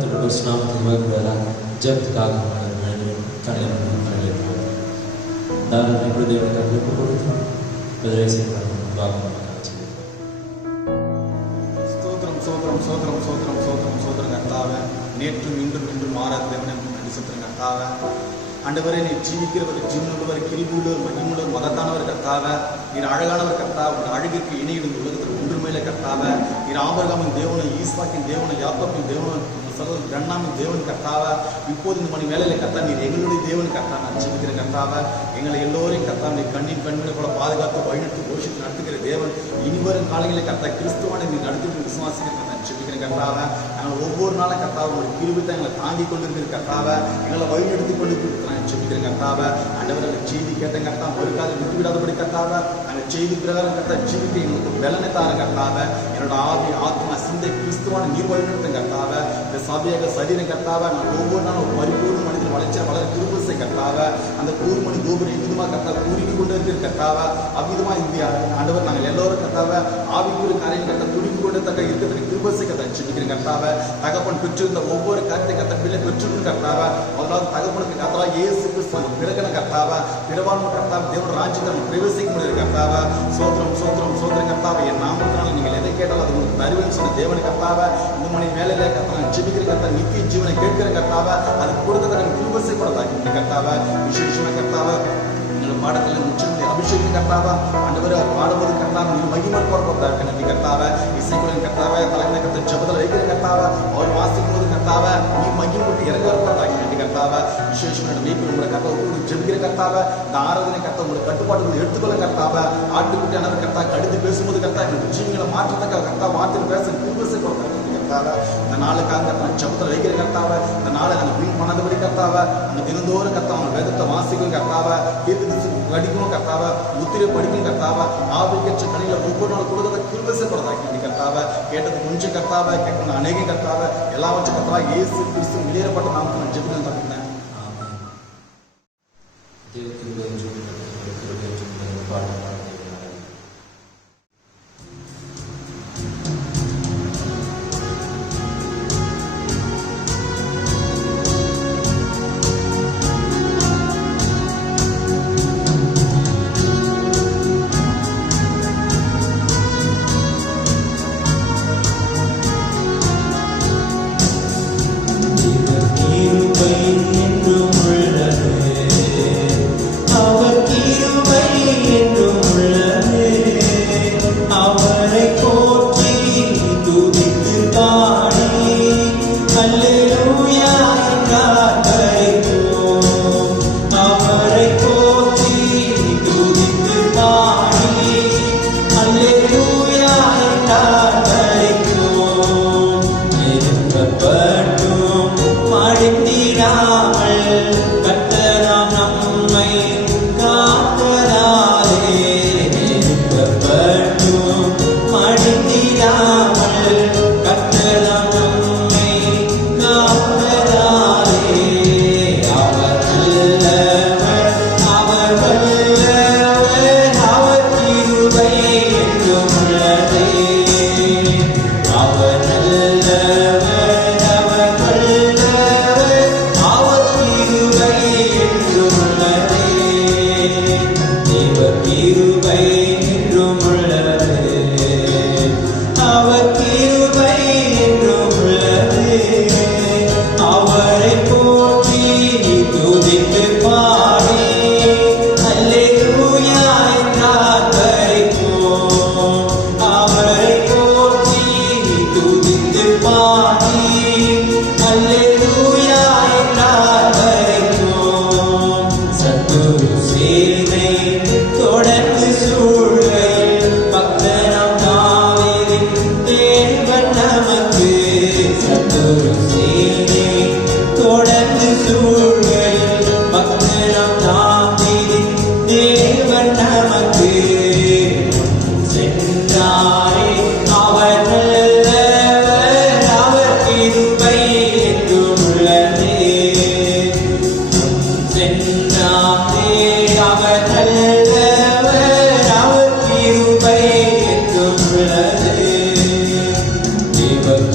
கர்த்தருடைய பரிசுத்தநாமத்துக்கு மகிமையாக ஜெபத்துக்காக நான் இப்படி தேவனுக்கு ஒப்பு கொடுத்து பதிலை செய்யலாம். ஸ்தோத்திரம் சோத்திரம் சோத்திரம் சோத்திரம் சோத்திரம் சோத்திரம் கர்த்தாவே, நேற்றும் இன்றும் இன்றும் மாறாத தேவனை நடிசத்திரம் கர்த்தாவே. ஆண்டவரே, நீர் ஜீவிக்கிறவர், ஜீவனுள்ளவர், கிருபையுள்ளவர், மகிமையுள்ளவர், மகத்தானவர் கர்த்தாவே. நீர் அழகானவர் கர்த்தாவே. உங்கள் அழகிற்கு இணையிடும் உலகத்தில் ஒன்றுமேல கர்த்தாவே. நீர் ஆபிரகாமின் தேவனை, ஈசாக்கின் தேவனை, யாக்கோபின் தேவனை, சகோதரர் பிரண்ணாமின் தேவன் கர்த்தாவே. இப்போது இந்த மணி வேலையில கர்த்தா, நீர் எங்களுடைய தேவன் கர்த்தா. நான் ஜெபிக்கிற கர்த்தாவே, எங்களை எல்லோரையும் கர்த்தா நீர் கண்ணின் கண்களை போல பாதுகாத்து வழிநடத்தி போஷித்து நடத்துகிற தேவன். இனிவரும் காலங்களில் கர்த்தா கிறிஸ்துவான நீர் நடத்தி விசுவாசிக்கிற ஜெபிக்கிற கர்த்தாவே. நாங்கள் ஒவ்வொரு நாளும் கர்த்தாவை ஒரு கிருபையை எங்களை தாங்கி கொண்டிருக்கிற கர்த்தாவே, எங்களை வழிநடத்தி கொண்டிருக்கிற ஜெபிக்கிற கர்த்தாவே. ஆண்டவர் செய்தி கேட்ட கர்த்தா ஒரு காலம் விட்டுவிடாதபடி கர்த்தாவே, நாங்கள் செய்தி பிரகாரம் கர்த்தா ஜீவிக்க எங்களுக்கு பலனை தார கர்த்தாவே. என்னோட ஆவி ஆத்மா சிந்தை கிறிஸ்துவான நீர் வழிநடத்தும் கர்த்தாவே. இந்த சபையாக சரீரம் கர்த்தாவே, நான் ஒவ்வொரு நாளும் ஒரு பரிபூர்ண மனிதன் வளர்ச்சி வளர கிருபை கர்த்தாவே. அந்த கூர்மணி கோபுரம் எவ்விதமா கர்த்தா கூறுகி கொண்டு இருக்கிற கர்த்தாவே, அவ்விதமா இந்தியா ஆண்டவர் நாங்கள் எல்லோரும் கர்த்தாவே ஆவிக்குரிய காரியம் கர்த்தா துடிப்பு கொண்டு தக்க இருக்கிறதுக்கு கிருபை கர்த்தா ஜெபிக்கிற கர்த்தாவே. தகப்பன் பெற்றிருந்த ஒவ்வொரு காரியத்தை கர்த்தா பிள்ளை பெற்றிருக்கும் கர்த்தாவே. முதலாவது தகப்பனுக்கு கர்த்தா இயேசு கிறிஸ்து பிறக்கன கர்த்தாவே, பிறவான கர்த்தாவே, தேவன் ராஜ்யத்தை பிரவேசிக்க முடியாது கர்த்தாவே. சோத்திரம் சோத்திரம் சோத்திரம் கர்த்தாவே. என் நாமத்தினால நீங்கள் எதை கேட்டாலும் அது உங்களுக்கு தருவேன்னு சொன்ன தேவன் கர்த்தாவே. இந்த மணி வேலையில கர்த்தா ஜெபிக்கிற கர்த்தா நித்திய ஜீவனை கேட்கிற கர்த்தாவே, அது கொடுத்ததற்கு கிருபை கூட தாக்கி கர்த்தாவே. விசேஷமான கர்த்தாவே, பாடத்தில் முற்றிலும் அபிஷேகம் கர்த்தாவா. ஆண்டவர் பாடுவது கர்த்தாவை நீ மகிமை போறதாக நன்றி கர்த்தாவை. இசைக்குடன் கர்த்தாவை தலைமை கர்த்த ஜபத்தில் வைக்கிற கர்த்தாவை, அவர் வாசிக்கும் போது கர்த்தாவை நீ மகிமை போட்டு இறங்குவதாக நன்றி கர்த்தாவை. விசேஷமான மீட்பு உங்களை கர்த்தா உங்களுக்கு ஜெபிக்கிற கர்த்தாவை. இந்த ஆராதனை கர்த்தா உங்களை கட்டுப்பாடுகளை எடுத்துக்கொள்ள கர்த்தாவை. ஆட்டுக்குட்டி அனவர் கர்த்தா கடித்து பேசும்போது கர்த்தா எங்களுக்கு ஜீவங்களை மாற்றத்தக்க கர்த்தா வார்த்தையில் பேச கிருபை கொடுத்தாங்க கர்த்தாவை. இந்த நாளுக்காக கர்த்தா ஜபத்தில் வைக்கிற கர்த்தாவை. இந்த நாளை நாங்கள் வீண் பண்ணாதபடி கர்த்தாவை. அந்த தினந்தோறும் கர்த்தா அவங்க வேதத்தை வாசிக்கும் கர்த்தாவை, கீர்த்தி படிக்கணும் கர்த்தாவை, முத்திரை படிக்கும் கர்த்தாவை. ஆவிக்கற்ற கணில ஒவ்வொரு நாள் கொடுக்கறத கிருபை கொடுத்தாங்க கர்த்தாவை. கேட்டது கொஞ்சம் கர்த்தாவை, கேட்கணும் அநேகம் கர்த்தாவை. எல்லாவற்றும் கர்த்தாவை இயேசு கிறிஸ்து வெளியேறப்பட்ட நாமத்தை நான் ஜெபிக்கிறேன் தப்பினேன்.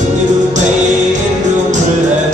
கிருபை என்றும் உள்ளது.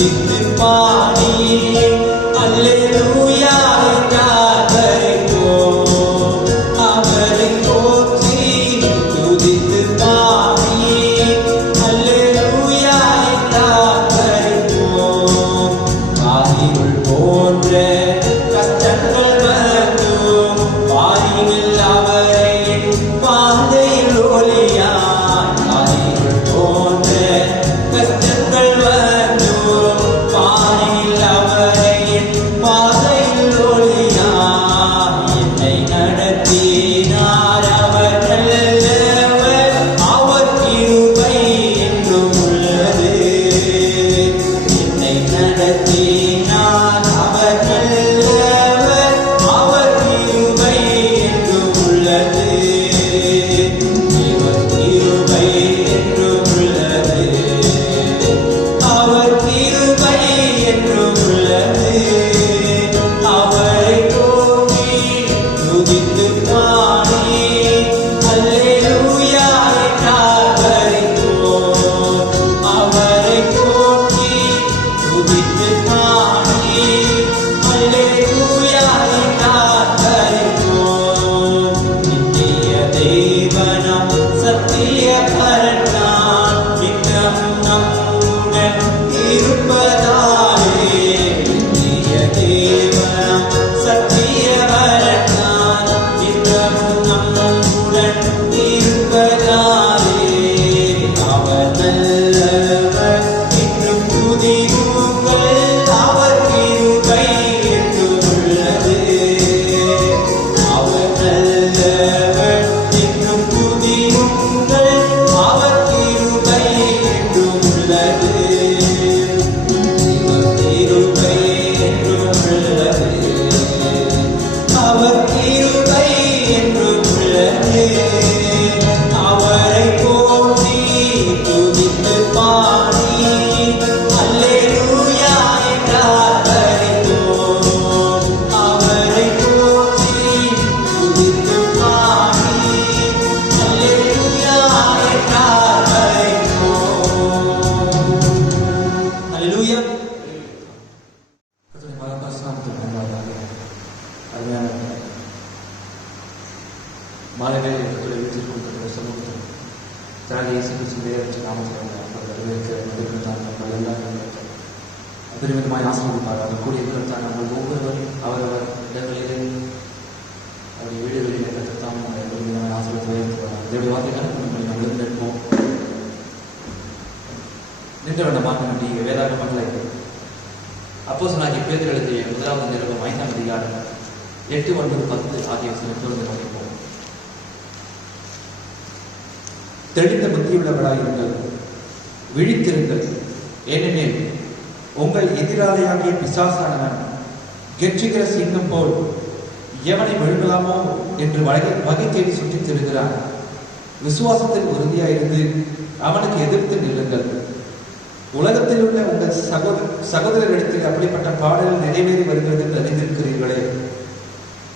துதித்து பாடி அல்லேலூயா என்றார்ப்பரிப்போம். அவரை போற்றி துதித்து பாடி அல்லேலூயா என்றார்ப்பரிப்போம். ஆதியுள் போன்ற கஷ்டங்கள் வந்தும் பாரியில் அவரை பாதையில் ஒளியாய். ஆதியுள் போன்ற கஷ்டங்கள் வந்தும் பாரியில் அவரை பாதையில் ஒளியாய். என்னை நடத்தினார் அவர் நல்லவர், அவர் கிருபை என்றும் உள்ளது. என்னை நடத்தினார் அவர் நல்லவர், அவர் கிருபை என்றும் உள்ளது. அவர் கிருபை என்றும் உள்ளது. அவர் கிருபை என்றும் உள்ளது. அவரை போற்றி துதித்து பாடி அல்லேலூயா என்றார்ப்பரிப்போம். அவரை போற்றி துதித்து பாடி அல்லேலூயா என்றார்ப்பரிப்போம். நித்திய தேவனாம் சத்திய பரனாம் நித்தமும் நம்முடன் இருப்பதாலே. நித்திய தேவனாம் சத்திய பரனாம் நித்தமும் நம்முடன் இருப்பதாலே. அவர் நல்லவர் என்றும் துதியுங்கள், அவர் கிருபை என்றும் உள்ளது. அவர் நல்லவர் என்றும் துதியுங்கள், அவர் கிருபை என்றும் உள்ளது. அவர் கிருபை என்றும் உள்ளது. அவர் கிருபை என்றும் உள்ளது. அவரை போற்றி துதித்து பாடி அல்லேலூயா என்றார்ப்பரிப்போம். அவரை போற்றி துதித்து பாடி அல்லேலூயா என்றார்ப்பரிப்போம். அல்லேலூயா. கர்த்தருடைய மகத்தாசனத்துக்கு நன்றாக அருமையான மாலைகளை கர்த்தருடைய வீட்டிற்கும் கர்த்தருடைய சமூகத்திற்கும் தனது இயேசு கிறிஸ்துவின் பெயரற்ற நாமத்தில் பெருமிதமாய் ஆசீர்வதிப்பார். அவர் கூடிய கருத்தான் நம்ம ஒவ்வொருவரையும் அவரவர் இடங்களிலே அவருடைய வீடுகளிலே கற்றுத்தான் நம்மை பெருமிதமாய் ஆசீர்வதித்து உயர்த்துவார். இதனுடைய வார்த்தைகளை நம்ம விழுந்திருப்போம். நின்ற வேண்ட மாற்ற வேண்டிய வேதாகமங்களை அப்போஸ்தலனாகிய பேதுரு எழுதிய முதலாவது நிருபம் 5ஆம் அதிகாரம் 8, 9, 10 ஆகிய வசனங்களை வாசிப்போம். தெளிந்த புத்தியுள்ளவராயிருங்கள், விழித்திருங்கள். ஏனெனில் உங்கள் எதிராளியாகிய பிசாசானவன் கெர்ச்சிக்கிற சிங்கம் போல் எவனை விழுங்கலாமோ என்று வகை தேடி சுற்றித் திரிகிறான். விசுவாசத்தில் உறுதியாயிருந்து அவனுக்கு எதிர்த்து நில்லுங்கள். உலகத்தில் உள்ள உங்கள் சகோதரரிடத்தில் அப்படிப்பட்ட பாடல்கள் நிறைவேறி வருகிறது என்று அறிந்திருக்கிறீர்களே.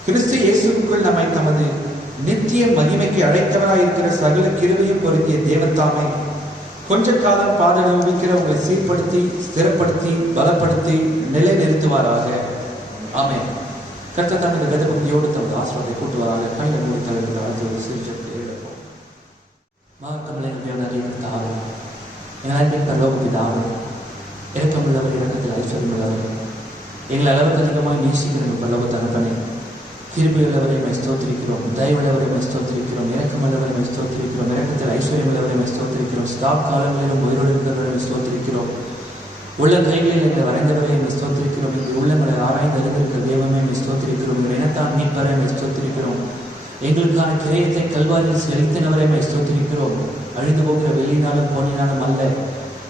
கிறிஸ்து இயேசுக்குள் நம்மை தமது நித்திய மகிமைக்கு அழைத்தவராயிருக்கிற சகல கிருபையும் பொருந்திய தேவத்தாமை கொஞ்ச காலம் பாதனுபவிக்கிற உங்களை சீர்படுத்தி ஸ்திரப்படுத்தி பலப்படுத்தி நிலைநிறுத்துவாராக. ஆமென். கர்த்தர் தமது கடுமையோடு தமது ஆசீர்வாதத்தை கூட்டுவாராக. கண்கள் மூடி தலைவர்கள் எழுப்போம். மகத்தமிழை அறிவித்தார். எங்கள் பரலோகப்பிதாவே, இரக்கமுள்ளவர், இரக்கத்தில் ஐஸ்வர்யமுள்ளவர், எங்கள் அளவுக்கு அதிகமாக நேசிக்கிற பரலோக தகப்பனே, கிருபையுள்ளவரை ஸ்தோத்திரிக்கிறோம், தயவுள்ளவரை ஸ்தோத்திரிக்கிறோம், இரக்கமுள்ளவரை ஸ்தோத்திரிக்கிறோம், இரக்கத்தில் ஐஸ்வர்யமுள்ளவரை ஸ்தோத்திரிக்கிறோம், ஸ்டாப் காலங்களிலும் உயிரோடு இருக்கிறவரை ஸ்தோத்திரிக்கிறோம், உள்ள கைகளில் எங்களை வரைந்தவரை ஸ்தோத்திரிக்கிறோம், எங்கள் உள்ளங்களை ஆராய்ந்து அறிந்திருக்கிற தெய்வமே ஸ்தோத்திரிக்கிறோம், எங்கள் இனத்தான் மீட்பரை ஸ்தோத்திரிக்கிறோம், எங்களுக்கான கிரயத்தை கல்வாரியில் செலுத்தினவரை ஸ்தோத்திரிக்கிறோம். அழிந்து போகிற வெள்ளினாலும் பொன்னினாலும் அல்ல,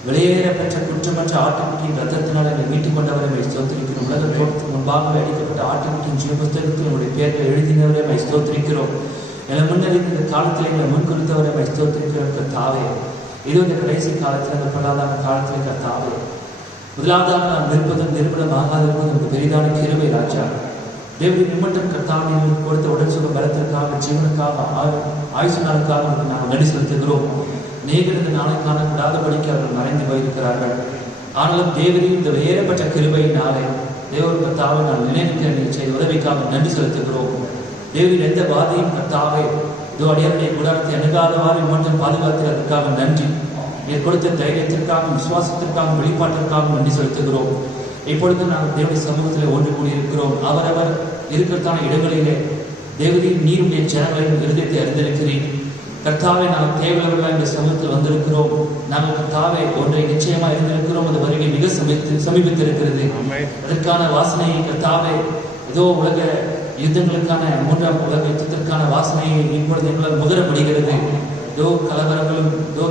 வெளியேறப்பெற்ற குற்றமற்ற ஆட்டுக்குட்டியின் ரத்தத்தினால் எங்களை மீட்டுக் கொண்டவரை ஸ்தோத்திரிக்கிறோம். உலக தோட்டத்துக்கு முன்பாகவே அடிக்கப்பட்ட ஆட்டுக்குட்டியின் ஜீவ புஸ்தகத்தில் உங்களுடைய பெயர்களை எழுதினவரை ஸ்தோத்திரிக்கிறோம். எங்களை முன்னறிந்த இந்த காலத்தில் எங்களை முன்குறித்தவரை ஸ்தோத்திரிக்கிறோம். கர்த்தாவே, இது இந்த கடைசி காலத்தில் அந்த பொருளாதார காலத்தில் கர்த்தாவே, முதலாவதாக நாம் நிற்பதும் நிறுவனம் ஆகாதிருப்பதும் பெரிதான கிருபை ராஜா. தேவனுடைய நிமிட்டம் கர்த்தாவே எங்களுக்கு கொடுத்த உடல் சுக பலத்திற்காக, ஜீவனுக்காக, ஆயுசு நாளுக்காக நாங்கள் நடி செலுத்துகிறோம். நீங்கள் இந்த நாளை காணக்கூடாதபடிக்கு அவர்கள் மறைந்து போயிருக்கிறார்கள். ஆனாலும் தேவரின் இந்த வேறுபட்ட கிருபையினாலே தேவர் கர்த்தாவை நான் நினைவுக்கு செய்த உதவிக்காக நன்றி செலுத்துகிறோம். தேவரின் எந்த பாதையும் கர்த்தாவே இதோ அடியாருடைய குடாரத்தை அணுகாதவாறு மட்டும் பாதுகாத்து அதற்காக நன்றி. நீர் கொடுத்த தைரியத்திற்காகவும் விசுவாசத்திற்காகவும் வெளிப்பாட்டிற்காகவும் நன்றி செலுத்துகிறோம். இப்பொழுது நாங்கள் தேவனுடைய சமூகத்தில் ஒன்று கூடியிருக்கிறோம். அவரவர் இருக்கிறதான இடங்களிலே தேவரின் நீருடைய ஜனங்களின் இருதயத்தை அறிந்திருக்கிறேன். கர்த்தாவை நாங்கள் தேவையுள்ள இந்த சமூகத்தில் வந்திருக்கிறோம். நாங்கள் கர்த்தாவை ஒன்றை நிச்சயமாக இருந்திருக்கிறோம். அது வருகை மிக சமீபத்திருக்கிறது. அதற்கான வாசனையை கர்த்தாவை ஏதோ உலக யுத்தங்களுக்கான 3ஆம் உலக யுத்தத்திற்கான வாசனையை இப்பொழுது எங்களால் முகரப்படுகிறது. ஏதோ கலவரங்களும் ஏதோ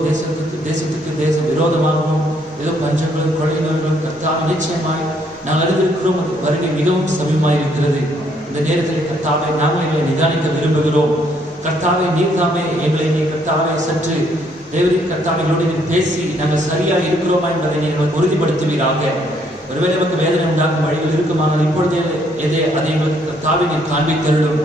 தேசத்துக்கு தேச விரோதமாகவும் ஏதோ பஞ்சங்களும் கொலைகளும் கர்த்தாவை நிச்சயமாய் நாங்கள் அறிந்திருக்கிறோம். அது வருகை மிகவும் சமீபமாயிருக்கிறது. இந்த நேரத்தில் கர்த்தாவை நாங்கள் எங்களை நிதானிக்க விரும்புகிறோம். கர்த்தாவை நீர்தாமே எங்களை நீ கர்த்தாவை சற்று தேவரின் கர்த்தாவைகளோடு பேசி நாங்கள் சரியாக இருக்கிறோமா என்பதை நீங்கள் உறுதிப்படுத்துவீராக. ஒருவேளை நமக்கு வேதனை உண்டாக்கும் வழிகள் இருக்குமானால் இப்பொழுதே அதை எங்களுக்கு கர்த்தாவை நீர் காண்பித்தருளும்.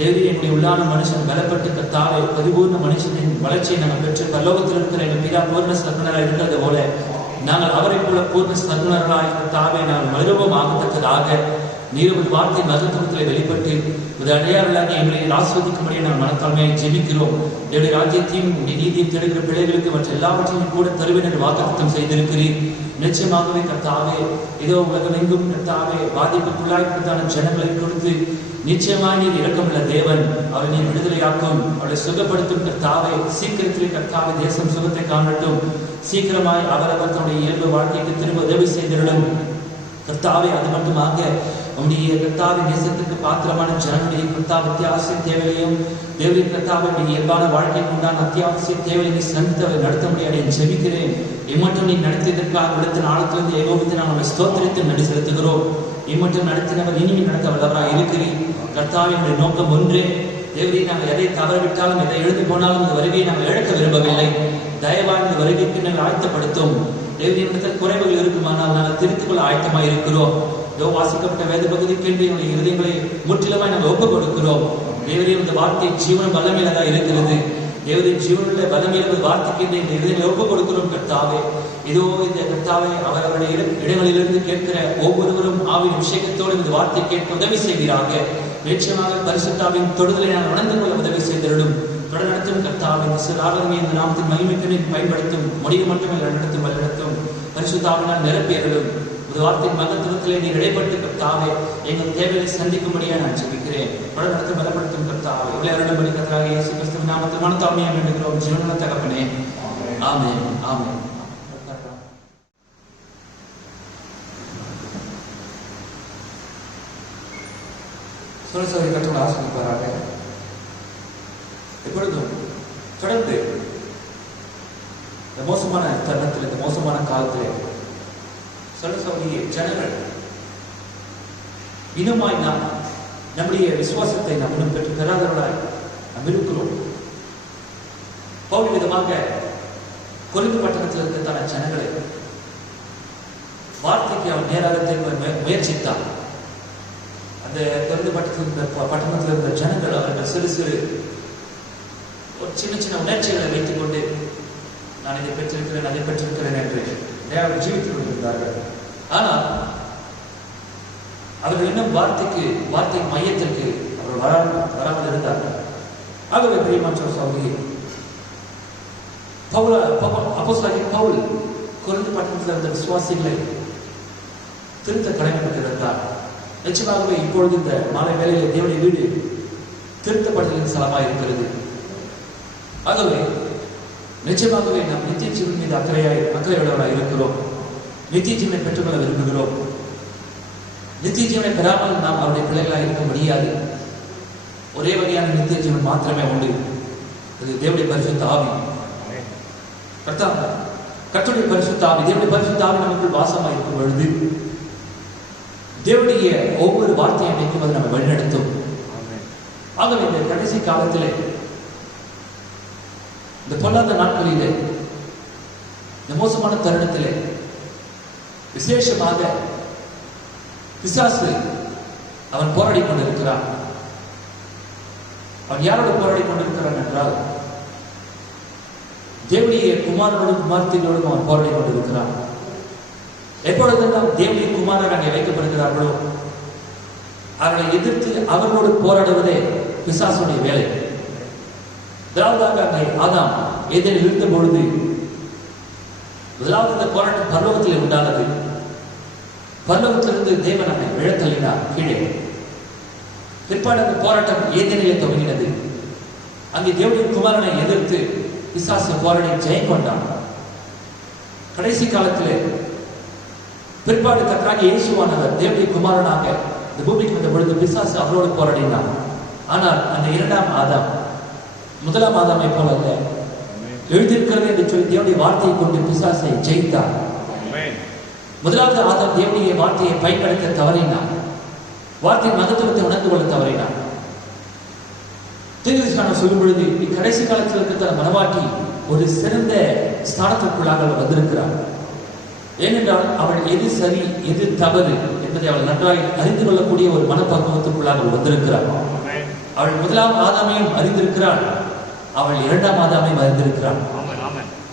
தேவரி எங்களுடைய உள்ளான மனுஷன் பலப்பட்டு கர்த்தாவை பரிபூர்ண மனுஷனின் வளர்ச்சியை நாங்கள் பெற்று பரலோகத்தில் இருக்கிற எங்கள் பிதா பூர்ண சகுனராக இருக்கிறது போல நாங்கள் அவரை போல பூர்ண சகுனராய் கர்த்தாவை நாங்கள் மறுரூபம் ஆகத்தக்கதாக நீர் வார்த்தை மகத்துவத்தில் வெளிப்பட்டு ஒரு அடையாளர்களாக எங்களை ஆஸ்வதிக்கும்படியே நாங்கள் மனத்தாழ்மையை ஜெபிக்கிறோம். என்னுடைய ராஜ்யத்தையும் நீதியும் தேடுகிற பிள்ளைகளுக்கு மற்ற எல்லாவற்றையும் கூட தருவினர் வாக்குத்தத்தம் செய்திருக்கிறேன். நிச்சயமாகவே கர்த்தாவே இதோ உலகமெங்கும் கர்த்தாவே பாதிப்புக்குள்ளாய்த்தான ஜனங்களை கொடுத்து நிச்சயமாய் நீர் இரக்கமுள்ள தேவன். அவரை நீர் விடுதலையாக்கும், அவரை சுகப்படுத்தும் கர்த்தாவே. சீக்கிரத்தில் கர்த்தாவை தேசம் சுகத்தை காணட்டும். சீக்கிரமாய் அவரவர் தன்னுடைய இயல்பு வாழ்க்கைக்கு திரும்ப உதவி செய்திருடும் கர்த்தாவே. அது மட்டுமாக உடைய கர்த்தாவின் நேசத்துக்கு பாத்திரமான ஜனங்களுடைய கர்த்தாவ அத்தியாவசிய தேவையையும் தேவரின் கர்த்தாவுடைய இயல்பான வாழ்க்கைக்கு உண்டான அத்தியாவசிய தேவையை சந்தித்து நடத்த முடியாது ஜெபிக்கிறேன். இம்மட்டும் நீ நடத்தியதற்காக விடுத்த நாளத்திலிருந்து ஏகோபித்து நாங்கள் ஸ்தோத்திரத்தை நடி செலுத்துகிறோம். இம்மட்டும் நடத்தினவர் இனியும் நடத்த வல்லவராக இருக்கிறேன். கர்த்தாவினுடைய நோக்கம் ஒன்றே. தேவரை நாங்கள் எதை தவறவிட்டாலும் எதை எழுதி போனாலும் இந்த வருகையை நாங்கள் இழக்க விரும்பவில்லை. தயவாக இந்த வருகைக்கு நாங்கள் ஆயத்தப்படுத்தும். தேவரிடத்தில் குறைவுகள் இருக்குமானால் நாங்கள் திருத்திக் கொள்ள ஆயத்தமாக இருக்கிறோம். வாசிக்கப்பட்ட வேத பகுதிக்கு என்னுடைய இருதயங்களை முற்றிலுமாய் நாங்கள் ஒப்புக் கொடுக்கிறோம். தேவரின் இந்த வார்த்தை ஜீவன பலமையில்தான் இருக்கிறது. தேவரின் ஜீவனுள்ள பலமையில வார்த்தைக்கு இந்த இருதயங்களை ஒப்புக் கொடுக்கிறோம் கர்த்தாவே. இதோ இந்த கர்த்தாவை அவர்களுடைய இடங்களிலிருந்து கேட்கிற ஒவ்வொருவரும் ஆவின் அபிஷேகத்தோடு இந்த வார்த்தை கேட்க உதவி செய்கிறாங்க. நிச்சயமாக பரிசுத்தாவின் தொடுதலை நாங்கள் உணர்ந்து கொள்ள உதவி செய்திருடும். நடத்தும் கர்த்தாவின் சிறாரமே இந்த நாமத்தின் மகிமைக்கு பயன்படுத்தும். முடிவு மட்டுமே நடத்தும் வழிநடத்தும் பரிசுத்தாவினால் நிரப்பியர்களும் ஒரு வார்த்தையின் மகத்துவத்திலே நீர் இடைப்பட்டு கர்த்தாவே எங்கள் தேவையை சந்திக்கும்படியா நான் ஜெபிக்கிறேன். நடத்தும் பலப்படுத்தும் கர்த்தாவே இவளையாரிடம்படி கர்த்தராக இயேசு கிறிஸ்துவின் நாமத்தில் மனத்தாழ்மையாக வேண்டுகிறோம் ஜீவன தகப்பனே. ஆமென் ஆமென். சோழசோரி கற்றோடு ஆசிரியப்பாராக. எப்பொழுதும் தொடர்ந்து இந்த மோசமான தருணத்தில் இந்த மோசமான காலத்திலே சோழசோரிய ஜனங்கள் இனமாய் நாம் நம்முடைய விசுவாசத்தை நாம் இன்னும் பெற்று பெறாதவர்களாய் நாம் இருக்கிறோம். பவுல் விதமாக கொரிந்து பட்டணத்தில் இருக்கிறதான ஜனங்களை வார்த்தைக்கு அவன் நேராக திரும்ப முயற்சித்தான். அந்த கொரிந்து பட்டணத்தில் இருந்த ஜனங்கள் அவர்கள் சிறு சிறு ஒரு சின்ன சின்ன உணர்ச்சிகளை வைத்துக் கொண்டு நான் இதை பெற்றிருக்கிறேன் அதை பெற்றிருக்கிறேன் என்று தேவர்கள் ஜீவித்துக் கொண்டிருந்தார்கள். ஆனால் அவர்கள் இன்னும் வார்த்தை மையத்திற்கு அவர்கள் வராமல் இருந்தார்கள். ஆகவே பிரியமான சகோதரி பவுல் கொரிந்து பட்டணத்தில் இருந்த விசுவாசிகளை திருத்த கடமைப்பட்டிருந்தார். நிச்சயமாகவே இப்பொழுது இந்த மாலை வேளையில் தேவனுடைய வீடு திருத்தப்படுதலின் ஸ்தலமாக இருக்கிறது. ஆகவே நிச்சயமாகவே நாம் நித்திய ஜீவன் மீது அக்கறையுள்ளவராக இருக்கிறோம். நித்திய ஜீவனை பெற்றுக்கொள்ள விரும்புகிறோம். நித்திய ஜீவனை பெறாமல் நாம் அவருடைய பிள்ளைகளாக இருக்க முடியாது. ஒரே வகையான நித்திய ஜீவன் மாத்திரமே உண்டு. அது தேவனுடைய பரிசுத்த ஆவி. கர்த்தருடைய பரிசுத்த ஆவி, தேவனுடைய பரிசுத்த ஆவி நமக்குள் வாசமாக இருக்கும் பொழுது தேவனுடைய ஒவ்வொரு வார்த்தையை நினைக்கும் அது நம்ம வழிநடத்தும். ஆகவே இந்த கடைசி காலத்திலே இந்த பொல்லாத நாட்களிலே இந்த மோசமான தருணத்திலே விசேஷமாக பிசாசு அவன் போராடி கொண்டிருக்கிறான். அவன் யாரோடு போராடி கொண்டிருக்கிறான் என்றால் தேவனுடைய குமாரனோடும் குமார்த்திகளோடும் அவன் போராடி கொண்டிருக்கிறான். எப்பொழுதெல்லாம் தேவனுடைய குமாரர் அங்கே வைக்கப்படுகிறார்களோ அவர்களை எதிர்த்து அவர்களோடு போராடுவதே பிசாசுடைய வேலை. முதலாவதாக அங்கே ஆதாம் ஏதேனில் இருந்த பொழுது முதலாவது இந்த போராட்டம் பரலோகத்தில் உண்டானது. பரலோகத்திலிருந்து தேவன் நம்மை விழத்தள்ளினார் கீழே. பிற்பாடு அந்த போராட்டம் ஏதேனிலே துவங்கினது. அங்கே தேவனுடைய குமாரனை எதிர்த்து பிசாசு போராடி ஜெயம் கொண்டான். கடைசி காலத்திலே பிற்பாடு கர்த்தராகிய இயேசுவானவர் தேவனுடைய குமாரனாக இந்த பூமிக்கு வந்த பொழுது பிசாசு அவரோடு போராடினார். ஆனால் அந்த இரண்டாம் ஆதாம் முதலாம் ஆதாமை போல அல்ல, எழுதியிருக்கிறது என்று சொல்லி தேவனுடைய வார்த்தையை கொண்டு பிசாசை ஜெயித்தார். முதலாவது ஆதாம் தேவனுடைய வார்த்தையை பயன்படுத்த தவறினார். வார்த்தையின் மகத்துவத்தை உணர்ந்து கொள்ள தவறினார். தீர்க்கதரிசனம் சொல்லும் பொழுது கடைசி காலத்தில் இருக்கிற மனவாட்டி ஒரு சிறந்த ஸ்தானத்திற்குள்ளாக அவள் வந்திருக்கிறார். ஏனென்றால் அவள் எது சரி எது தவறு என்பதை அவள் நன்றாக அறிந்து கொள்ளக்கூடிய ஒரு மனப்பக்குவத்திற்குள்ளாக அவள் வந்திருக்கிறார். அவள் முதலாம் ஆதாமையும் அறிந்திருக்கிறாள், அவள் இரண்டாம் ஆதாமையும் அறிந்திருக்கிறாள்.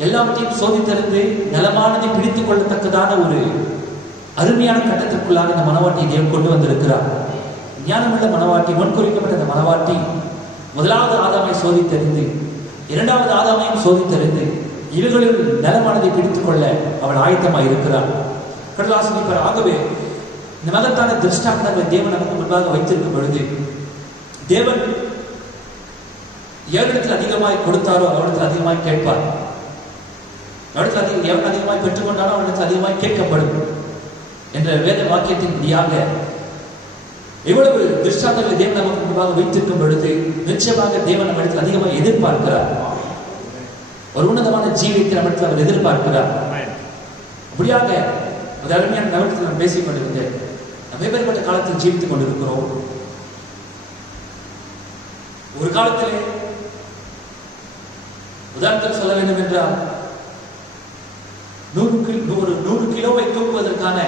எல்லாவற்றையும் சோதித்தறிந்து நலமானதை பிடித்துக் கொள்ளத்தக்கதான ஒரு அருமையான கட்டத்திற்குள்ளாக இந்த மனவாட்டியை தேவன் கொண்டு வந்திருக்கிறார். ஞானமுள்ள மனவாட்டி, முன்குறிக்கப்பட்ட இந்த மனவாட்டி முதலாவது ஆதாமை சோதித்தறிந்து இரண்டாவது ஆதாமையும் சோதித்தறிந்து இவர்களில் நலமானதை பிடித்துக் கொள்ள அவள் ஆயத்தமாக இருக்கிறார். கடலாசிரியர் ஆகவே இந்த மகத்தான திருஷ்டாந்தங்களை தேவன் நமக்கு முன்பாக வைத்திருக்கும் பொழுது தேவன் எவரிடத்தில் அதிகமாய் கொடுத்தாரோ அவரிடத்தில் அதிகமாய் கேட்பார். எவன் அதிகமாய் பெற்றுக்கொண்டாரோ அவரிடத்தில் அதிகமாய் கேட்கப்படும் என்ற வேத வாக்கியத்தின் படியாக இவ்வளவு திருஷ்டாந்தங்களை தேவன் நமக்கு முன்பாக வைத்திருக்கும் பொழுது நிச்சயமாக தேவன் நம்மிடத்தில் அதிகமாக எதிர்பார்க்கிறார். ஒரு உன்னதமான ஜீவியத்தை நம்மிடத்தில் அவர் எதிர்பார்க்கிறார். அப்படியாக ஒரு அருமையான நவீனத்தில் நாம் பேசிக் கொண்டிருந்தேன். நம்ம எப்பேற்பட்ட காலத்தில் ஜீவித்துக் கொண்டிருக்கிறோம். ஒரு காலத்திலே உதாரணத்தில் சொல்ல வேண்டும் என்றால் 100 கிலோவை தூக்குவதற்கான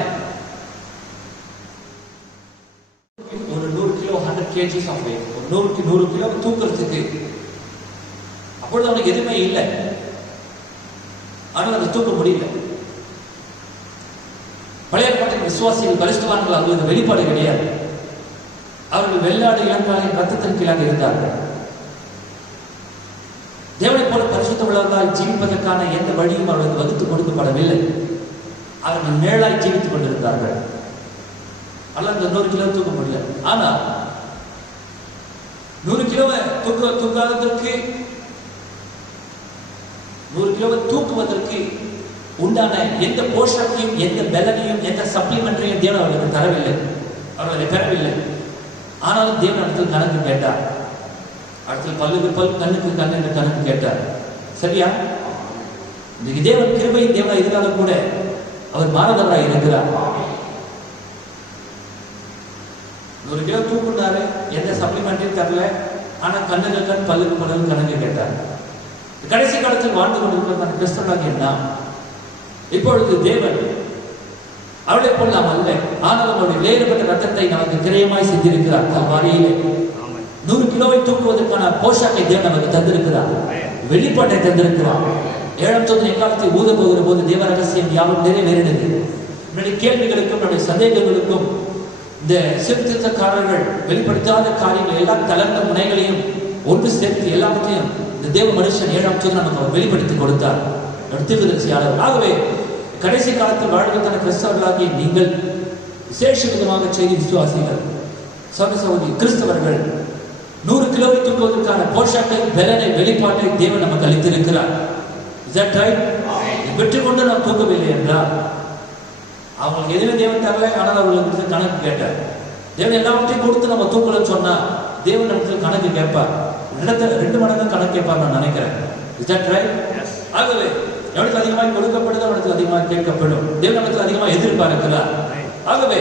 ஒரு 100 kilo 100 kgs of weight, 100 kilo தூக்குறதுக்கு அப்பொழுது அவனுக்கு எதுவுமே இல்லை. ஆனால் அதை தூக்க முடியல. பழைய பாட்டின் விசுவாசிகள் பரிசுத்தவான்கள் அவர்களுக்கு வெளிப்பாடு கிடையாது. அவர்கள் வெள்ளாடு இளங்காலின் ரத்தத்தின் கீழாக இருந்தார்கள். தேவனை போல பரிசுத்த உள்ளவர்களால் ஜீவிப்பதற்கான எந்த வழியும் அவர்களுக்கு வகுத்து கொடுக்கப்படவில்லை. அவர்கள் நிழலாய் ஜீவித்துக் கொண்டிருந்தார்கள். அல்ல 100 கிலோ தூக்க முடியல. ஆனால் 100 கிலோவை தூக்காததற்கு 100 கிலோவை தூக்குவதற்கு உண்டான எந்த போஷத்தையும் எந்த பலனையும் எந்த சப்ளிமெண்டரையும் தேவன் அவர்களுக்கு தரவில்லை. அவர்களை பெறவில்லை. ஆனாலும் தேவன் இடத்தில் கணக்கு கேட்டார். அடுத்து பல்லுக்கு பல், கண்ணுக்கு கண் என்று கணக்கு கேட்டார். சரியா? இன்னைக்கு தேவன் கிருபை தேவனாக இருந்தாலும் கூட அவர் மாறதவராக இருக்கிறார். 100 கிலோ தூக்குனாரு, எந்த சப்ளிமெண்ட்டையும் தரல. ஆனா கண்ணுக்கு கண், பல்லுக்கு பல்லு கணக்கு கேட்டார். கடைசி காலத்தில் வாழ்ந்து கொண்டிருக்கிற கிறிஸ்தவனாக என்ன இப்பொழுது தேவன் அவளை போல் நாம் அல்ல, ஆனால் அவருடைய வேறுபட்ட ரத்தத்தை நமக்கு கிரயமாய் செஞ்சிருக்கிறார். கல்வாரியிலே 100 கிலோவை தூக்குவதற்கான போஷாக்கை தேவன் நமக்கு தந்திருக்கிறார். வெளிப்பாட்டை தந்திருக்கிறார். 7ஆம் தூதன் எக்காலத்தை ஊத போகிற போது தேவ ரகசியம் யாரும் நிறைவேறினது. என்னுடைய கேள்விகளுக்கும் என்னுடைய சந்தேகங்களுக்கும் இந்த சீர்திருத்தக்காரர்கள் வெளிப்படுத்தாத காரியங்கள் எல்லா தளர்ந்த முனைகளையும் ஒன்று சேர்த்து எல்லாவற்றையும் இந்த தேவ மனுஷன் 7ஆம் தூதன் நமக்கு அவர் வெளிப்படுத்தி கொடுத்தார். தீர்க்கதரிசியாளர். ஆகவே கடைசி காலத்தில் வாழ்வதற்கான கிறிஸ்தவர்களாகிய நீங்கள் விசேஷ விதமாக செய்தி விசுவாசிகள் சகோதரி கிறிஸ்தவர்கள் 100 கிலோவை தூக்குவதற்கான போஷாக்கை, பலனை, வெளிப்பாட்டை தேவன் நமக்கு அளித்திருக்கிறார். பெற்றுக்கொண்டு நாம் தூக்கவில்லை என்றால் அவங்களுக்கு எதுவுமே தேவன் தரல. ஆனால் அவர்களுக்கு கணக்கு கேட்டார். தேவன் எல்லாவற்றையும் கொடுத்து நம்ம தூக்கலன்னு சொன்னா தேவன் நமக்கு கணக்கு கேட்பார். 2 மடங்கு கணக்கு கேட்பார் நான் நினைக்கிறேன். ஆகவே எவனுக்கு அதிகமாக கொடுக்கப்படுது அவனுக்கு அதிகமாக கேட்கப்படும். தேவன் நமக்கு அதிகமாக எதிர்பார்க்கிறார். ஆகவே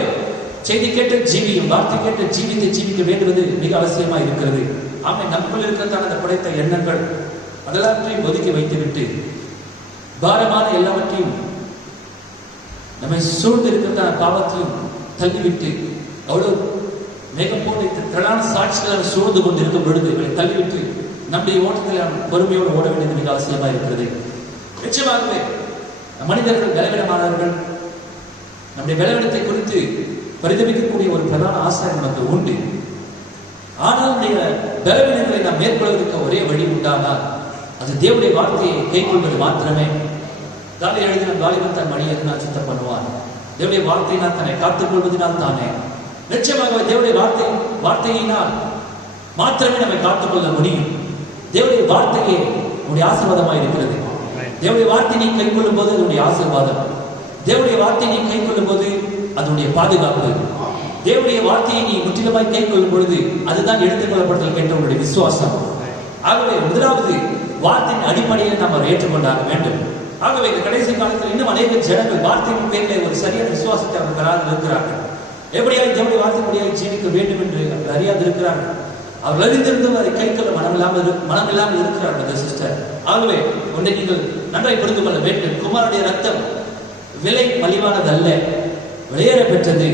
செய்தி கேட்ட ஜீவியும் வார்த்தை கேட்ட ஜீவித்தை ஜீவிக்க வேண்டுவது மிக அவசியமா இருக்கிறது. ஆமை நமக்குள் இருக்கிறதான அந்த படைத்த எண்ணங்கள் அதெல்லாவற்றையும் ஒதுக்கி வைத்துவிட்டு பாரமான எல்லாவற்றையும் நம்மை சூழ்ந்து இருக்கிறதான பாவத்தையும் தள்ளிவிட்டு அவ்வளவு மேகம் போல திரளான சாட்சிகள் சூழ்ந்து கொண்டு இருக்கும் பொழுது இவரை தள்ளிவிட்டு நம்முடைய ஓட்டத்தில் நாம் பொறுமையோடு ஓட வேண்டியது மிக அவசியமா இருக்கிறது. நிச்சயமாகவே மனிதர்கள் பலவீனமானவர்கள், நம்முடைய பலவீனத்தை குறித்து பரிதபிக்கக்கூடிய ஒரு பிரதான ஆசாரம் நமக்கு உண்டு. ஆனால் நம்முடைய பலவீனங்களை நாம் மேற்கொள்வதற்கு ஒரே வழி உண்டானால் அது தேவனுடைய வார்த்தையை கைக்கொள்வது மாத்திரமே. தாவீது எழுதின வாலிபன் தன் வழியை நான் சுத்தம் பண்ணுவான். தேவனுடைய வார்த்தையினால் தன்னை காத்துக் கொள்வதனால் தானே. நிச்சயமாக தேவனுடைய வார்த்தையினால் மாத்திரமே நம்மை காத்துக்கொள்ள முடியும். தேவனுடைய வார்த்தையே உன்னுடைய ஆசீர்வாதமாக இருக்கிறது. தேவனுடைய வார்த்தை நீ கை கொள்ளும் போது அதனுடைய ஆசீர்வாதம். தேவனுடைய வார்த்தை நீ கை கொள்ளும் போது அதனுடைய பாதுகாப்பு. தேவனுடைய வார்த்தையை நீ முற்றிலுமாய் கை கொள்ளும் பொழுது அதுதான் எடுத்துக் கொள்ளப்படுதல் என்ற உங்களுடைய விசுவாசம். ஆகவே முதலாவது வார்த்தையின் அடிப்படையில் நாம் அவர் ஏற்றுக்கொண்டாக வேண்டும். ஆகவே இந்த கடைசி காலத்தில் இன்னும் அநேக ஜனங்கள் வார்த்தையின் பேரில் ஒரு சரியான விசுவாசத்தை அவர் பெறாது இருக்கிறார்கள். எப்படியாவது தேவனுடைய வார்த்தைப்படியாக ஜீவிக்க வேண்டும் என்று அவர் அறியாது இருக்கிறார்கள். அவர் அறிந்திருந்தும் அதை கை கொள்ள மனமில்லாமல் இருக்கிறார்கள் சிஸ்டர். ஆகவே ஒன்றை நீங்கள் நன்றாய் புரிந்து கொள்ள வேண்டும். குமாரனுடைய ரத்தம் விலை மலிவானதல்ல, விலையேற பெற்றது.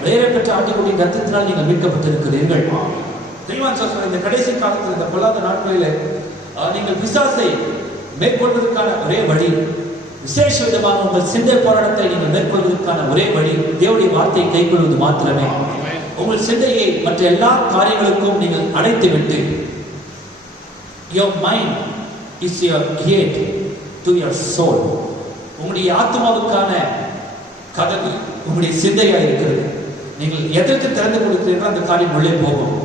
விலையேற பெற்ற ஆட்டுக்குட்டியின் ரத்தத்தினால் நீங்கள் மீட்கப்பட்டிருக்கிறீர்கள். இந்த கடைசி காலத்தில் இந்த பொல்லாத நாட்களில் நீங்கள் பிசாசை மேற்கொள்வதற்கான ஒரே வழி, விசேஷ விதமாக உங்கள் சிந்தை போராட்டத்தை நீங்கள் மேற்கொள்வதற்கான ஒரே வழி தேவனுடைய வார்த்தையை கைக்கொள்வது மாத்திரமே. உங்கள் சிந்தையை மற்ற எல்லா காரியங்களுக்கும் நீங்கள் அடைத்துவிட்டு, your mind is your gate to your soul. உங்களுடைய ஆத்மாவுக்கான கதவு உங்களுடைய சிந்தையாக இருக்கிறது. நீங்கள் எதற்கு திறந்து கொடுக்கிறீர்களோ அந்த காரியம் உள்ளே போகும்.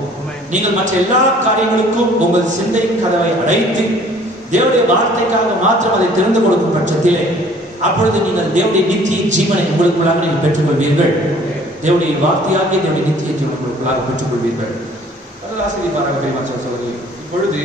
நீங்கள் மற்ற எல்லா காரியங்களுக்கும் உங்கள் சிந்தை கதவை அடைத்து தேவனுடைய வார்த்தைக்காக மாத்திரம் அதை திறந்து கொடுக்கும் பட்சத்திலே அப்பொழுது நீங்கள் தேவனுடைய நித்திய ஜீவனை உங்களுக்குள்ளாக நீங்கள் பெற்றுக்கொள்வீர்கள். தேவனுடைய வார்த்தையாகிய தேவனுடைய நித்திய ஜீவனை உங்களுக்குள்ளாக பெற்றுக்கொள்வீர்கள். அதில் ஆசீர்வாதமாக பெரியமாச்சா சொல்வது இப்பொழுது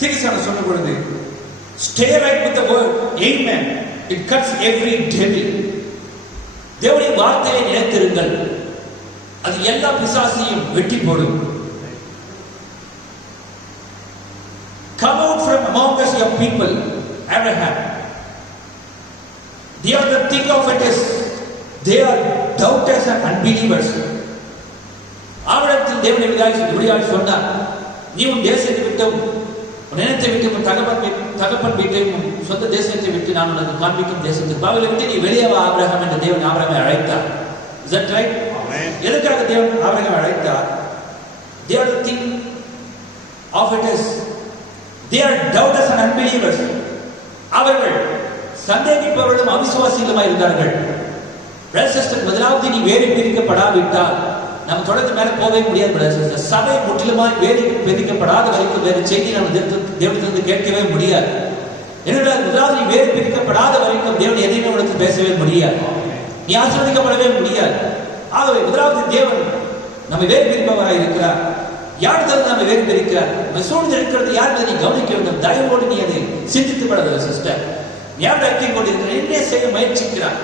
தீர்க்கதரிசனம் சொன்ன பொழுது stay right with the word, amen, it cuts every devil. தேவனுடைய வார்த்தையை நிலைத்திருங்கள், அது எல்லா பிசாசையும் வெட்டி போடும். Come out from among us your people, Abraham. They are the thing of it is they are doubters and unbelievers. ஆபிரகாமின் தேவன் எப்படியாக சொன்னார், நீ உன் தேசத்தை விட்டும் உன் இனத்தை விட்டு உன் தகப்பன் வீட்டையும் சொந்த தேசத்தை விட்டு நான் உனக்கு காண்பிக்கும் தேசத்துக்கு அவளை விட்டு நீ வெளியே வா ஆபிரகாம் என்ற தேவன் ஆபிரகாமை அழைத்தார். Is that right? எதற்காக தேவன் ஆபிரகாமை அழைத்தார்? They are the thing of it is they are doubters and unbelievers. அவர்கள் சந்தேகிப்பவர்களும் அவிசுவாசிகளுமாய் இருந்தார்கள். பிரதர் முதலாவது நீ வேறு பிரிக்கப்படாவிட்டால் நம்ம தொடர்ந்து மேலே போகவே முடியாது. சபை முற்றிலுமாய் வேறு பிரிக்கப்படாத வரைக்கும் வேறு செய்தி நம்ம தேவனிடத்திலிருந்து கேட்கவே முடியாது. என்னென்றால் முதலாவது நீ வேறு பிரிக்கப்படாத வரைக்கும் தேவன் எதையுமே உனக்கு பேசவே முடியாது, நீ ஆசீர்வதிக்கப்படவே முடியாது. ஆகவே முதலாவது தேவன் நம்ம வேறு பிரிப்பவராக இருக்கிறார். யார் தந்து நம்ம வேறு பிரிக்கிறார்? நம்ம சூழ்ந்து இருக்கிறது யார் நீ கவனிக்க வேண்டும். தயவோடு நீ அதை சிந்தித்து படாத சிஸ்டர். யார் ஐக்கியம் கொண்டிருக்கிற என்ன செய்ய முயற்சிக்கிறார்?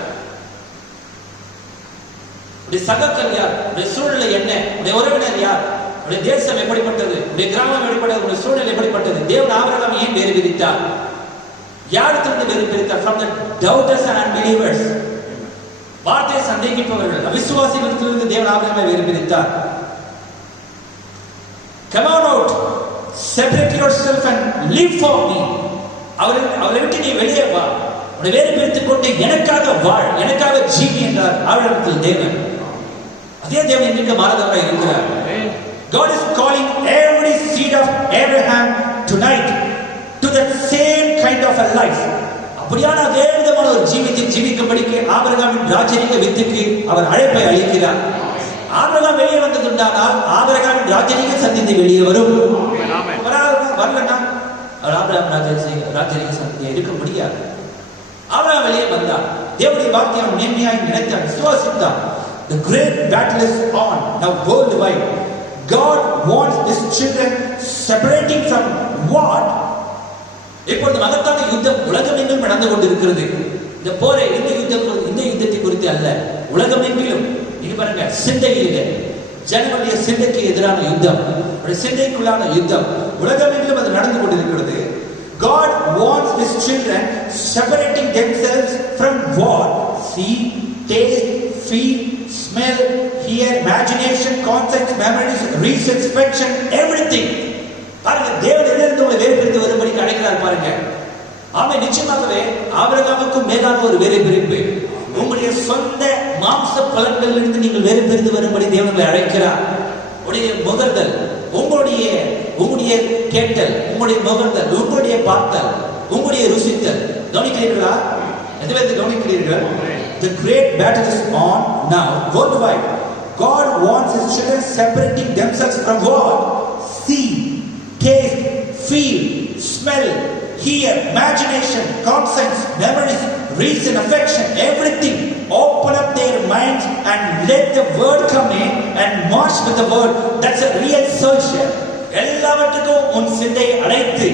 உடைய சகக்கள் யார்? உடைய சூழ்நிலை என்ன? உடைய உறவினர் யார்? உடைய தேசம் எப்படிப்பட்டது? உடைய கிராமம் எப்படிப்பட்டது? உடைய சூழ்நிலை எப்படிப்பட்டது? தேவன் ஆபிரகாமை ஏன் வேறு பிரித்தார்? யாரிடத்திலிருந்து வேறு பிரித்தார்? From the doubters and unbelievers. வார்த்தையை சந்தேகிப்பவர்கள் அவிசுவாசிகளிடத்திலிருந்து தேவன் ஆபிரகாமை வேறு பிரித்தார். Come on out, separate yourself and live for me. அவரை விட்டு நீ வெளியே வா, உன்னை வேறு பிரித்துக் கொண்டு எனக்காக வாழ், எனக்காக ஜீவி என்றார் ஆபிரகாமின் தேவன். அதே தேவன் இன்றைக்கு மாறாதவராக இருக்கிறார். God is calling every seed of Abraham tonight to that same kind of a life. அப்படியான அதே விதமான ஒரு ஜீவித்தை ஜீவிக்கும்படிக்கு ஆபிரகாமின் ராஜரீக வித்துக்கு அவர் அழைப்பை அளிக்கிறார். ஆபிரகாம் வெளியே வந்ததுண்டானால் ஆபிரகாமின் ராஜரீக சந்ததி வெளியே வரும். வரலன்னா அவர் ஆபிரகாம் ராஜரீக சந்ததியை இருக்க முடியாது. ஆபிரகாம் வெளியே வந்தார். தேவனுடைய வார்த்தையை அவன் நேர்மையாய் நினைத்தான், விசுவாசித்தான். The great battle is on now worldwide. God wants his children separating from what? இப்பொழுது மகத்தான யுத்தம் உலகமெங்கும் நடந்து கொண்டிருக்கிறது. இந்த போரை இந்த யுத்தத்தை குறித்து அல்ல, உலகமெங்கிலும் நீங்க பாருங்க, சிந்தையிலே ஜனங்களுடைய சிந்தைக்கு எதிரான யுத்தம், சிந்தைக்குள்ளான யுத்தம் உலகமெங்கிலும் அது நடந்து கொண்டிருக்கிறது. God wants his children separating themselves from what? See, taste, feel, smell, hear, imagination, concepts, memories, research, affection, everything. பாருங்க, தேவன் எதிலிருந்து உங்களை வேறுபிரித்து வரும்படி அழைக்கிறார் பாருங்க. ஆமென். நிச்சயமாகவே ஆபிரகாமுக்கும் மேலான ஒரு வேறுபிரிப்பு. உங்களுடைய சொந்த மாம்ச பலன்களிலிருந்து நீங்கள் வேறுபிரித்து வரும்படி தேவன் உங்களை அழைக்கிறார். உங்களுடைய முகர்தல், உங்களுடைய கேட்டல், உங்களுடைய முகர்தல், உங்களுடைய பார்த்தல், உங்களுடைய ருசித்தல். கவனிக்கிறீர்களா? எந்த விதத்தை கவனிக்கிறீர்கள்? The great battle is on now. Worldwide, God wants His children separating themselves from what? See, taste, feel, smell, hear, imagination, concepts, memories, reason, affection, everything. Open up their minds and let the word come in and march with the word. That's a real soldier. எல்லாவற்றுக்கும் உன் சிந்தையை அழைத்து,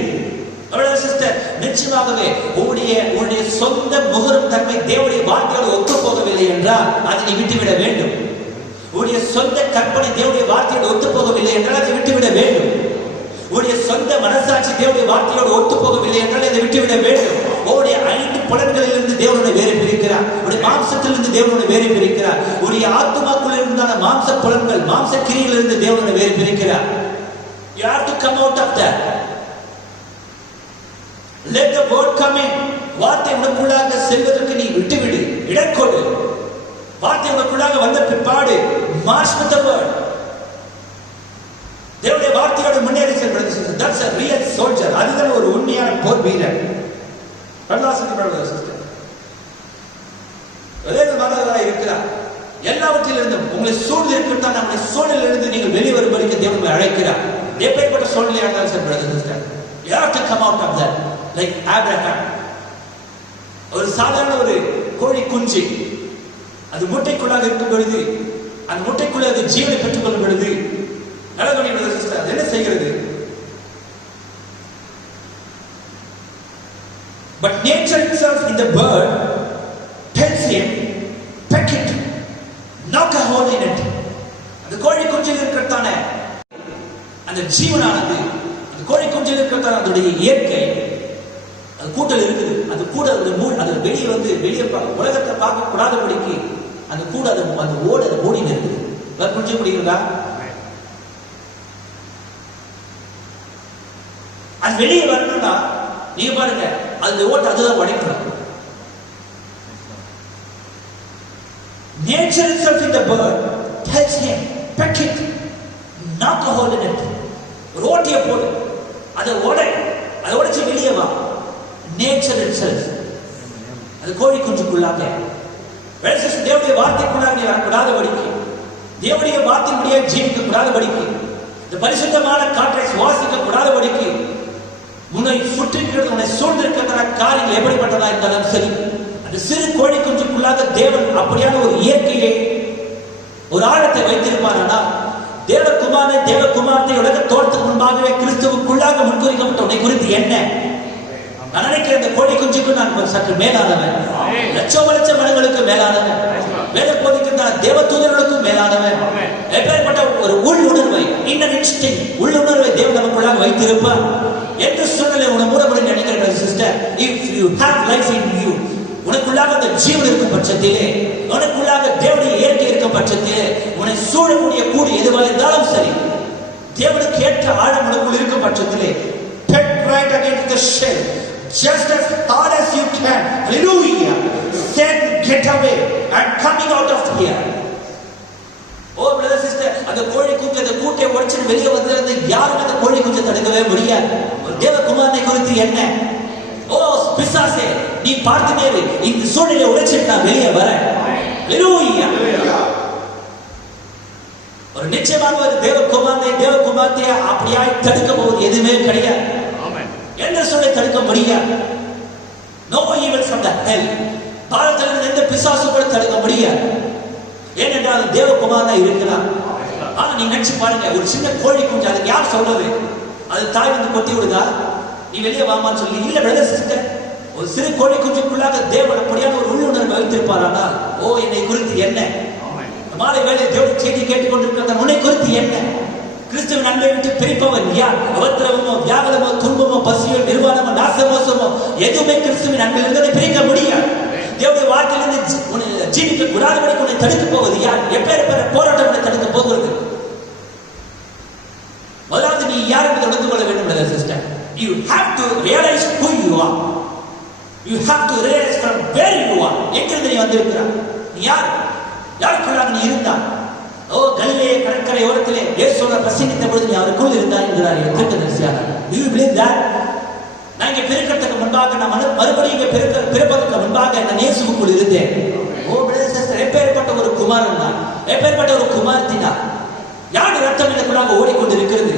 sister, நிச்சயமாகவே உன்னுடைய சொந்த முகரும் தன்மை தேவனுடைய வார்த்தையோடு ஒத்து போகவில்லை என்றால் அதை நீ விட்டுவிட வேண்டும். உன்னுடைய சொந்த கற்பனை தேவனுடைய வார்த்தையோடு ஒத்து போகவில்லை என்றால் அதை விட்டுவிட வேண்டும். உன்னுடைய சொந்த மனசாட்சி தேவனுடைய வார்த்தையோடு ஒத்து போகவில்லை என்றால் அதை விட்டுவிட வேண்டும். உன்னுடைய 5 புலன்களிலிருந்து தேவனுடைய வேறு பிரிக்கிறார். உன்னுடைய மாம்சத்திலிருந்து தேவனுடைய வேறு பிரிக்கிறார். உன்னுடைய ஆத்துமாக்குள்ள இருந்தான மாம்ச புலன்கள், மாம்ச கிரியிலிருந்து தேவனுடைய வேறு பிரிக்கிறார். You have to come out of that. Let the word come in. வார்த்தை உனக்குள்ளாக செல்வதற்கு நீ விட்டுவிடு, இடக்கொடு. வார்த்தை உனக்குள்ளாக வந்த பிற்பாடு march with the word. தேவனுடைய வார்த்தையோடு முன்னேறி செல்வது. That's a real soldier. அதுதான் ஒரு உண்மையான போர் வீரர். பரலோகத்தில் சிஸ்டர், வேதவாதகராக இருக்கிறார். எல்லாவற்றிலிருந்தும் உங்களை சூழ்நிலை இருக்கிறதா, நம்முடைய சூழ்நிலையிலிருந்து நீங்கள் வெளியே வரும்படிக்கு தேவன் உங்களை அழைக்கிறார். எப்பேற்பட்ட சூழ்நிலையாக இருந்தாலும் சரி brother sister, you have to come out of that. Like Abraham, ஒரு சாதாரண ஒரு கோழி குஞ்சு அது முட்டைக்குள்ளாக இருக்கும் பொழுது, அந்த முட்டைக்குள்ள அது ஜீவனை பெற்றுக் கொள்ளும் பொழுது, அது என்ன செய்கிறது? But nature itself in the bird tells him, peck it, knock a hole in it. அந்த கோழி குஞ்சில் இருக்கிறதான அந்த ஜீவனானது, அந்த கோழி குஞ்சில் இருக்கிறதான அதனுடைய இயற்கை, அது கூட்டல் இருக்குது. அது கூட அது வெளியே உலகத்தை பார்க்க கூடாதபடிக்கு அந்த கூட அந்த ஓடு அது மூடி இருக்குது. புரிஞ்சு முடியுங்களா? அது வெளியே வரணும்னா நீங்க பாருங்க, அந்த ஓட்டு அதுதான் உடைக்கணும். Nature itself in the bird tells him, peck it, knock a hole in it. ஒரு ஓட்டிய போடு, அதை உடைச்சு வெளியே வா. Nature itself, அது கோழி குஞ்சுக்குள்ளாக தேவனுடைய வார்த்தைக்குள்ளாக நீ வரக்கூடாதபடிக்கு, தேவனுடைய வார்த்தையினுடைய ஜீவிக்க கூடாதபடிக்கு, இந்த பரிசுத்தமான காற்றை சுவாசிக்க கூடாதபடிக்கு, உன்னை சுற்றிருக்கிறது, உன்னை சூழ்ந்திருக்கிற காரியங்கள் எப்படிப்பட்டதா இருந்தாலும் சரி, அந்த சிறு கோழி குஞ்சுக்குள்ளாக தேவன் அப்படியான ஒரு இயற்கையை, ஒரு ஆழத்தை வைத்திருப்பாரானால், தேவகுமாரத்தை உலக தோற்றத்துக்கு முன்பாகவே கிறிஸ்துவுக்குள்ளாக முன்குறிக்கப்பட்ட உன்னை குறித்து என்ன? நான் நினைக்கிறேன், இந்த கோழி குஞ்சுக்கு நான் சற்று மேலானவன், லட்சம் மனங்களுக்கு மேலானவன், வேத போதிக்கின்ற தேவ தூதர்களுக்கும் மேலானவன். எப்பேற்பட்ட ஒரு உள்ளுணர்வை, இன்னர் இன்ஸ்டிங், உள்ளுணர்வை தேவன் நமக்குள்ளாக வைத்திருப்பார். எந்த சூழ்நிலை உன மூடப்படும் நினைக்கிறேன் sister, if you have life in you, உனக்குள்ளாக அந்த ஜீவன் இருக்கும் பட்சத்திலே, உனக்குள்ளாக தேவனுடைய இயற்கை இருக்கும் பட்சத்திலே, உன்னை சூழக்கூடிய கூடு எதுவாக இருந்தாலும் சரி, தேவனுக்கு ஏற்ற ஆழம் உனக்குள் இருக்கும் பட்சத்திலே, peck right against the shell, just as hard as you can. Hallelujah. Send, get away and coming out of here. Oh brother sister, அந்த கோழி குஞ்சு அந்த கூட்டை உடைச்சு வெளியே வந்திருந்து யாரும் அந்த கோழி குஞ்சை தடுக்கவே முடியாது. தேவகுமாரனை குறித்து என்ன? ஓ பிசாசே, நீ பார்த்து நேரு, இந்த சூழ்நிலை உடைச்சிட்டு நான் வெளியே வரேன். Hallelujah. ஒரு நிச்சயமாக ஒரு தேவகுமாரத்தை அப்படியாய் தடுக்க போவது எதுவுமே கிடையாது. எந்த சூழலை தடுக்க முடியாது. No evil from the hell. பாரதத்தில் எந்த பிசாசு கூட தடுக்க முடியாது. ஏனென்றால் தேவகுமாரனா இருக்கிறார். ஆனா நீ நினைச்சு பாருங்க, ஒரு சின்ன கோழி குஞ்சு, அதுக்கு யார் சொல்றது? அது தாய் வந்து கொத்தி விடுதா, நீ வெளியே வாமான்னு சொல்லி? இல்ல பிரதர் சிஸ்டர், ஒரு சிறு கோழி குஞ்சுக்குள்ளாக தேவன் அப்படியான ஒரு உள்ளுணர்வு வைத்திருப்பாரானால், ஓ என்னை குறித்து என்ன? மாலை வேலை தேவனுடைய செய்தி கேட்டுக்கொண்டிருக்கிற உன்னை குறித்து என்ன? கிறிஸ்துவின் அன்பை விட்டு பிரிப்பவன் யார்? உபத்திரவமோ, வியாகுலமோ, துன்பமோ, பசியோ, நிர்வாணமோ, நாசமோசமோ எதுவுமே கிறிஸ்துவின் அன்பில் இருந்ததை பிரிக்க முடியாது. தேவனுடைய வார்த்தையிலிருந்து ஜீவிக்க கூடாதபடி உன்னை தடுக்க போவது யார்? எப்பேற்பட்ட போராட்டம் உன்னை தடுக்க போகிறது? முதலாவது நீ யார் என்று உணர்ந்து கொள்ள வேண்டும் brother sister. You have to realize who you are. You have to realize from where you are. எங்கிருந்து நீ வந்திருக்கிறாய்? நீ யார்? யாருக்குள்ளாக நீ இருந்தாய்? ஓ கலிலேய கடற்கரை ஓரத்திலே இயேசுவை பிரசங்கித்த பொழுது நீ அவருக்குள் இருந்தாய் என்கிறார் தீர்க்கதரிசியாக. Do you believe that? நான் இங்கே பிறக்கிறதுக்கு முன்பாக, நான் மறுபடியும் இங்கே பிறப்பதற்கு முன்பாக நான் இயேசுவுக்குள் இருந்தேன். ஓ brother sister, எப்பேற்பட்ட ஒரு குமாரன் தான், எப்பேற்பட்ட ஒரு குமாரத்தி தான். யார் ரத்தம் எனக்குள்ளாக ஓடிக்கொண்டிருக்கிறது.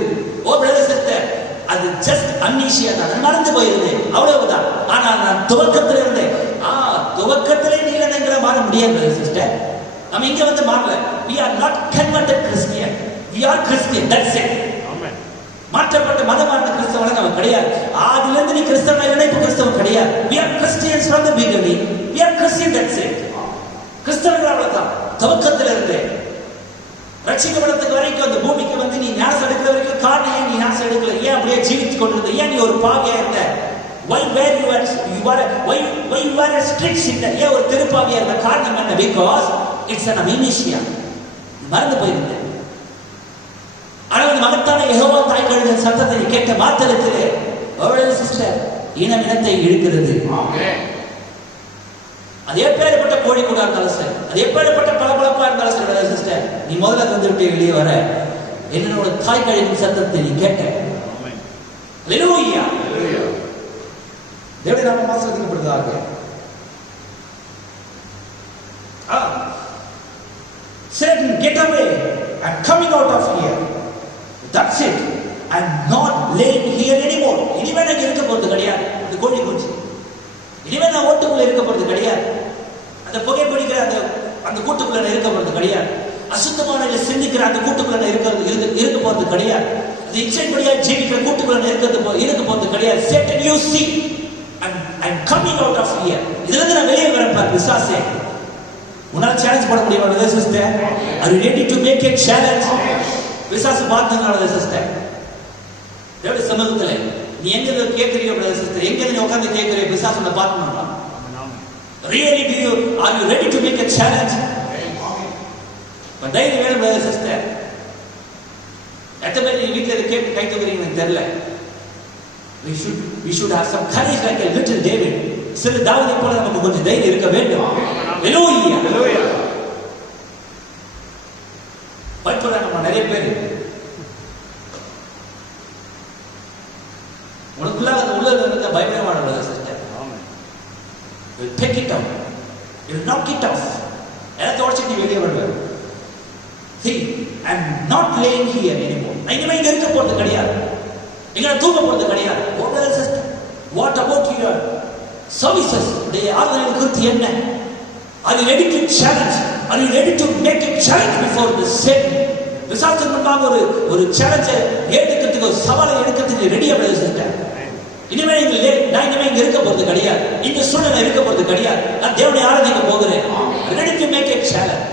ஓ பிரதர் சிஸ்டர், அது ஜஸ்ட் அம்னீசியா தான், மறந்து போயிருந்தேன், அவ்வளவுதான். ஆனால் நான் துவக்கத்தில் இருந்தேன். துவக்கத்திலே நீங்க எங்களை மாற முடியாது பிரதர் சிஸ்டர். நம்ம இங்க வந்து மாறல. we are not converted Christian, we are Christian, that's it. ஆமென். மாற்றப்பட்ட மதமான கிறிஸ்தவன் நம்ம கிடையாது. ஆதியிலிருந்து நீ கிறிஸ்தவனா இல்லைனா இப்ப கிறிஸ்தவன் கிடையாது. we are Christians from the beginning, we are Christian, that's it. கிறிஸ்தவர்கள் அவ்வளவுதான், துவக்கத்தில் இருந்தேன். ரட்சிக்கப்படத்துக்கு வரைக்கும் அந்த பூமிக்கு வந்து நீ ஞானசம் எடுக்கிற வரைக்கும் காரணம் ஏன் நீ ஞானசம் எடுக்கல? ஏன் அப்படியே ஜீவித்துக் கொண்டிருந்த? ஏன் நீ ஒரு பாவியா இருந்த? why you are a strict sinner? ஏன் ஒரு திருப்பாவியா இருந்த? காரணம் என்ன? because it's an amnesia. மறந்து போயிருந்த. ஆனால் மகத்தான யெகோவா தாய் கழுகின் சத்தத்தை நீ கேட்ட மாத்திரத்திலே அவளது சிஸ்டர் இனத்தை இழுக்கிறது. ஆமென். அது எப்பேற்பட்ட கோழி கூட இருந்தாலும் சரி, அது எப்பேற்பட்ட பளபளப்பா இருந்தாலும் சரி சிஸ்டர், நீ முதல்ல வந்துட்டு வெளியே வர என்னோட தாய் கழுகின் சத்தத்தை நீ கேட்ட. ஆமென். ஹல்லேலூயா. ஹல்லேலூயா. தேவனுடைய நாமம் ஆசீர்வதிக்கப்படுவதாக. Satan, get away. I'm coming out of here. That's it. I'm not laying here anymore. இனிமே நான் இருக்க போறது கிடையாது. அந்த கோழி குஞ்சு இனிமே நான் ஓட்டுக்குள்ள இருக்க போறது கிடையாது. அந்த புகை பிடிக்கிற அந்த கூட்டுக்குள்ள நான் இருக்க போறது கிடையாது. அசுத்தமான சிந்திக்கிற அந்த கூட்டுக்குள்ள இருக்க போறது கிடையாது. அது இச்சைப்படியா ஜீவிக்கிற கூட்டுக்குள்ள இருக்க போறது கிடையாது. Satan, you see, I'm coming out of here. இதுல இருந்து நான் வெளியே வரேன் பிசாசே. உன்னால சேலஞ்ச் பண்ண முடியுமா brother sister? Are you ready to make a challenge? பிசாசு பார்த்தனால சிஸ்டர், தேவனுடைய சமூகத்துல நீ எங்க கேட்கறீங்க பிரதர் சிஸ்டர்? எங்க நீ உட்கார்ந்து கேட்கறீங்க? பிசாசு உன்னை பார்க்கணுமா? Really, are you ready to make a challenge? தைரியம் வேணும் பிரதர் சிஸ்டர். எத்தனை பேர் வீட்டுல இதை கேட்டு கை தூக்குறீங்கன்னு தெரியல. We should have some courage like a little David. சில தாவீதை போல நமக்கு கொஞ்சம் தைரியம் இருக்க வேண்டும். ஹல்லேலூயா. ஹல்லேலூயா. பயப்படுறாங்க நிறைய பேர். உனக்குள்ளாக அந்த உள்ள இருக்க பயப்பட மாட்டாங்க sister. Amen. You take it out. You knock it off. எல்லாத்தையும் உடைச்சிட்டு வெளியே வருவார். See, I'm not laying here anymore. நான் இனிமே இங்க இருக்க போறது கிடையாது. இங்க தூங்க போறது கிடையாது. Oh brother sister, what about your services? உடைய ஆராதனை குறித்து என்ன? Are you ready to challenge? Are you ready to make a challenge before the Satan? விசாரித்து முன்பாக ஒரு சேலஞ்சை ஏற்றுக்கிறதுக்கு, ஒரு சவாலை எடுக்கிறதுக்கு ரெடியா பிரதர் சிஸ்டர்? இனிமே நான் இனிமே இங்க இருக்க போறது கிடையாது. இந்த சூழ்நிலை இருக்க போறது கிடையாது. நான் தேவனை ஆராதிக்க போகிறேன். Ready to make a challenge.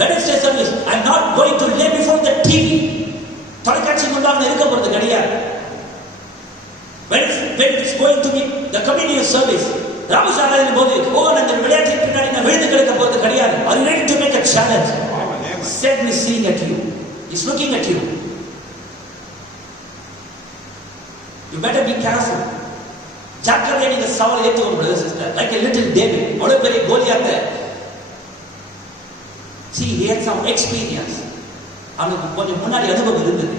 Wednesday service, I'm not going to lay before the TV. தொலைக்காட்சி முன்பாக இருக்க போறது கிடையாது. When it's going to be the communion service, ராமசாராவின் போது நாங்கள் விளையாட்டின் பின்னாடி நான் விழுந்து கிடக்க போறது கிடையாது. Are you ready to make a challenge? Satan is seeing at you. He's looking at you. You better be careful. ஜாக்கிரதையா நீங்க சவாலை ஏற்றுக்கணும் brother sister. Like a little David, அவ்வளவு பெரிய கோலியாத்தை. See, he had some experience. அவனுக்கு கொஞ்சம் முன்னாடி அனுபவம் இருந்தது.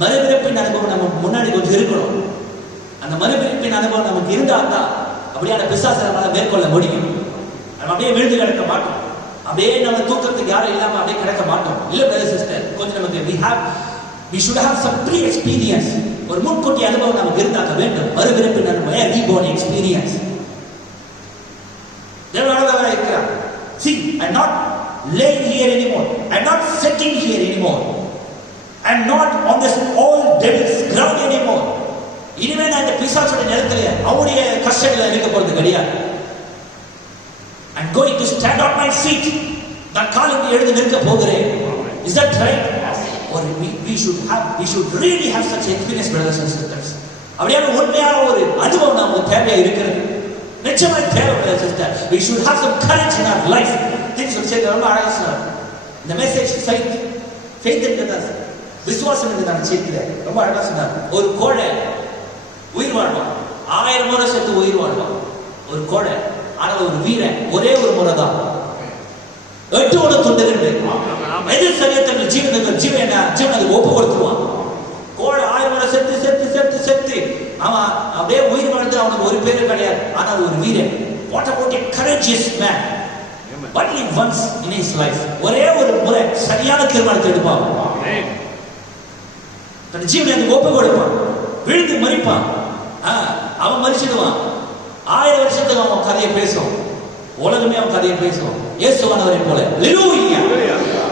மறுபிறப்பின் அனுபவம் நம்ம முன்னாடி கொஞ்சம் இருக்கணும். அந்த மறுபிறப்பின் அனுபவம் நமக்கு இருந்தால் தான் அப்படியான பிசாசை நம்மளால மேற்கொள்ள முடியும். நம்ம அப்படியே விழுந்து கிடக்க மாட்டோம். அப்படியே நம்ம தூக்கத்துக்கு யாரும் இல்லாம அப்படியே கிடக்க மாட்டோம். இல்ல பிரதர் சிஸ்டர், கொஞ்சம் நமக்கு we should have some pre experience. ஒரு முன்கூட்டி அனுபவம் நமக்கு இருந்தாக்க வேண்டும். மறுபிறப்பின் அனுபவம், reborn experience. தேவனாக இருக்கிறார். See, I'm not laying here anymore. I'm not sitting here anymore. I'm not on this old devil's ground anymore. இனிமே நான் இந்த பிசாசோட நிலத்திலே அவருடைய கஷ்டங்களை இருக்க போறது கிடையாது. I'm going to stand on my feet. நான் காலுக்கு எழுந்து நிற்க போகிறேன். Is that right? Or we should really have such experience, brothers and sisters. அப்படியான உண்மையான ஒரு அனுபவம் நமக்கு தேவையா இருக்கிறது. நிச்சயமாய் தேவை sister. We should have some courage in our life. Things will say ரொம்ப அழகா சொன்னார். இந்த மெசேஜ் faith என்றது விசுவாசம் என்று நான் சேர்க்கிறேன். ரொம்ப அழகா சொன்னார். ஒரு கோழை உயிர் வாழ்வான், 1000 முறை செத்து உயிர் வாழ்வான் ஒரு கோழை. ஆனா ஒரு வீரன் ஒரே ஒரு முறை தான் 8 ஓட தொண்டர்கள் எது சரியத்தங்கள் ஜீவனுக்கு ஒப்பு கொடுத்துருவான். கோழை 1000 முறை செத்து செத்து செத்து செத்து அவன் அப்படியே உயிர் வாழ்ந்து அவனுக்கு ஒரு பேரு கிடையாது. ஆனா ஒரு வீரன். What about a courageous man? Only once in his life. ஒரே ஒரு முறை சரியான தீர்மானத்தை எடுப்பான். தன் ஜீவனை ஒப்பு கொடுப்பான், விழுந்து மறிப்பான். அவன் மறிச்சிடுவான். 1000 வருஷத்துக்கு அவன் கதையை பேசும், உலகமே அவன் கதையை பேசும். இயேசுவானவரை போல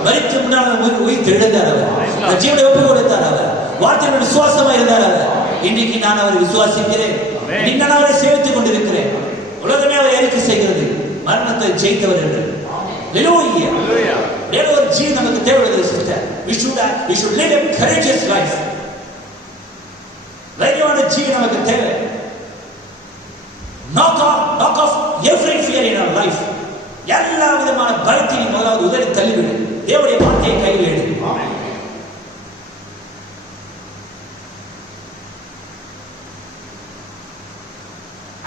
மறித்து முன்னால் உயிர் எழுந்தார் அவர், ஜீவனை ஒப்பு கொடுத்தார் அவர், வார்த்தையோட விசுவாசமா இருந்தார் அவர். இன்னைக்கு நான் அவரை விசுவாசிக்கிறேன், இன்னைக்கு நான் அவரை சேவித்துக் கொண்டிருக்கிறேன். உலகமே அவரை அறிக்கை செய்கிறது மரணத்தை ஜெயித்தவர் என்று. ஒரு ஜீவன் நமக்கு தேவைப்படுகிறது sister. We should live a courageous life. தைரியமான ஜீவன் நமக்கு தேவை. Knock off every fear in our life. எல்லா விதமான பயத்தையும் முதலாவது உதறி தள்ளிவிடு. தேவனுடைய வார்த்தையை கையில் எடு.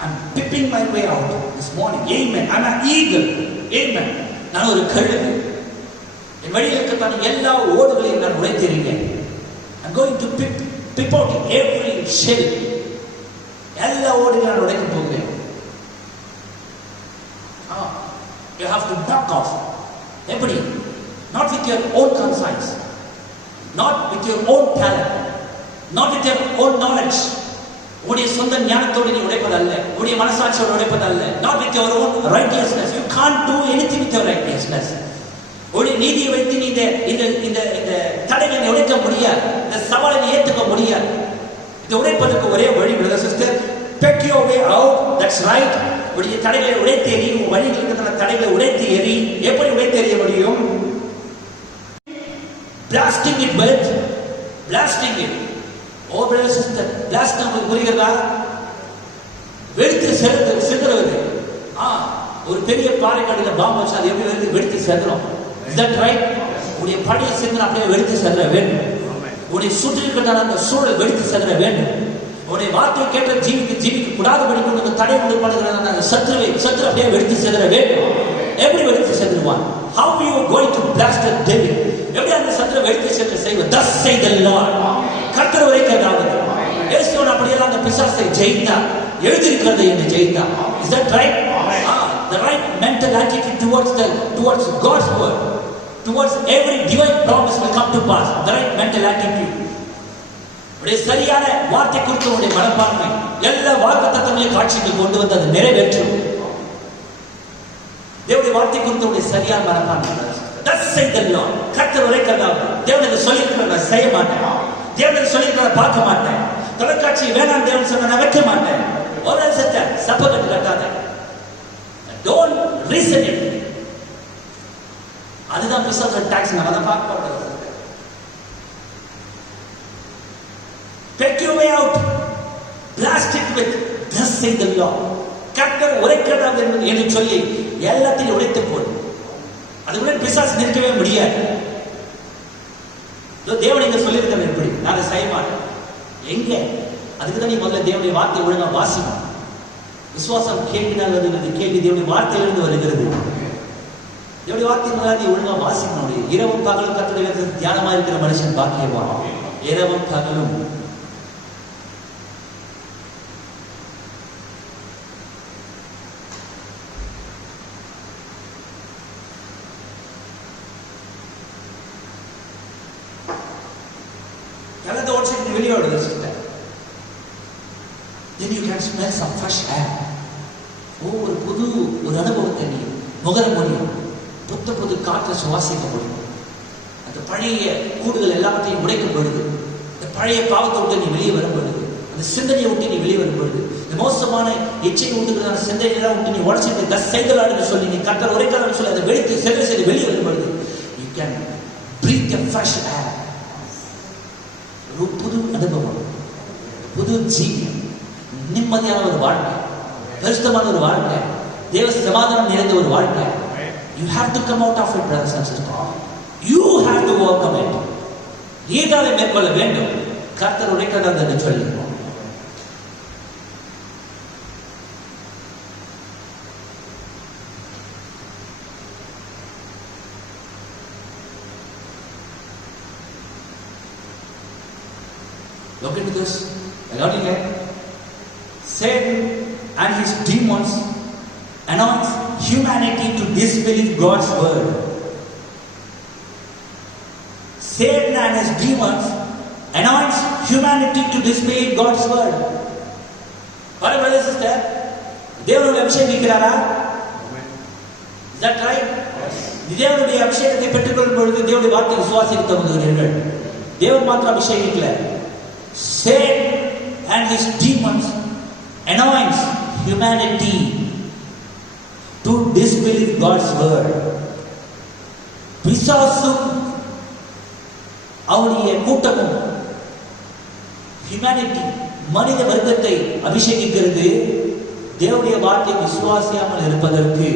I'm pipping my way out this morning. Amen. I'm an eagle. Amen. நான் ஒரு கழுகு. என் வழியில் இருக்கத்தான எல்லா ஓடுகளையும் நான் உடைத்திருக்கேன். I'm going to pip out every shell. எல்லா ஓடுகளையும் நான் உடைக்க போகிறேன். You have to knock off. எப்படி? Not with your own conscience, not with your own talent, not with your own knowledge. உடைய சொந்த ஞானத்தோடு நீ உடைப்பதல்ல, உடைய மனசாட்சியோடு உடைப்பதல்ல. Not with your own righteousness. You can't do anything with your righteousness. உடைய நீதியை வைத்து நீ இந்த தடைகளை உடைக்க முடியாது, இந்த சவாலை ஏற்றுக்க முடியாது. இதை உடைப்பதற்கு ஒரே வழி brother sister, pick your way out. That's right. உடைய தடைகளை உடைத்து எறி, உன் வழியில் இருக்கிற தடைகளை உடைத்து எறி. எப்படி உடைத்து எறிய முடியும்? Blasting it with blasting it. ஓ பிரதர் சிஸ்டர், பிளாஸ்ட் நமக்கு புரிகிறதா? வெடித்து செதுறது. ஒரு பெரிய பாறைக்காடியில பாம்பு வச்சு அது எப்படி வெடித்து செதுறோம்? Is that right? உடைய பழைய சிந்தனை அப்படியே வெடித்து செதுற வேண்டும். உடைய சுற்றி இருக்கிற அந்த சூழல் வெடித்து செதுற வேண்டும். உடைய வார்த்தையை கேட்ட ஜீவிக்க கூடாதபடி கொண்டு தடை உண்டுபடுகிற அந்த சத்ரு அப்படியே வெடித்து செதுற வேண்டும். எப்படி வெடித்து செதுருவான்? How are you going to blast the devil? எப்படி அந்த சத்ரு வெடித்து செதுற செய்வது? Thus say the Lord. கர்த்தர் உரைக்கிறார். இயேசுவன் அப்படியெல்லாம் அந்த பிசாசை ஜெயித்தார், எழுதியிருக்கிறது என்று ஜெயித்தார். Is that right? The right mental attitude towards God's word, towards every divine promise will come to pass. The right mental attitude. உடைய சரியான வார்த்தை குறித்த உடைய மனப்பான்மை எல்லா வாக்குத்தத்தங்களையும் காட்சிக்கு கொண்டு வந்து அதை நிறைவேற்றும். தேவனுடைய வார்த்தை குறித்த உடைய சரியான மனப்பான்மை. Thus say the Lord. கர்த்தர் உரைக்கிறதா? தேவனுக்கு சொல்லியிருக்கிறத நான் செய்ய மாட்டேன், தேவனுக்கு சொல்லியிருக்கிறத பார்க்க மாட்டேன், தொலைக்காட்சி வேணாம் தேவன் சொன்ன நான் வைக்க மாட்டேன். ஒரு செத்த சப்ப கட்டு கட்டாத. Don't reason it. அதுதான் பிசாசோட டாக்ஸ். நான் அதை பார்க்க மாட்டேன். Take your way out. Blast it with thus say the Lord. கர்த்தர் உரைக்கிறதா என்று சொல்லி எல்லாத்தையும் உடைத்து போடு. அதுக்குள்ள பிசாசு நிற்கவே முடியாது. தேவன் இங்க சொல்லியிருக்கிறது எப்படி? நான் அதை செய்ய மாட்டேன். எங்க? அதுக்கு தான் நீ முதல்ல தேவனுடைய வார்த்தை ஒழுங்கா வாசிக்கணும். விசுவாசம் கேள்வினால் வருகிறது, கேள்வி தேவனுடைய வார்த்தையிலிருந்து வருகிறது. தேவனுடைய வார்த்தை முதலாளி ஒழுங்கா வாசிக்கணும். இரவும் பகலும் கர்த்தருடைய தியானமா இருக்கிற மனுஷன் பாக்கியவான். இரவும் பகலும் வெளியோடுது sister. Then you can smell some fresh air. ஒரு புது அனுபவத்தை நீ நுகர முடியும். புது காற்றை சுவாசிக்க முடியும். அந்த பழைய கூடுகள் எல்லாத்தையும் உடைக்கும் பொழுது, இந்த பழைய பாவத்தை விட்டு நீ வெளியே வரும் பொழுது, அந்த சிந்தனையை விட்டு நீ வெளியே வரும் பொழுது, இந்த மோசமான எச்சை உண்டுகிறதான சிந்தனை எல்லாம் விட்டு நீ உடச்சிட்டு தஸ் செய்தலான்னு சொல்லி நீ கர்த்தர் உரைக்காதன்னு சொல்லி அதை வெடித்து செய்து வெளியே வரும் பொழுது, you can breathe a fresh air. புது அனுபவம், புது ஜீவன், நிம்மதியான ஒரு வாழ்க்கை. பரிசுத்தமான ஒரு வாழ்க்கை, தேவ சமாதானம் நிறைந்த ஒரு வாழ்க்கை. You have to come out of it, brothers and sisters. You have to overcome it. நீதானே மேற்கொள்ள வேண்டும். கர்த்தர் உரைக்கிறார் என்று சொல்லி look into this. Satan and his demons anoints humanity to disbelieve God's word. Satan and his demons anoints humanity to disbelieve God's word. What brother sister? தேவனுடைய அபிஷேகிக்கிறாரா? Is that right? தேவனுடைய அபிஷேகத்தை பெற்றுக்கொள்ளும் பொழுது தேவனுடைய வார்த்தையை விசுவாசிக்க தொடங்குகிறீர்கள். தேவன் மாத்திரம் அபிஷேகிக்கல. Satan and his demons anoints humanity to disbelieve God's word. பிசாசும் அவருடைய கூட்டமும் humanity மனித வர்க்கத்தை அபிஷேகிக்கிறது தேவனுடைய வார்த்தையை விசுவாசியாமல் இருப்பதற்கு.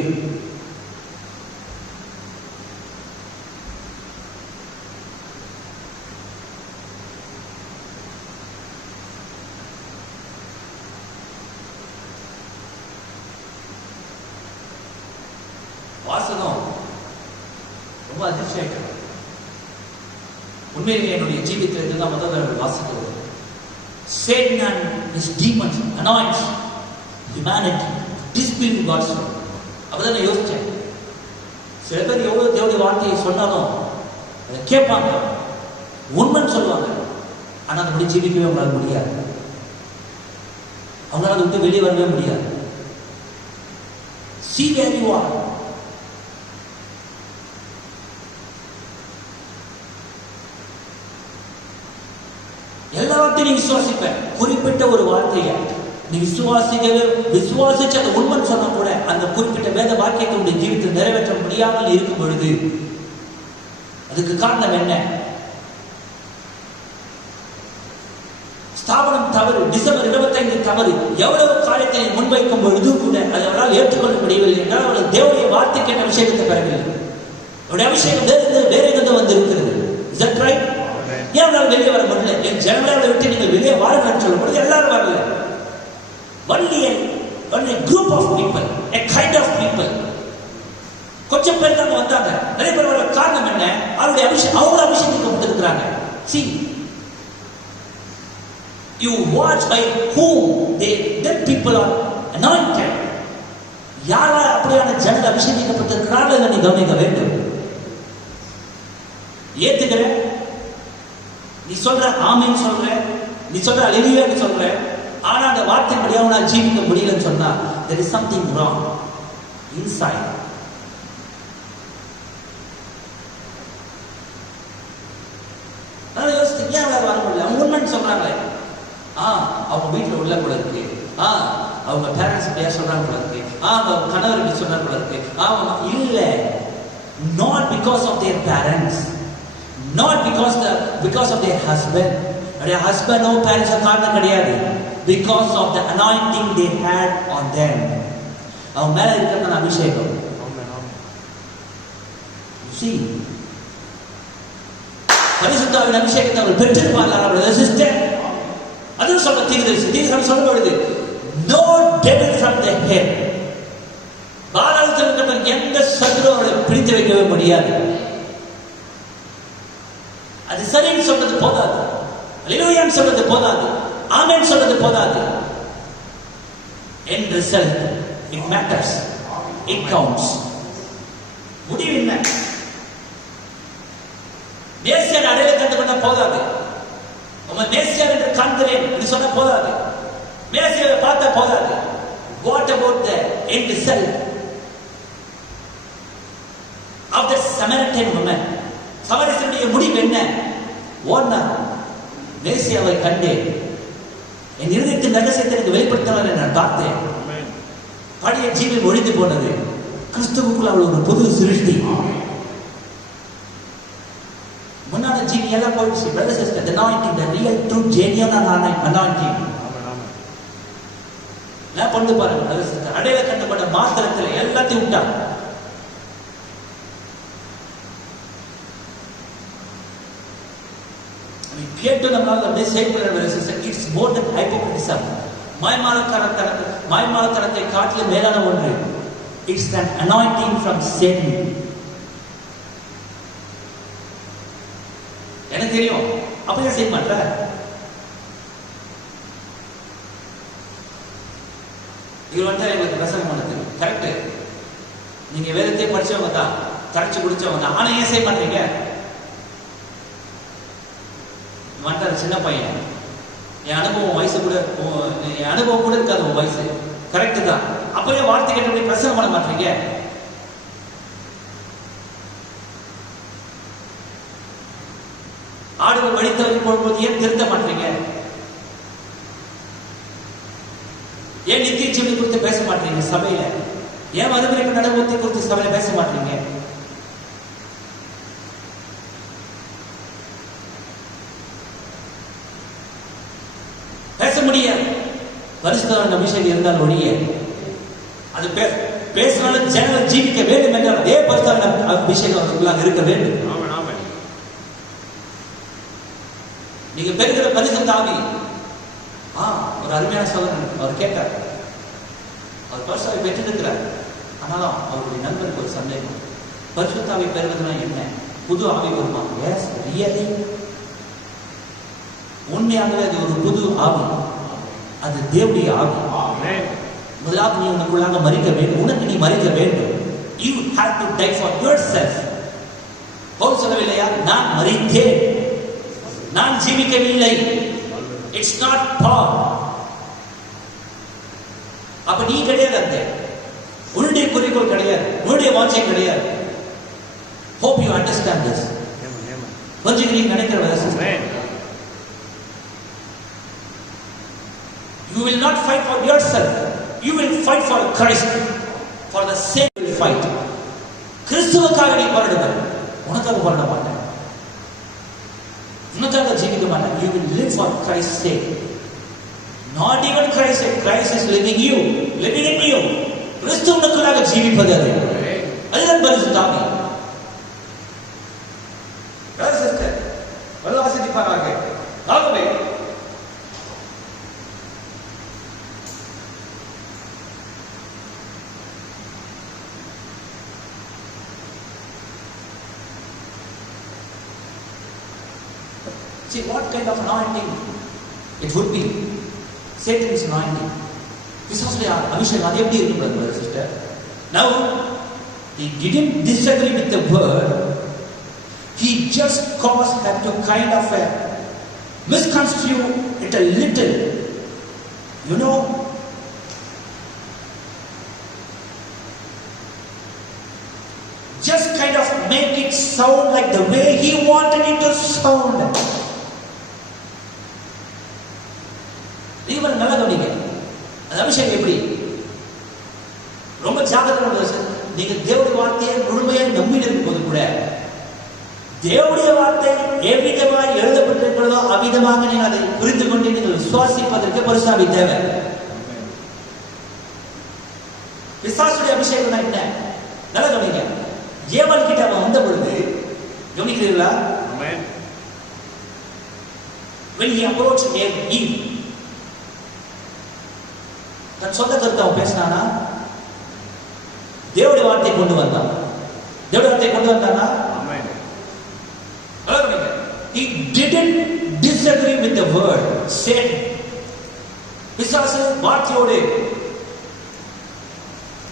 வாசகம் ரொம்ப அதிர்ச்சியாயிட்டு உண்மையிலே என்னுடைய ஜீவிதத்தில் இதுதான் முதல் தடவை வாசிக்கிறது. Satan and his demons anoints humanity to disbelieve God's word. அப்பதான் நான் யோசிச்சேன், சில பேர் எவ்வளவு தேவனுடைய வார்த்தையை சொன்னாலும் அதை கேட்பாங்க, உண்மைன்னு சொல்லுவாங்க, ஆனா அதை ஜீவிக்கவே அவங்களால முடியாது, அவங்களால அதை விட்டு வெளியே வரவே முடியாது. See where you are. எல்லா வார்த்தையும் நீ விசுவாசிப்ப, குறிப்பிட்ட ஒரு வார்த்தையை நீ விசுவாசிச்சு அந்த உண்மைன்னு சொன்னா கூட அந்த குறிப்பிட்ட வேத வாக்கியத்தை உடைய ஜீவிதத்தில் நிறைவேற்ற முடியாமல் இருக்கும் பொழுது அதுக்கு காரணம் என்ன? ஸ்தாபனம் தவறு, டிசம்பர் 25 தவறு, எவ்வளவு காரியத்தை முன்வைக்கும் பொழுது கூட அதை அவரால் ஏற்றுக்கொள்ள முடியவில்லை என்றால் அவர்கள் தேவனுடைய வார்த்தைக்கு என்ன அபிஷேகத்தை பெறவில்லை. அவருடைய அபிஷேகம் வேற எங்க வந்து இருக்கிறது. Is that right? ஏன் அவரால் வெளியே வர முடியல? என் ஜனங்களை விட்டு நீங்கள் வெளியே வாருங்கள் சொல்லும் பொழுது எல்லாரும் வரல. Only a group of people, a kind of people. கொஞ்சம் பேர் தான் வந்தாங்க. நிறைய பேர் வர காரணம் என்ன? அவருடைய அவங்க அபிஷேகிக்கப்பட்டிருக்கிறாங்க. See, you watch by whom that people are anointed. யாரால் அப்படியான ஜனங்கள் அபிஷேகிக்கப்பட்டிருக்கிறார்கள் என்று கவனிக்க வேண்டும். ஏத்துக்கிறேன், நீ சொல்ற ஆமென் சொல்ற, நீ சொல்ற அல்லேலூயான்னு சொல்ற, ஆனா அந்த வார்த்தைப்படி அவனால் ஜீவிக்க முடியலன்னு சொன்னா there is something wrong inside. நான் யோசிச்சு ஏன் வர முடியல? அவங்க உண்மைன்னு சொல்றாங்களே, அவங்க வீட்டுல உள்ள கூட இருக்கு, அவங்க பேரண்ட்ஸ் இப்படியா சொல்றாங்க கூட இருக்கு, அவங்க கணவர் இப்படி சொல்றாங்க கூட இருக்கு, அவங்க இல்ல, not because of their parents, not because of their husband. Their husband or parents are காரணம் கிடையாது. Because of the anointing they had on them. அவங்க மேல இருக்கிற அபிஷேகம். See, பரிசுத்தாவின் அபிஷேகத்தை அவர் பெற்றிருப்பார்கள் அவருடைய சிஸ்டர். அதுவும் சொல்ற தீர்க்கதரிசி சொல்லும் பொழுது no devil from the head. பாதாளத்தில் இருக்கிற எந்த சத்துரு அவரை பிடித்து வைக்கவே முடியாது. அது சரின்னு சொல்றது போதாது, அல்லேலூயான்னு சொல்றது போதாது, ஆமென் சொல்றது போதாது. End result, it matters, it counts. முடிவு என்ன? மேசியார் அடையாளம் கண்டுகொண்டா போதாது, உங்க மேசியார் என்று காண்கிறேன் என்று சொன்னா போதாது, மேசியாரை பார்த்தா போதாது. What about the end result of the Samaritan woman? சமரசனுடைய முடிவு என்ன? ஓன்னா மேசியாவை கண்டேன், என் இருதயத்தின் ரகசியத்தை எனக்கு வெளிப்படுத்தினார் நான் பார்த்தேன். பழைய ஜீவன் ஒழிந்து போனது, கிறிஸ்துவுக்குள் அவள் ஒரு புது சிருஷ்டி. முன்னாடி ஜீவி எல்லாம் போயிடுச்சு. Brothers and sisters, the anointing, the real true genuine anointing. நான் பண்ணு பாருங்க அடையாள கண்டப்பட்ட மாத்திரத்தில் எல்லாத்தையும் விட்டான். கேட்டு நம்மளால அப்படியே செயல்பட இட்ஸ் மோர் தென் ஹைப்போக்ரிட்டிசம். மாய்மாலத்தனத்தை காட்டிலும் மேலான ஒன்று. It's an anointing from Satan. எனக்கு தெரியும் அப்படியே செய்ய மாட்டேன். இவர் வந்து எங்களுக்கு பிரசங்கம் பண்ண தெரியும், கரெக்டு. நீங்க வேதத்தை படிச்சவங்க தான், கரைச்சு குடிச்சவங்க தான். ஆனா ஏன் செய்ய மாட்டீங்க? மாட்டார் சின்ன பையன், என் அனுபவம் வயசு கூட, என் அனுபவம் கூட இருக்காது உன் வயசு, கரெக்டு தான். அப்பவே வார்த்தை கேட்டு பிரசங்கம் பண்ண மாட்டீங்க. ஆடுகள் வழித்தவரை போகும்போது ஏன் திருத்த மாட்டீங்க? ஏன் நித்திய ஜீவனை குறித்து பேச மாட்டீங்க சபையில? ஏன் மறுபிறப்பு நடவடிக்கை குறித்து சபையில பேச மாட்டீங்க? பேச முடியாது. பரிசுத்தவான் அபிஷேகம் இருந்தால் ஒழிய அது பேசினாலும் ஜனங்கள் ஜீவிக்க வேண்டும் என்றால் அதே பரிசுத்தவான் அபிஷேகம் அவர்களுக்குள்ளாக இருக்க வேண்டும். நீங்க பெறுகிற பரிசுத்த ஆவி. ஒரு அருமையான சகோதரன் அவர் கேட்டார், அவர் பரிசுத்தாவை பெற்றிருக்கிறார். ஆனாலும் அவருடைய நண்பருக்கு ஒரு சந்தேகம், பரிசுத்தாவை பெறுவதுனா என்ன? புது ஆவி வருமா? எஸ், ரியலி உண்மையாகவே அது ஒரு புது ஆவி, அது தேவனுடைய ஆவி. முதலாவது நீ உனக்குள்ளாக மறிக்க வேண்டும், உனக்கு நீ மறிக்க வேண்டும். You have to die for yourself. Pavul சொல்லவில்லையா, நான் மறித்தேன், நான் ஜீவிக்கவில்லை. It's not Paul. அப்ப நீ கிடையாது, அந்த உன்னுடைய குறிக்கோள் கிடையாது, உன்னுடைய வாஞ்சை கிடையாது. Hope you understand this. கொஞ்சம் நீங்க நினைக்கிற you will not fight for yourself, you will fight for Christ. For the sake you will fight. கிறிஸ்துவுக்காக நீ போராடுங்கள், உனக்காக போராட மாட்டேன், உனக்காக ஜீவிக்க மாட்டேன். You will live for Christ's sake. Not even Christ, Christ is living you, living in you. கிறிஸ்து உனக்குள்ளாக ஜீவிப்பது அது. அதுதான் பரிசுத்த ஆவி. சிஸ்டர் வல்ல ஆசீர்வதிப்பாராக. ஆகவே see what kind of anointing it would be. Satan's anointing. பிசாசுடைய அபிஷேகம் அது எப்படி இருக்கும் brother sister? Now he didn't disagree with the word, he just caused that to kind of misconstrue it a little, you know. Just kind of make it sound like the way he wanted it to sound. இவன் நல்ல கவனிங்க, அது அபிஷேகம் எப்படி ரொம்ப ஜாகிரதையா. நீங்க தேவனுடைய வார்த்தையை முழுமையாக நம்பி இருக்கும் போது கூட தேவனுடைய வார்த்தை எவ்விதமாய் எழுதப்பட்டிருக்கிறதோ அவ்விதமாக நீங்கள் அதை புரிந்து கொண்டு நீங்கள் விசுவாசிப்பதற்கு பரிசுத்த தேவை. பிசாசுடைய அபிஷேகம் என்ன? நல்ல கவனிங்க. ஏவாள் கிட்ட அவன் வந்த பொழுது கவனிக்கிறீர்களா? when he approached Eve, தன் சொந்த கருத்தை அவன் பேசினானா? தேவனுடைய வார்த்தை கொண்டு வந்தான். தேவனுடைய வார்த்தை கொண்டு வந்தானா? he didn't disagree with the word. Satan, பிசாசு வார்த்தையோடு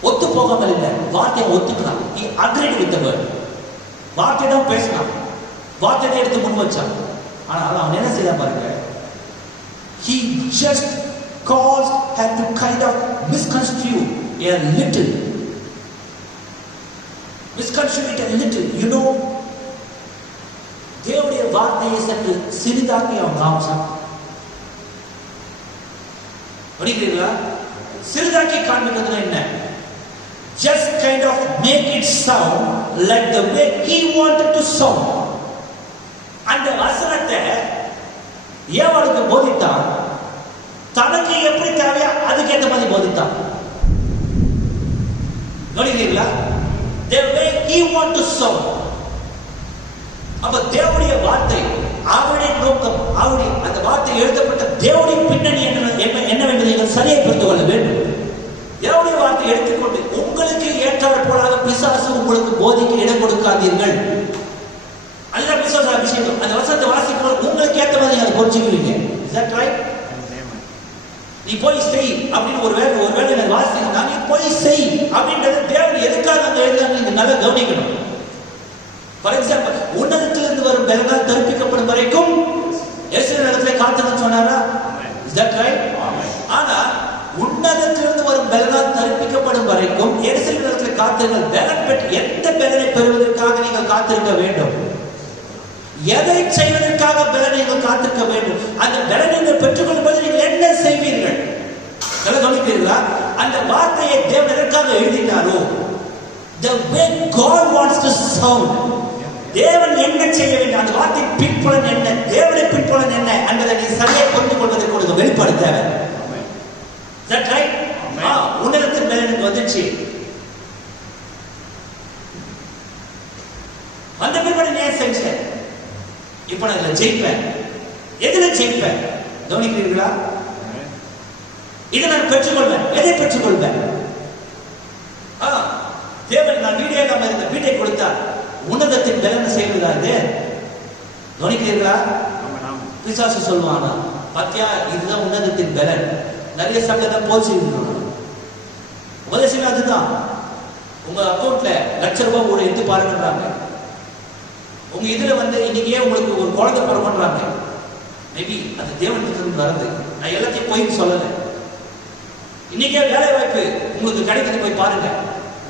ஒத்து போகாமல் இல்லை, வார்த்தையை ஒத்துக்கலாம். he agreed with the word. வார்த்தையிடம் பேசினான், வார்த்தையை எடுத்து முன் வச்சான். ஆனால் அவன் என்ன செய்ய பாருங்க, he just caused her to kind of misconstrue a little. Misconstrue it a little, you know. தேவனுடைய வார்த்தையை சற்று சிறிதாக்கி அவன் காமிச்சான். படிக்கிறீங்களா? சிறிதாக்கி காண்பிக்கிறதுனா என்ன? Just kind of make it sound like the way he wanted to sound. அந்த வசனத்தை ஏவாளுக்கு போதித்தான். தனக்கு எப்படி தேவையா அதுக்கேற்ற மாதிரி போதித்தான். கவனிக்கிறீங்களா? the way he want to serve. அப்ப தேவனுடைய வார்த்தை, அவருடைய நோக்கம், அவருடைய அந்த வார்த்தை எழுதப்பட்ட தேவனுடைய பின்னணி என்னவென்று நீங்கள் சரியை புரிந்து கொள்ள வேண்டும். தேவனுடைய வார்த்தை எடுத்துக்கொண்டு உங்களுக்கு ஏற்றாற் போலாக பிசாசு உங்களுக்கு போதிக்க இடம் கொடுக்காதீர்கள். அதுதான் பிசாசு விஷயம். அந்த வசனத்தை வாசிக்கும் உங்களுக்கு ஏற்ற மாதிரி அதை புரிஞ்சுக்குவீங்க. Is that right? நீ போய் செய் அப்படின்னு ஒரு வேலை வாசிக்கணும். நீ போய் செய் அப்படின்றது தேவன் எதுக்காக அந்த எழுதாங்க நீங்க நல்லா கவனிக்கணும். ஃபார் எக்ஸாம்பிள், உன்னதத்திலிருந்து வரும் பெலனால் தரிப்பிக்கப்படும் வரைக்கும் எஸ்ரேல் இடத்துல காத்துன்னு சொன்னாரா? Is that right? ஆனா உன்னதத்திலிருந்து வரும் பெலனால் தரிப்பிக்கப்படும் வரைக்கும் எஸ்ரேல் இடத்துல காத்திருங்கள். பெலன் பெற்று எந்த பெலனை பெறுவதற்காக நீங்கள் காத்திருக்க வேண்டும்? எதை செய்வதற்காக பெலனை நீங்கள் காத்திருக்க வேண்டும்? அந்த பெலனை நீங்கள் பெற்றுக்கொள்ளும் போது நீங்கள் என்ன செய்வீர்கள்? கவனிக்கிறீர்களா? அந்த வார்த்தையை தேவன் எதற்காக எழுதினாரோ, the way God wants to sound, தேவன் என்ன செய்ய வேண்டும், அந்த வார்த்தை பின்புலன் என்ன, தேவனுடைய பின்புலன் என்ன என்பதை நீ சரியாக புரிந்து கொள்வதற்கு ஒரு வெளிப்பாடு தேவை. That right? உன்னதத்தின் மேல எனக்கு வந்துச்சு. அந்த பின்புலன் ஏன் செஞ்சேன்? இப்ப நான் இதுல ஜெயிப்பேன். எதுல ஜெயிப்பேன்? கவனிக்கிறீர்களா? இதை நான் பெற்றுக்கொள்வேன். எதை பெற்றுக்கொள்வேன்? தேவன் நான் வீடே இல்லாம இருந்த வீட்டை கொடுத்தார். உன்னதத்தின் பலனை செய்வதாக கவனிக்கிறீர்களா? பிசாசு சொல்லுவானா, பாத்தியா இதுதான் உன்னதத்தின் பலன். நிறைய சங்கத்தை போச்சு உபதேசம் அதுதான். உங்க அக்கௌண்ட்ல ₹1,00,000 கூட எடுத்து பாருங்கன்றாங்க. உங்க இதுல இன்னைக்கே உங்களுக்கு ஒரு குழந்தை பிறகுன்றாங்க. மேபி அது தேவனுக்கு வருது. நான் எல்லாத்தையும் போய் சொல்லல. இன்னைக்கே வேலை வாய்ப்பு உங்களுக்கு கிடைக்கிறது, போய் பாருங்க.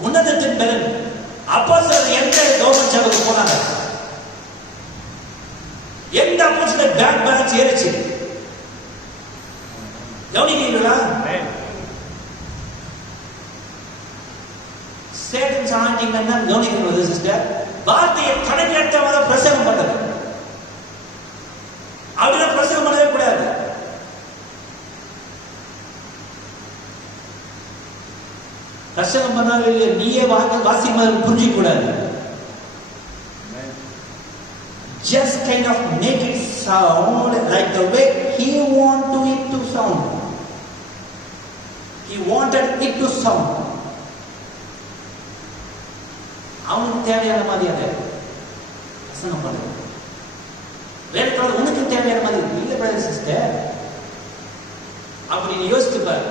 உன்னதத்தின் பலன். அப்போஸ்தலர் எந்த கவர்மெண்ட் ஜாபுக்கு போனாங்க? எந்த அப்போஸ்தலர் பேங்க் பேலன்ஸ் ஏறிச்சு? கவனிக்கிறீங்களா? சேட்டன்ஸ் ஆண்டிங்கன்னா கவனிக்கிறீங்களா சிஸ்டர்? வார்த்தையை கணக்கெடுத்தவங்க பிரசங்கம் பண்ணது. அவங்கள பிரசங்கம் பண்ணவே கூடாது. பிரசங்கம் பண்ணாலும் இல்லையா, நீயே வாசிமா புரிஞ்சிக்க கூடாது. Just kind of make it sound like the way he wanted it to sound. He wanted it to sound. அவனுக்கு தேவையான மாதிரியாக பிரசங்கம் பண்ணு. வேற உனக்கு தேவையான மாதிரி இல்ல பிரதர் சிஸ்டர். அப்படி நீ யோசித்து பாரு.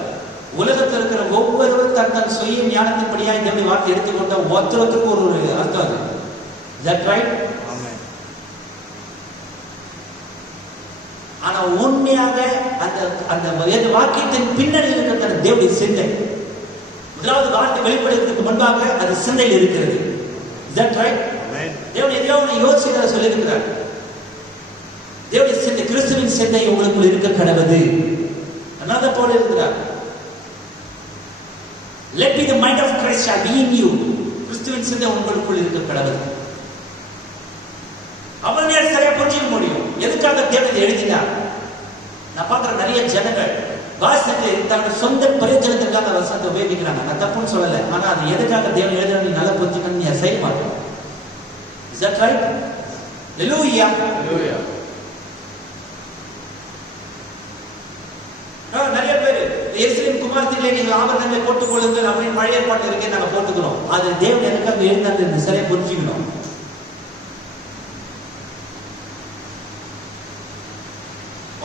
உலகத்தில் இருக்கிற ஒவ்வொருவரும் தன் சுய ஞானத்தின்படியா இந்த வார்த்தை எடுத்துக்கொண்ட ஒருத்தருக்கு ஒரு அர்த்தம் அது. That right? ஆனா உண்மையாக அந்த அந்த வாக்கியத்தின் பின்னணியில் இருக்கிற தேவனுடைய சிந்தை, முதலாவது வார்த்தை வெளிப்படுவதற்கு முன்பாக அது சிந்தையில் இருக்கிறது. That right? தேவன் எதையோ யோசிக்க சொல்லியிருக்கிறார். தேவனுடைய சிந்தை, கிறிஸ்துவின் சிந்தை உங்களுக்குள் இருக்க கடவுது. another போல இருக்கிறார். Let be the mind of Christ shall be in you. கிறிஸ்துவின் சிந்தை உங்களுக்குள் இருக்க கடவுது. அவனே சரியா புரிஞ்சுக்க முடியும் எதுக்காக தேவன் எழுதினார். நான் பார்க்குற நிறைய ஜனங்கள் வாசித்து தன்னோட சொந்த பிரயோஜனத்திற்காக வசனத்தை உபயோகிக்கிறாங்க. நான் தப்புன்னு சொல்லலை. ஆனா அது எதுக்காக தேவன் எழுதுறாங்க நல்லா புரிஞ்சுக்கணும்னு நீ செய்ய மாட்டேன். Is that right? Hallelujah. Hallelujah. நிறைய பேர் எருசலேம் குமாரத்திலே நீங்கள் ஆபரணங்களை போட்டுக் கொள்ளுங்கள் அப்படின்னு பழைய ஏற்பாட்டில் இருக்கே நாங்கள் போட்டுக்கிறோம். அது தேவன் எதுக்காக எழுந்தாங்க சரியா புரிஞ்சுக்கணும்.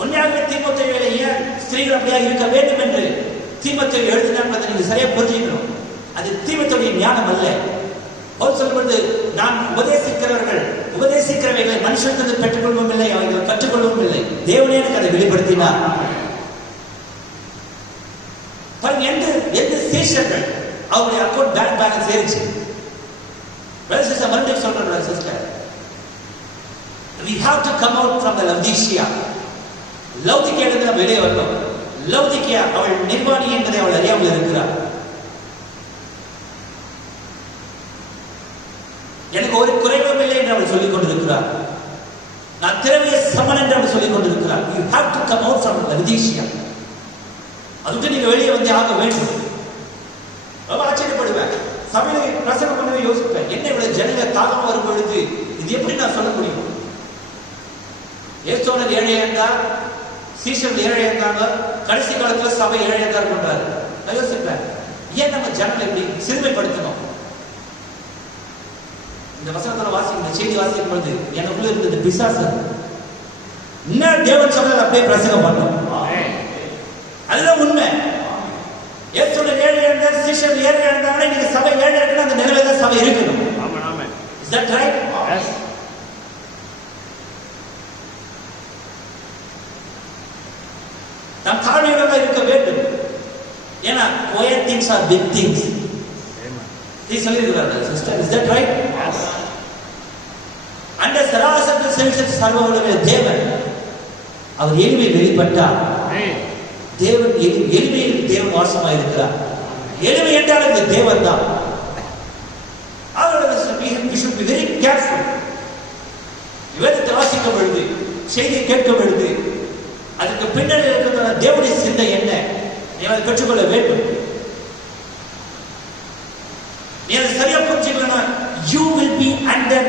உண்மையாகவே தீமோத்தேயுவிலே ஏன் ஸ்திரீகள் அப்படியா இருக்க வேண்டும் என்று தீமோத்தேயு எழுதினார் என்பதை நீங்க சரியா புரிஞ்சுக்கணும். அது தீமோத்தேயுடைய ஞானம் அல்ல. அவர் சொல்வது, நான் உபதேசிக்கிறவைகளை மனுஷத்திலிருந்து பெற்றுக்கொள்ளவும் இல்லை, அவர்கள் கற்றுக்கொள்ளவும் இல்லை, தேவனே எனக்கு அதை வெளிப்படுத்தினார். எந்த சீஷர்கள் அவருடைய அக்கௌண்ட் பேங்க் பேலன்ஸ் ஏறிச்சு. மறுபடியும் சொல்றேன் sister, we have to come out from the Laodicea. லௌதிக்கியா வெளியே வரணும். லௌதிக்கியா அவள் நிர்வாணி என்பதை அவள் அறியாமல் இருக்கிறார். எனக்கு ஒரு குறைவும் இல்லை என்று அவள் சொல்லிக் கொண்டிருக்கிறார். நான் திறமைய சமன் என்று அவள் சொல்லிக் கொண்டிருக்கிறார். You have to come out from Laodicea. அதுக்கு நீங்க வெளியே வந்து ஆக வேண்டும். ரொம்ப ஆச்சரியப்படுவேன். சபையில பிரசங்கம் பண்ணவே யோசிப்பேன், என்ன இவ்வளவு ஜனங்க தாகம் வரும் பொழுது இது எப்படி நான் சொல்ல முடியும்? ஏசோனர் ஏழையா இருந்தா, சீஷர்கள் ஏழையா இருந்தாங்க, கடைசி காலத்துல சபை ஏழையா தான் பண்றாரு. நான் யோசிப்பேன், ஏன் நம்ம ஜனங்களை இப்படி சிறுமைப்படுத்தணும்? இந்த வசனத்துல வாசிக்கும், இந்த செய்தி வாசிக்கும் பொழுது எனக்குள்ள இருந்தது பிசாசு. இன்னும் தேவன் சொன்னதை அப்படியே பிரசங்கம் பண்ணணும். அதுதான் உண்மை. ஏசோனர் ஏழையா இருந்தா, சீஷர்கள் ஏழையா இருந்தாங்கன்னா நீங்க சபை ஏழையா இருக்குன்னா அந்த நிலையில தான் சபை இருக்கணும். Is that right? Yes. நாம் தாழ்மையாக இருக்க வேண்டும். ஏன்னா quiet things are big things. நீ சொல்லிருக்கிறாரு sister. Is that right? Yes. அந்த சராசர செல்சியஸ் சர்வவல்லமையுள்ள தேவன் அவர் எளிமையில் வெளிப்பட்டார். தேவன் எளிமையில் தேவன் வாசமாக இருக்கிறார். எளிமை என்றால் இந்த தேவன் தான். We should be very careful. வேதத்தை வாசிக்க பொழுது, செய்தியை கேட்க பொழுது, அதுக்கு பின்னாடி இருக்கிற தேவனுடைய சிந்தை என்ன நீங்கள் பெற்றுக்கொள்ள வேண்டும். நீ அதை சரியா புரிஞ்சுக்கலன்னா you will be under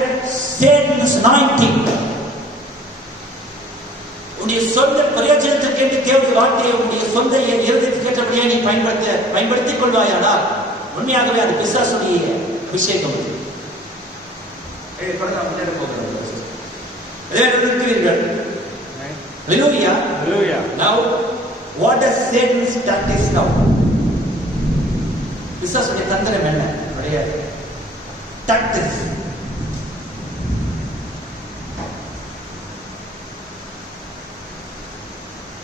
Satan's anointing. உன்னுடைய சொந்த பிரயோஜனத்துக்கு என்று தேவனுடைய வார்த்தையை உன்னுடைய சொந்த இருதயத்துக்கு ஏற்றபடியே நீ பயன்படுத்திக் கொள்வாயானால் உண்மையாகவே அது பிசாசுடைய அபிஷேகம். Hallelujah. Hallelujah. Now, what does Satan's tactics now? பிசாசுடைய தந்திரம் என்ன? அவருடைய tactics.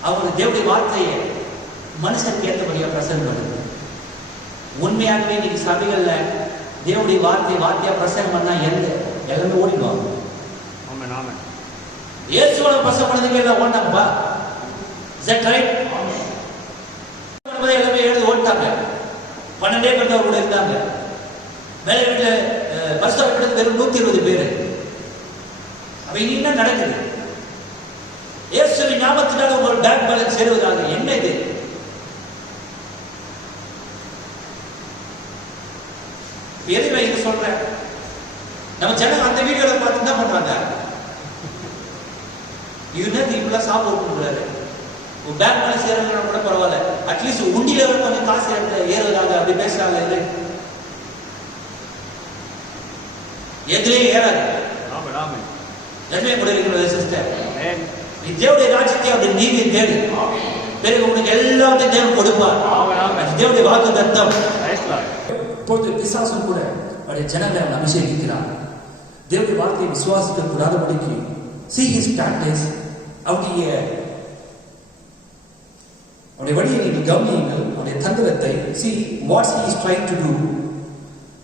அவர் தேவனுடைய வார்த்தையை மனுஷனுக்கு ஏற்றபடியா பிரசங்கம் பண்ணுது. உண்மையாகவே நீங்க சபைகள்ல தேவனுடைய வார்த்தையா பிரசங்கம் பண்ணா எல்லாமே ஓடிடுவாங்க. இயேசுவோட பிரசங்கம் பண்ணதுக்கு எல்லாம் ஓட்டாங்கப்பா. Is that right? எல்லாமே எழுதி ஓட்டாங்க. 12 பேர் அவரோட இருந்தாங்க. மேலே வீட்டுல பஸ் ஸ்டாப் வெறும் 120 பேர். அப்ப இனி என்ன நடக்குது? இயேசுவின் நாமத்தினால உங்கள் பேங்க் பேலன்ஸ் சேருவதாக. என்ன இது? எதுவுமே இது சொல்றேன். நம்ம ஜனங்க அந்த வீடியோல பார்த்து என்ன பண்றாங்க? இவனது இப்பெல்லாம் சாப்பிடுறாரு. பேங்க் பேலன்ஸ் ஏறதுனா கூட பரவாயில்ல, அட்லீஸ்ட் உண்டியில கொஞ்சம் காசு ஏறுவதாக அப்படி பேசுறாங்க. இது எதிரே ஏறாது. எதுவுமே கூட இருக்கிற சிஸ்டர், நீ தேவனுடைய ராஜ்யத்தை அவருடைய நீதியை தேடு, பிறகு உனக்கு எல்லாத்தையும் தேவன் கொடுப்பார். தேவனுடைய வாக்கு தத்தம். இப்பொழுது பிசாசும் கூட அவருடைய ஜனங்களை அவன் அபிஷேகிக்கிறார். தேவனுடைய வார்த்தையை விசுவாசிக்க கூடாதபடிக்கு see his tactics. அவருடைய வழியை நீங்கள் கவனியுங்கள், அவருடைய தந்திரத்தை. see what he is trying to do.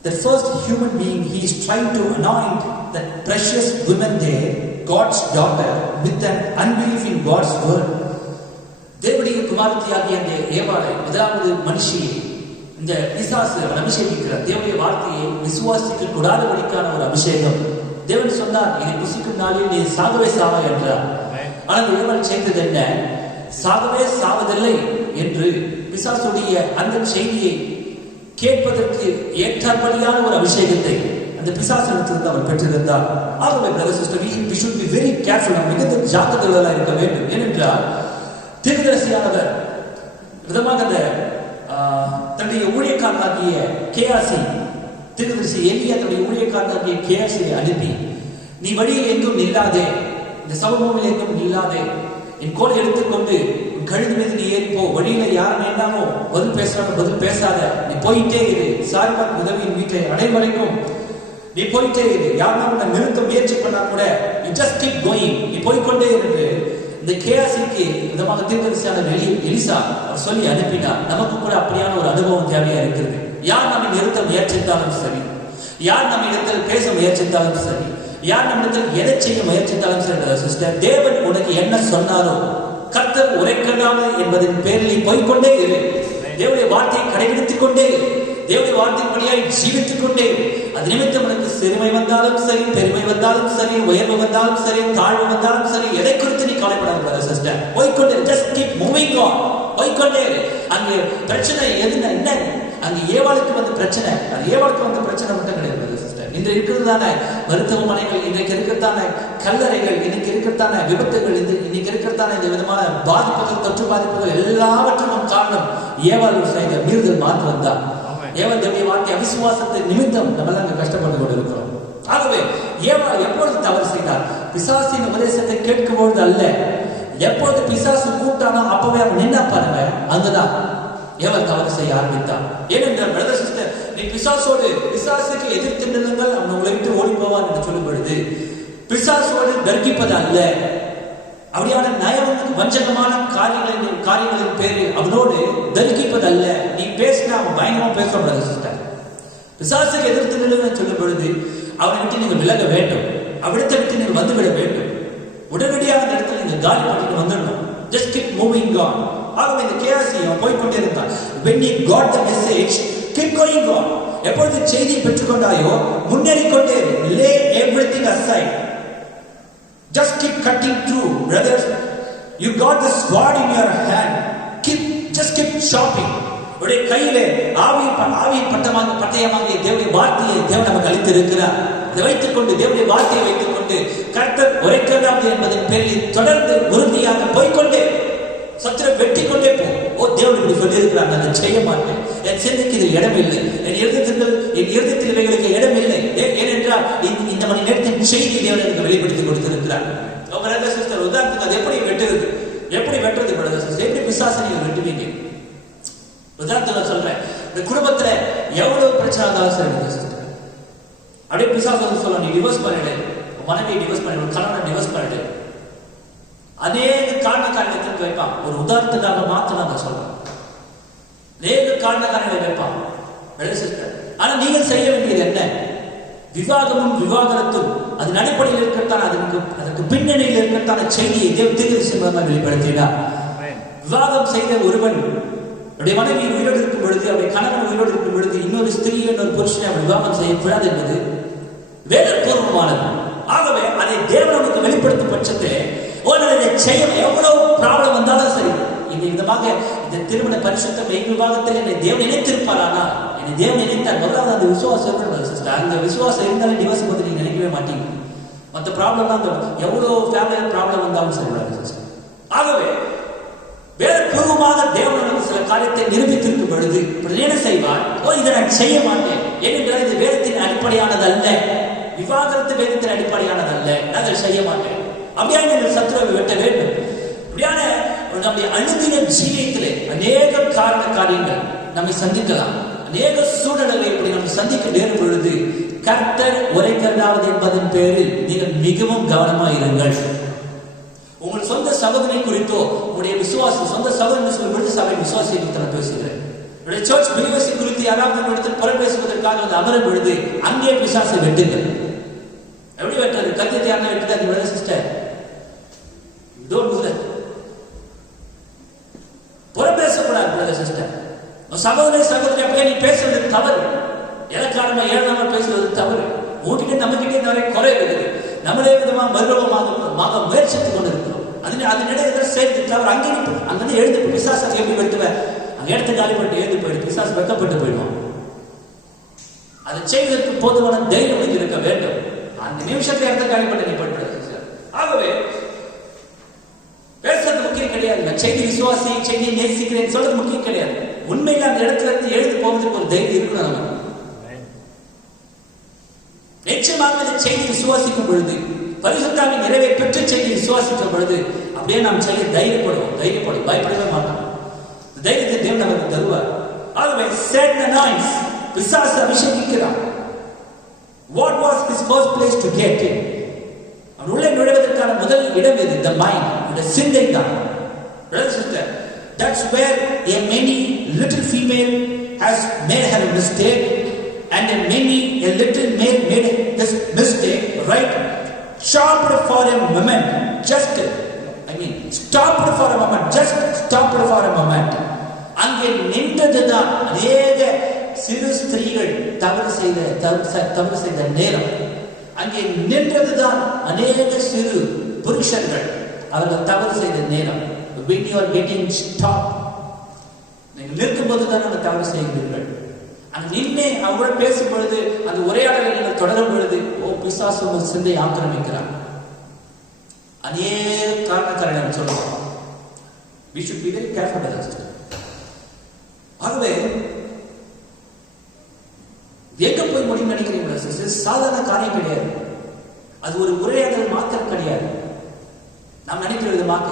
The first human being he is trying to anoint that precious woman there, God's daughter, with an unbelief in God's word. தேவனுடைய குமாரத்தியாகிய அந்த ஏவாளை, முதலாவது மனுஷியை இந்த பிசாசு அபிஷேகிக்கிறார். தேவனுடைய வார்த்தையை விசுவாசிக்க கூடாதபடிக்கான ஒரு அபிஷேகம். தேவன் சொன்னார், இதை புசிக்கும் நாளில் நீ சாகவே சாவா என்றார். ஆனால் ஏவாள் செய்தது என்ன? சாகவே சாவதில்லை என்று பிசாசுடைய அந்த செய்தியை கேட்பதற்கு ஏற்றபடியான ஒரு அபிஷேகத்தை அந்த பிசாசிடத்திலிருந்து அவர் பெற்றிருந்தார். ஆகவே brother sister, we should be very careful. நாம் மிகுந்த ஜாக்கிரதையாக இருக்க வேண்டும். ஏனென்றால் தீர்க்கதரிசியானவர் விதமாக அந்த தன்னுடைய ஊழியக்காரனாகிய கேயாசி, தீர்க்கதரிசி எலியா தன்னுடைய ஊழியக்காரனாகிய கேயாசியை அனுப்பி, நீ வழியில் எங்கும் நில்லாதே, இந்த சமபூமியில் எங்கும் நில்லாதே, என் கோலை எடுத்துக்கொண்டு கழுது மீது நீ ஏறிப்போ, வழியில யாரும் வேண்டாமோ பதில் பேசுறாங்க, பதில் பேசாத, நீ போயிட்டே இரு, சாரிபாத் உதவியின் வீட்டை அடையும் வரைக்கும் நீ போயிட்டே இரு, யாரும் உன்னை நிறுத்த முயற்சி பண்ணா கூட you just keep going, நீ போய்கொண்டே இரு. இந்த கேயாசிக்கு விதமாக தீர்க்கதரிசியான எலிசா அவர் சொல்லி அனுப்பினார். நமக்கு கூட அப்படியான ஒரு அனுபவம் தேவையா இருக்கிறது. யார் நம்மை நிறுத்த முயற்சித்தாலும் சரி, யார் நம்ம இடத்தில் பேச முயற்சித்தாலும் சரி, யார் நம்ம இடத்தில் எதை செய்ய முயற்சித்தாலும் சரி சிஸ்டர், தேவன் உனக்கு என்ன சொன்னாரோ கர்த்தர் உரைக்கலாமே என்பதன் பேரில் நீ போய்கொண்டே இரு. தேவனுடைய வார்த்தையை கடைபிடித்துக் கொண்டே இரு. தேவனுடைய வார்த்தையின்படியாய் ஜீவித்துக் கொண்டே இரு. அது நிமித்தம் உனக்கு சிறுமை வந்தாலும் சரி, பெருமை வந்தாலும் சரி, உயர்வு வந்தாலும் சரி, தாழ்வு வந்தாலும் சரி, எதை குறித்து நீ கவலைப்படாத சிஸ்டர். போய்கொண்டே, just keep moving on. போய்கொண்டே இரு. அங்கே பிரச்சனை எதுனா என்ன? அங்கே ஏவாளுக்கு வந்த பிரச்சனை, அது ஏவாளுக்கு வந்த பிரச்சனை மட்டும் கிடையாது சிஸ்டர். இன்று இருக்கிறதான மருத்துவமனைகள், இன்றைக்கு இருக்கிறதான கல்லறைகள், இன்னைக்கு இருக்கிறதான விபத்துகள், இன்னைக்கு இருக்கிறதான இந்த விதமான பாதிப்புகள், தொற்று பாதிப்புகள் எல்லாவற்றுக்கும் காரணம் ஏவாள் செய்த மீறுதல் மாற்றம் தான். ஏவாள் தேவனுடைய வார்த்தை அவிசுவாசத்தை நிமித்தம் நம்ம எல்லாம் அங்க கஷ்டப்பட்டு கொண்டு இருக்கிறோம். ஆகவே ஏவாள் எப்பொழுது தவறு செய்தார்? பிசாசின் உபதேசத்தை கேட்கும் பொழுது அல்ல, எப்பொழுது பிசாசு கூட்டானோ அப்பவே அவன் நின்னா பாருங்க, அங்கதான் ஏவாள் தவறு செய்ய ஆரம்பித்தான். ஏனென்றால் பிரதர் சிஸ்டர், நீ பிசாசுக்கு எதிர்த்து நில்லுங்கள், அவன் உங்களை விட்டு ஓடி போவான் என்று சொல்லும் பொழுது பிசாசோடு தர்க்கிப்பது அல்ல, அப்படியான நயம் வஞ்சகமான காரியங்களின் பேரு அவனோடு தர்க்கிப்பது அல்ல. நீ பேசினா அவன் பயங்கரமா பேசுவான் பிரதர் சிஸ்டர். பிசாசுக்கு எதிர்த்து நில்லுங்கள் சொல்லும் பொழுது அவனை விட்டு நீங்கள் விலக வேண்டும், அவ்விடத்தை விட்டு நீங்கள் வந்துவிட வேண்டும். உடனடியாக அந்த இடத்துல நீங்க காலி பண்ணிட்டு வந்துடணும். Just keep moving on. ஆகவே இந்த கேசி அவன் போய்கொண்டே இருந்தான். When he got the message, keep going on. எப்பொழுது செய்தி பெற்றுக்கொண்டாயோ முன்னேறிக்கொண்டே இரு. Lay everything aside. Just keep cutting through, brothers. You got the sword in your hand. Just keep chopping. உடைய கையிலே ஆவியின் பட்டயமாக தேவனுடைய வார்த்தையை தேவன் நமக்கு அளித்து இருக்கிறார். அதை வைத்துக் கொண்டு, தேவனுடைய வார்த்தையை வைத்துக் கொண்டு கர்த்தர் உரைக்கிறார் என்பதன் பேரில் தொடர்ந்து உறுதியாக போய்கொண்டே சத்துரை வெட்டி கொண்டே போ. ஓ, தேவன் இப்படி சொல்லி இருக்கிறார், நான் அதை செய்ய மாட்டேன், என் சிந்தைக்கு இதில் இடம் இல்லை, என் இருதயத்தில் இவைகளுக்கு இடம் இல்லை. ஏனென்றால் இந்த மணி நேரத்தின் செய்தி தேவன் எனக்கு வெளிப்படுத்தி கொடுத்திருக்கிறார். உதாரணத்துக்கு அது எப்படி வெட்டுறது, எப்படி பிசாசை நீங்க வெட்டுவீங்க? உதாரணத்துக்கு சொல்றேன், இந்த குடும்பத்துல எவ்வளவு பிரச்சனை இருந்தாலும் சரி, அப்படியே பிசாசு வந்து சொல்ல, நீ டிவோர்ஸ் பண்ணிடு, மனைவியை டிவோர்ஸ் பண்ணிடு, கணவனை டிவோர்ஸ் பண்ணிடு, அநேக காரணக்காரர்களுக்கு வைப்பான். ஒரு உதாரணத்துக்காக மாத்திரம் நான் சொல்றேன், அநேக காரணக்காரர்களை வைப்பான். ஆனா நீங்கள் செய்ய வேண்டியது என்ன? விவாதமும் விவாகரத்தும் அதன் அடிப்படையில் இருக்கத்தான், அதற்கு பின்னணியில் இருக்கத்தான செய்தியை தேவ வெளிப்படுத்தினார். விவாதம் செய்த ஒருவன் அவருடைய மனைவி உயிரோடு இருக்கும் பொழுது, அவருடைய கணவன் உயிரோடு இருக்கும் பொழுது இன்னொரு ஸ்திரீ, இன்னொரு புருஷனை அவர் விவாகம் செய்யக்கூடாது என்பது வேதபூர்வமானது. ஆகவே அதை தேவனுக்கு வெளிப்படுத்தும் பட்சத்தில் செய்ய எவ்வளவு ப்ராப்ளம் வந்தாலும் சரி, இந்த விதமாக இந்த திருமண பரிசுத்தம் எங்கள் விவாகத்தில் என்னை தேவன் நினைத்திருப்பாரானா, என்னை தேவன் நினைத்தார். முதலாவது அந்த விசுவாசம், அந்த விசுவாசம் இருந்தாலே டிவோர்ஸ் பற்றி நீங்க நினைக்கவே மாட்டீங்க. மற்ற ப்ராப்ளம் எவ்வளவு ஃபேமிலியில் ப்ராப்ளம் வந்தாலும் சரி. ஆகவே வேதபூர்வமாக தேவனுக்கு சில காரியத்தை நிரூபித்திருக்கும் பொழுது என்ன செய்வார்? இதை நான் செய்ய மாட்டேன், ஏனென்றால் இது வேதத்தின் அடிப்படையானது அல்ல, விவாகரத்து வேதத்தின் அடிப்படையானது அல்ல, நாங்கள் செய்ய மாட்டேன். அப்படியான நீங்கள் சத்துருவை வெட்ட வேண்டும். அப்படியான நம்முடைய அனுதின ஜீவியத்திலே அநேக காரியங்கள் நம்மை சந்திக்கலாம், அநேக சூழ்நிலைகளை இப்படி நம்ம சந்திக்க நேரும் பொழுது கர்த்தர் உரைக்கிறாவது என்பதன் பேரில் நீங்கள் மிகவும் கவனமாக இருங்கள். உங்கள் சொந்த சகோதரி குறித்தோ, உங்களுடைய விசுவாசி சொந்த சகோதரன் சொல்லும்போது சபை விசுவாசியை குறித்து நான் பேசுகிறேன். என்னுடைய சர்ச் பிலிவர்ஸை குறித்து யாராவது இடத்தில் புறம் பேசுவதற்காக வந்து அமரும் பொழுது அங்கே பிசாசை வெட்டுங்கள். எப்படி வெட்டுறது? கத்தியத்தை யாருன்னா வெட்டுறது சிஸ்டர், டோன்ட் டு தட். புறம் பேசக்கூடாது பிரதர் சிஸ்டர். சகோதரி அப்படியே நீ பேசுறது தவறு, எதற்காரமா ஏழாம பேசுவது தவறு. உங்ககிட்ட நம்மகிட்ட நிறைய குறை இருக்குது, நம்மளே விதமா மறுரூபமாக முயற்சித்துக் கொண்டு இருக்கிறோம். அதனிடையே சேர்த்து தவறு. அங்கே எழுந்து பிசாசை எப்படி வெட்டுவேன்? அங்கே இடத்த காலி பண்ணிட்டு எழுந்து போயிடு, பிசாசு வெக்கப்பட்டு போயிடுவான். அதை செய்வதற்கு போதுமான தைரியம் இருக்க வேண்டும். அந்த நிமிஷத்தை இடத்த காலி பண்ணி நீ போயிட்டு. ஆகவே பேசுறது முக்கியம் கிடையாது. நான் செய்தி விசுவாசி, செய்தியை நேசிக்கிறேன் சொல்றது முக்கியம் கிடையாது. உண்மையில அந்த இடத்துல இருந்து எழுந்து போவதற்கு ஒரு தைரியம் இருக்கணும் நமக்கு. நிச்சயமாக இந்த செய்தி விசுவாசிக்கும் பொழுது, பரிசுத்தாவின் நிறைவை பெற்ற செய்தி விசுவாசிக்கும் பொழுது அப்படியே நாம் செய்ய தைரியப்படுவோம், பயப்படவே மாட்டோம். தைரியத்தை தேவன் நமக்கு தருவார். ஆகவே சேட்டனைஸ், பிசாசு அபிஷேகிக்கிறான். What was his first place to get in? அவன் உள்ளே நுழைவதற்கான முதல் இடம் எது? The mind, இந்த சிந்தை தான். Brother sister, that's where a many little female has made her mistake, and a little male made this mistake, right? Stopped for a moment, stopped for a moment. அங்கே நின்றதுதான் அநேக சிறு ஸ்திரீகள் தவறு செய்த நேரம். அங்கே நின்றதுதான் அநேக சிறு புருஷர்கள் அவர்கள் தவறு செய்த நேரம். When you are getting stopped நீங்கள் நிற்கும் போது தான் அந்த தவறு செய்கிறீர்கள். அங்க நின்று அவங்களோட பேசும் பொழுது அந்த உரையாடலை நீங்கள் தொடரும் பொழுது பிசாசு உங்கள் சிந்தை ஆக்கிரமிக்கிறார். அநேக காரணக்காரர்கள் சொல்லுவாங்க. We should be very careful with this. ஆகவே எங்க போய் முடியும் நினைக்கிறீங்களா? சாதாரண காரியம் கிடையாது. அது ஒரு உரையாடல் மாத்திரம் கிடையாது. நாம் நினைக்கிற விதமாக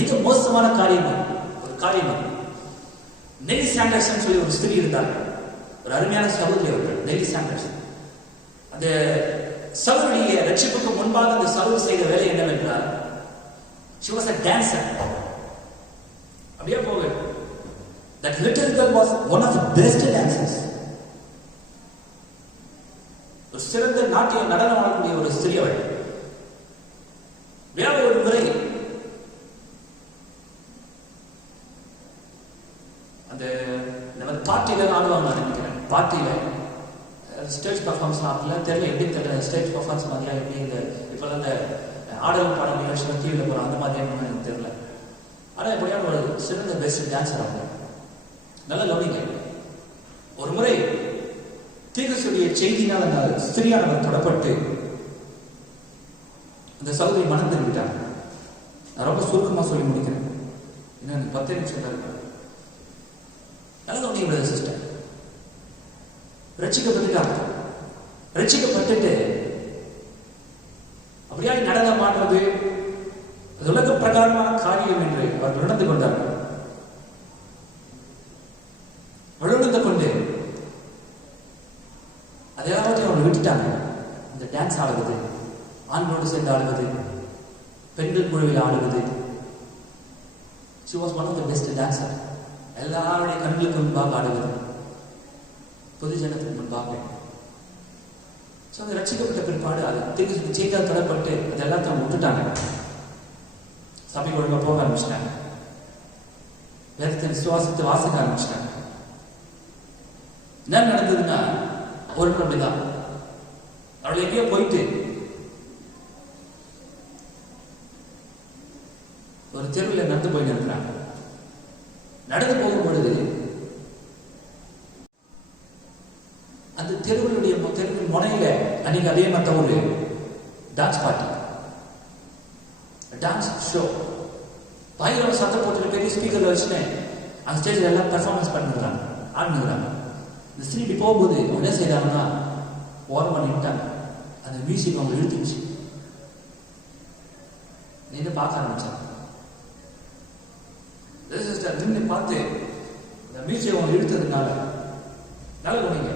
மிக மோசமான காரியம். ஒரு காரியம் நெல்லி சாண்டர்ஸ் சொல்லி ஒரு ஸ்திரீ இருந்தார். ஒரு அருமையான சகோதரி அவர்கள் நெல்லி சாண்டர்ஸ். அந்த சகோதரியை ரட்சிப்புக்கு முன்பாக அந்த சகோதரி செய்த வேலை என்னவென்றால், she was a dancer. அப்படியே போக that little girl was one of the best dancers. ஒரு சிறந்த நாட்டிய நடனம் ஆடக்கூடிய ஒரு ஸ்திரீ அவள். வேற ஒரு முறை அந்த நம்ம பார்ட்டியில ஆடுவாங்க நினைக்கிறேன். பார்ட்டியில ஸ்டேஜ் பர்ஃபார்மன்ஸ் ஆகல தெரியல, எப்படி தெரியல, ஸ்டேஜ் பர்ஃபார்மன்ஸ் மாதிரியா எப்படி இந்த இப்போதான் இந்த ஆடல் பாடல் நிகழ்ச்சி டிவியில் போகிறோம் அந்த மாதிரி எனக்கு தெரியல. ஆனால் எப்படியான ஒரு சிறந்த பெஸ்ட் டான்ஸர் ஆகும். நல்ல கவனிங்க. ஒரு முறை தீர்க்கசுடைய செய்தினால் அந்த ஸ்திரியானவர் தொடப்பட்டு அந்த சகோதரி மனம் திரும்பிட்டாங்க. நான் ரொம்ப சுருக்கமாக சொல்லி முடிக்கிறேன். இன்னும் 10 நிமிஷம் தான் இருக்கு. நல்ல கவனிங்க சிஸ்டர். ரட்சிக்கப்பட்டுட்டாங்க. ரட்சிக்கப்பட்டுட்டு அப்படியா நடனம் ஆடுறது அது உலக பிரகாரமான காரியம் என்று அவர் உணர்ந்து கொண்டார்கள். உணர்ந்து கொண்டு அதையாவது அவங்க விட்டுட்டாங்க. இந்த டான்ஸ் ஆடுவது, ஆண்களோடு சேர்ந்து ஆடுவது, பெண்கள் குழுவில் ஆடுவது. She was one of the best dancer. எல்லாருடைய கண்களுக்கு முன்பாக ஆடுவது, பொது ஜனத்துக்கு முன்பாக. ஸோ அந்த ரட்சிக்கப்பட்ட பிற்பாடு அது திருப்பி செய்தியாக தொடப்பட்டு அது எல்லாத்தையும் விட்டுட்டாங்க. சபை ஒழுங்காக போக ஆரம்பிச்சிட்டாங்க. வேதத்தின் விசுவாசத்தை வாசிக்க ஆரம்பிச்சிட்டாங்க. என்ன நடந்ததுன்னா ஒரு நாள் அப்படிதான் அவள் எங்கேயோ போயிட்டு ஒரு தெருவில் நடந்து போய் நிற்கிறாங்க. நடந்து போகும் பொழுது அந்த தெருவினுடைய தெருவின் முனையில அன்னைக்கு அதே மற்ற ஒரு டான்ஸ் பார்ட்டி, டான்ஸ் ஷோ. பயங்கர சத்தம் போட்டு பெரிய ஸ்பீக்கர்ல வச்சுன்னு அந்த ஸ்டேஜில் எல்லாம் பெர்ஃபார்மன்ஸ் பண்ணிருக்காங்க, ஆடுனுங்கிறாங்க. இந்த ஸ்திரீ இப்படி போகும்போது அவங்க என்ன செய்யறாங்கன்னா ஓரம் பண்ணிட்டாங்க. அந்த மியூசிக் அவங்க இழுத்துச்சு. நின்று பார்க்க ஆரம்பிச்சாங்க. நின்று பார்த்து அந்த மியூசிக் அவங்க இழுத்ததுனால நல்ல குடிங்க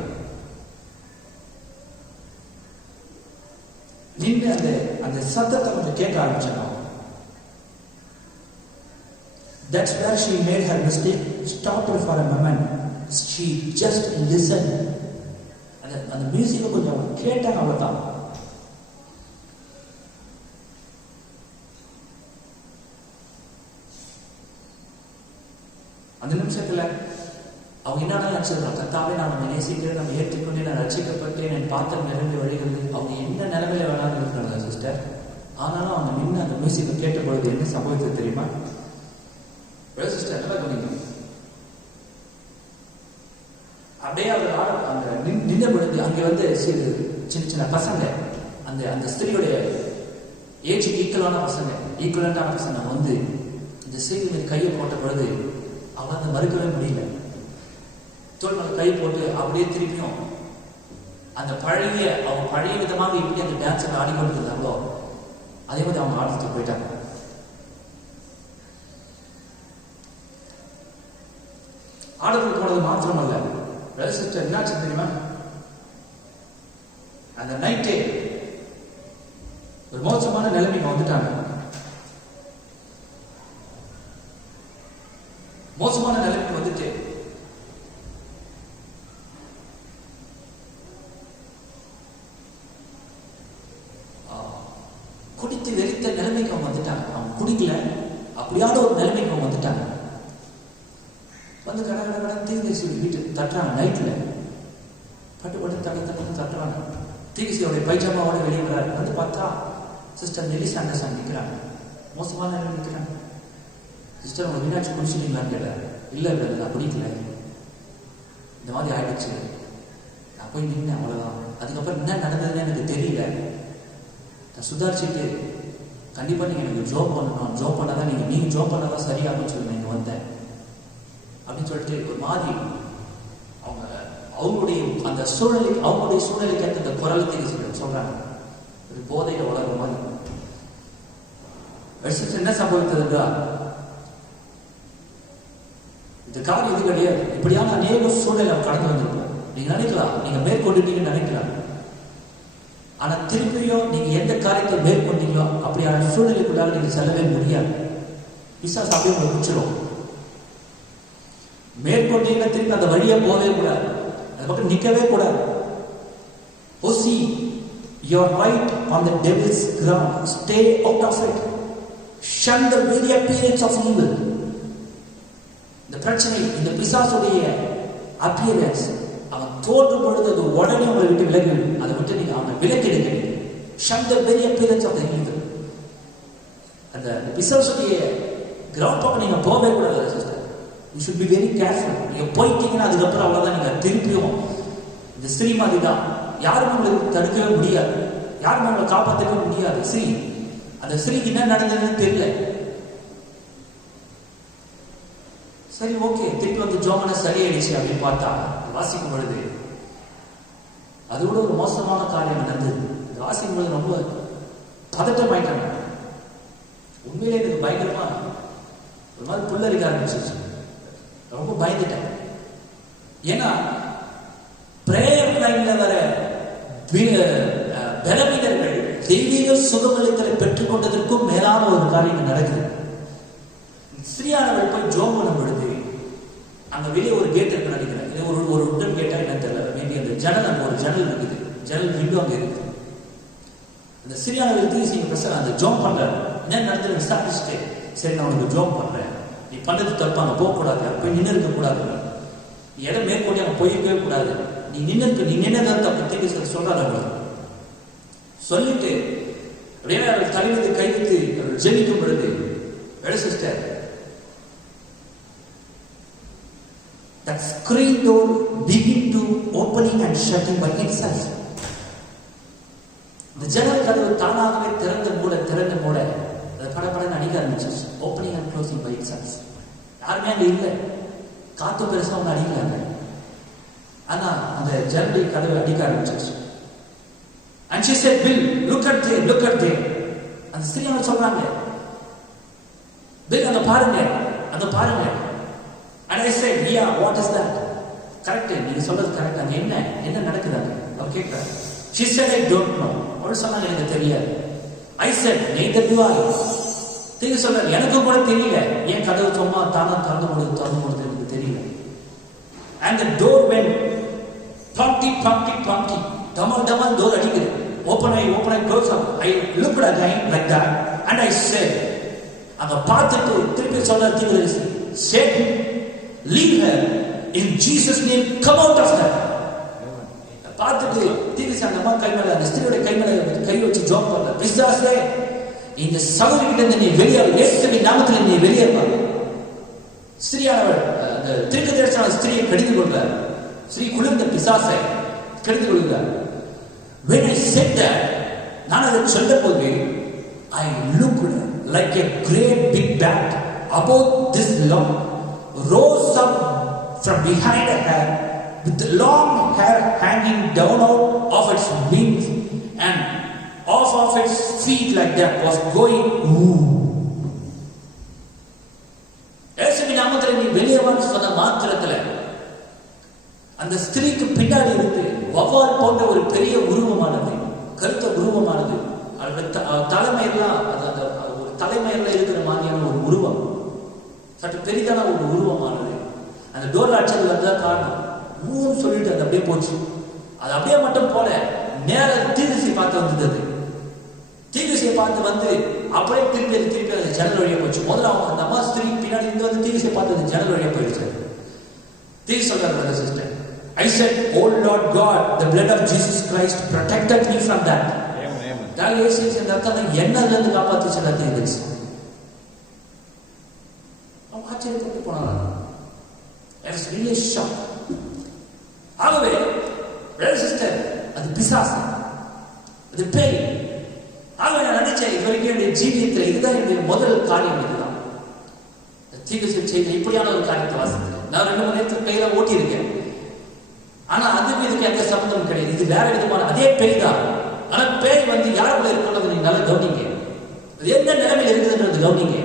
நின்று அந்த அந்த சத்தத்தை கொஞ்சம் கேட்க ஆரம்பிச்சாங்க. That's where she made her mistake. Stopped for a moment. She just listened. அந்த மியூசிக்கை கொஞ்சம் கேட்டாங்க. அவ்வளவுதான். அந்த நிமிஷத்துல அவங்க என்ன நினைச்சிருக்காங்க, கர்த்தாவே நான் நம்ம நேசிக்கிறேன், நம்ம ஏற்றுக்கொண்டு நான் ரட்சிக்கப்பட்டேன், என் பாத்திரம் நிரம்பி வழிகிறது. அவங்க என்ன நிலைமையில வேணாலும் இருக்கிறாங்க சிஸ்டர். ஆனாலும் அவங்க நின்று அந்த மியூசிக்கை கேட்ட பொழுது என்ன சம்பவத்தை தெரியுமா சிஸ்டர்? நல்லா கவனிங்க. அப்படியே அவர் அந்த நின்ற பொழுது அங்கே வந்து சின்ன சின்ன பசங்க, அந்த அந்த ஸ்திரீயுடைய ஏஜுக்கு ஈக்குவலான பசங்க வந்து இந்த ஸ்திரீ மீது கையை போட்ட பொழுது அவன் அந்த மறுக்கவே முடியல. தோல் மேல கை போட்டு அப்படியே திருப்பியும் அந்த பழைய விதமாக எப்படி அந்த டான்ஸை ஆடிக்கொண்டு இருந்தாங்களோ அதே மாதிரி அவங்க ஆடுறதுக்கு போயிட்டாங்க. ஆடுறதுக்கு போனது மாத்திரமல்ல, சிஸ்டர் என்னாச்சு தெரியுமா? அந்த நைட்டே ஒரு மோசமான நிலைமைக்கு வந்துட்டாங்க. மோசமான நிலைமைக்கு வந்துட்டு குடித்து வெறித்த நிலைமைக்கு அவங்க வந்துட்டாங்க. அவங்க குடிக்கல, அப்படியான ஒரு நிலைமைக்கு அவங்க வந்துட்டாங்க. வந்து கடை தீர்க்கசி வீட்டு தட்டுறாங்க. நைட்ல பட்டு தட்டுறாங்க. தீர்க்கசியோடைய பைஜாமாவோட வெளியே வராரு. வந்து பார்த்தா சிஸ்டர் நெல்லி சாண்டர்ஸ் நிற்கிறாங்க. மோசமான நிலைமை நிற்கிறாங்க. சிஸ்டர் உங்க மீனாட்சி குடிச்சிட்டீங்களான்னு கேட்டாரு. இல்லை நான் குடிக்கல, இந்த மாதிரி ஆயிடுச்சு, நான் போய் நின்னேன், அவ்வளோதான். அதுக்கப்புறம் என்ன நடந்ததுன்னு எனக்கு தெரியல. நான் சுதாரிச்சுட்டு கண்டிப்பாக நீங்கள் எனக்கு ஜோப் பண்ணணும், ஜோப் பண்ணாதான் நீங்கள் ஜோப் பண்ணாதான் சரியாகும்னு சொல்லி நான் இங்கே வந்தேன் அப்படின்னு சொல்லிட்டு ஒரு மாதிரி அவங்களுடைய அந்த சூழ்நிலைக்கு, அவங்களுடைய சூழ்நிலைக்கு ஏற்ற அந்த குரலத்தை சொல்றாங்க. ஒரு போதையில வளர்ற மாதிரி. என்ன சம்பவித்ததுன்றா, இந்த காரியம் இது கிடையாது. இப்படியான அநேக சூழ்நிலை கடந்து வந்திருப்போம். நீங்க நினைக்கலாம், நீங்க மேற்கொண்டுட்டீங்கன்னு நினைக்கலாம். ஆனா திருப்பியும் நீங்க எந்த காரியத்தை மேற்கொண்டீங்களோ அப்படியான சூழ்நிலைக்குள்ளாக நீங்க செல்லவே முடியாது. பிசாசு அப்படியே உங்களை முடிச்சிடும். மேற்கொண்டீங்க திருப்பி அந்த வழியை போகவே கூடாது, அது பக்கம் நிற்கவே கூடாது. see you are right on the devil's ground, stay out of it, shun the very appearance of evil. இந்த பிரச்சனை, இந்த பிசாசுடைய appearance, அவன் தோன்றும் பொழுது அது உடனே உங்களை விட்டு விலகி, அதை விட்டு நீங்க அவனை விலக்கிடுங்க. shun the very appearance of the evil. அந்த பிசாசுடைய கிரவுண்ட் பக்கம் நீங்க போகவே கூடாது sister. You should be very careful. நீங்க போயிட்டீங்கன்னா அதுக்கப்புறம் அவ்வளவுதான். நீங்க திருப்பியும் இந்த ஸ்ரீ மாதிரி தான், யாருமே உங்களுக்கு தடுக்கவே முடியாது, யாருமே உங்களை காப்பாற்றவே முடியாது. ஸ்ரீ, அந்த ஸ்ரீக்கு என்ன நடந்ததுன்னு தெரியல. சரி, ஓகே, திருப்பி வந்து ஜோமனை சரியாயிடுச்சு அப்படின்னு பார்த்தா வாசிக்கும் பொழுது அதோட ஒரு மோசமான காரியம் நடந்தது. வாசிக்கும் பொழுது ரொம்ப பதட்டமாயிட்டாங்க. உண்மையிலே எனக்கு பயங்கரமா ஒரு மாதிரி புல்லரிக்க ஆரம்பிச்சிருச்சு. ரொம்ப பயந்துட்டேன். ஏன்னா பிரேயர் லைன்ல வர பலவீனர்கள் தெய்வீக சுகமளித்தலை பெற்றுக் கொண்டதற்கும் மேலான ஒரு காரியம் நடக்குது. ஸ்ரீயானவள் போய் ஜோம் பண்ணும் பொழுது அங்க வெளியே ஒரு கேட் இருக்கு நினைக்கிறேன். இது ஒரு உடன் கேட்டா என்ன தெரியல, மேபி அந்த ஜன்னல், அங்க ஒரு ஜன்னல் இருக்குது, ஜன்னல் விண்டோ அங்க இருக்குது. அந்த ஸ்ரீயானவள் திருச்சி பிரசன அந்த ஜோம் பண்றாரு. என்ன நடந்தது விசாரிச்சுட்டு, சரி நான் உனக்கு ஜோம் பண்றேன், நீ பண்ணது தப்பு, அங்கே போகக்கூடாது, போய் நின்று இருக்க கூடாது, நீ இடம் மேற்கொண்டு அங்கே போயிருக்கவே கூடாது, நீ நின்னதான் தப்பு திருப்பி சொல்றாரு. சொல்லிட்டு அப்படியே அவர்கள் தலைவதை கைவிட்டு ஜெபிக்கும் பொழுது sister, that screen door begin to opening and shutting by itself. இந்த ஜன்னல் கதவு தானாகவே திறந்த மூட படப்படன்னு அடிக்க ஆரம்பிச்சிருச்சு. Opening and closing by itself. யாருமே அங்கே இல்லை, காத்து பெருசாக ஒன்று அடிக்கலாங்க. ஆனால் அந்த ஜன்னல் கதவை அடிக்க ஆரம்பிச்சிருச்சு. And she said, Bill, look at there. அந்த ஸ்திரீ சொல்றாங்க, Bill, அங்க பாருங்க. And I said, yeah, what is that? Correct, நீங்க சொல்றது கரெக்ட். அங்க என்ன நடக்குது? அவர் கேட்கிறார். She said, I don't know. அவள் சொன்னாங்க, எனக்கு தெரியாது. I said, neither do I. திரும்பி சொல்றாரு, எனக்கும் கூட தெரியல, ஏன் கதவு சும்மா தானா திறந்து கொடுத்து எனக்கு தெரியல. And the door went plunky, Tamil door அடிக்குது. Open eye, close up. I looked again like that and I said, அங்க பார்த்துட்டு திருப்பி சொல்றாரு தீர்க்கதரிசி, Satan, leave her in Jesus name, come out of her. பார்த்துட்டு தீர்க்கதரிசி அந்த அம்மா கை மேல, அந்த ஸ்திரீயோட கை மேல கை வச்சு ஜோம் பண்ணல, பிசாசே, இந்த சகோதரிகிட்ட நீ வெளியே, இயேசுவின் நாமத்தில் நீ வெளியே வா. ஸ்திரீயானவள் அந்த தீர்க்கதரிசியான ஸ்திரீயை கடிந்து கொள்றார். ஸ்ரீ குளிர்ந்த பிசாசை கடிந்து கொள்கிறார். When I said that, நான் அதை சொல்ல போது, I looked like a great big bat about this long, rose up from behind her with the long hair hanging down out of its wings and off of its feet like that, was going ooh. ஏசுவின் நாமத்தில் நீ வெளியே வந்து சொன்ன மாத்திரத்தில் அந்த ஸ்திரீக்கு பின்னாடி இருந்து வவ்வால் போன்ற ஒரு பெரிய உருவமானது, கருத்த உருவமானது, தலைமையெல்லாம் ஒரு தலைமையெல்லாம் இருக்கிற மாதிரியான ஒரு உருவம், சற்று பெரிதான ஒரு உருவமானது. அந்த டோர் அடிச்சது வந்ததான் காரணம். ஊன்னு சொல்லிட்டு அது அப்படியே போச்சு. அது அப்படியே மட்டும் போல நேர தீர்க்கதரிசியை பார்த்து வந்தது. தீர்க்கதரிசியை பார்த்து வந்து அப்படியே திருப்பி அது ஜன்னல் வழியா போச்சு. முதல்ல அவங்க அந்த அம்மா ஸ்திரீ பின்னாடி இருந்து வந்து தீர்க்கதரிசியை பார்த்து அது ஜன்னல் வழியா போயிடுச்சு. தீர்க்க சொல்றாரு sister, I said, oh Lord God, the blood of Jesus Christ protected me from that. Amen. இயேசுவின் ரத்தம் என்னதுல இருந்து காப்பாத்துச்சு தீர்க்கதரிசி. அவங்க ஆச்சரியப்பட்டு போனாங்க. That's really a shock. ஆகவே சிஸ்டர், அது பிசாசு, அது பேய். ஆகவே நான் நினைச்சேன் இது வரைக்கும் என்னுடைய ஜீவியத்தில் இதுதான் என்னுடைய முதல் காரியம். இதுதான் தீர்க்க செய்த இப்படியான ஒரு காரியத்தை வாசித்தேன். நான் 2-3 நேரத்துக்கு பேயில ஓட்டி இருக்கேன். ஆனா அதுக்கு இதுக்கு எந்த சம்பந்தம் கிடையாது. இது வேற விதமான அதே பேய் தான். ஆனா பேய் யாருக்குள்ள இருக்கிறது நீங்க நல்லா கவனிங்க. அது எந்த நிலைமையில் இருக்குதுன்றது கவனிங்க.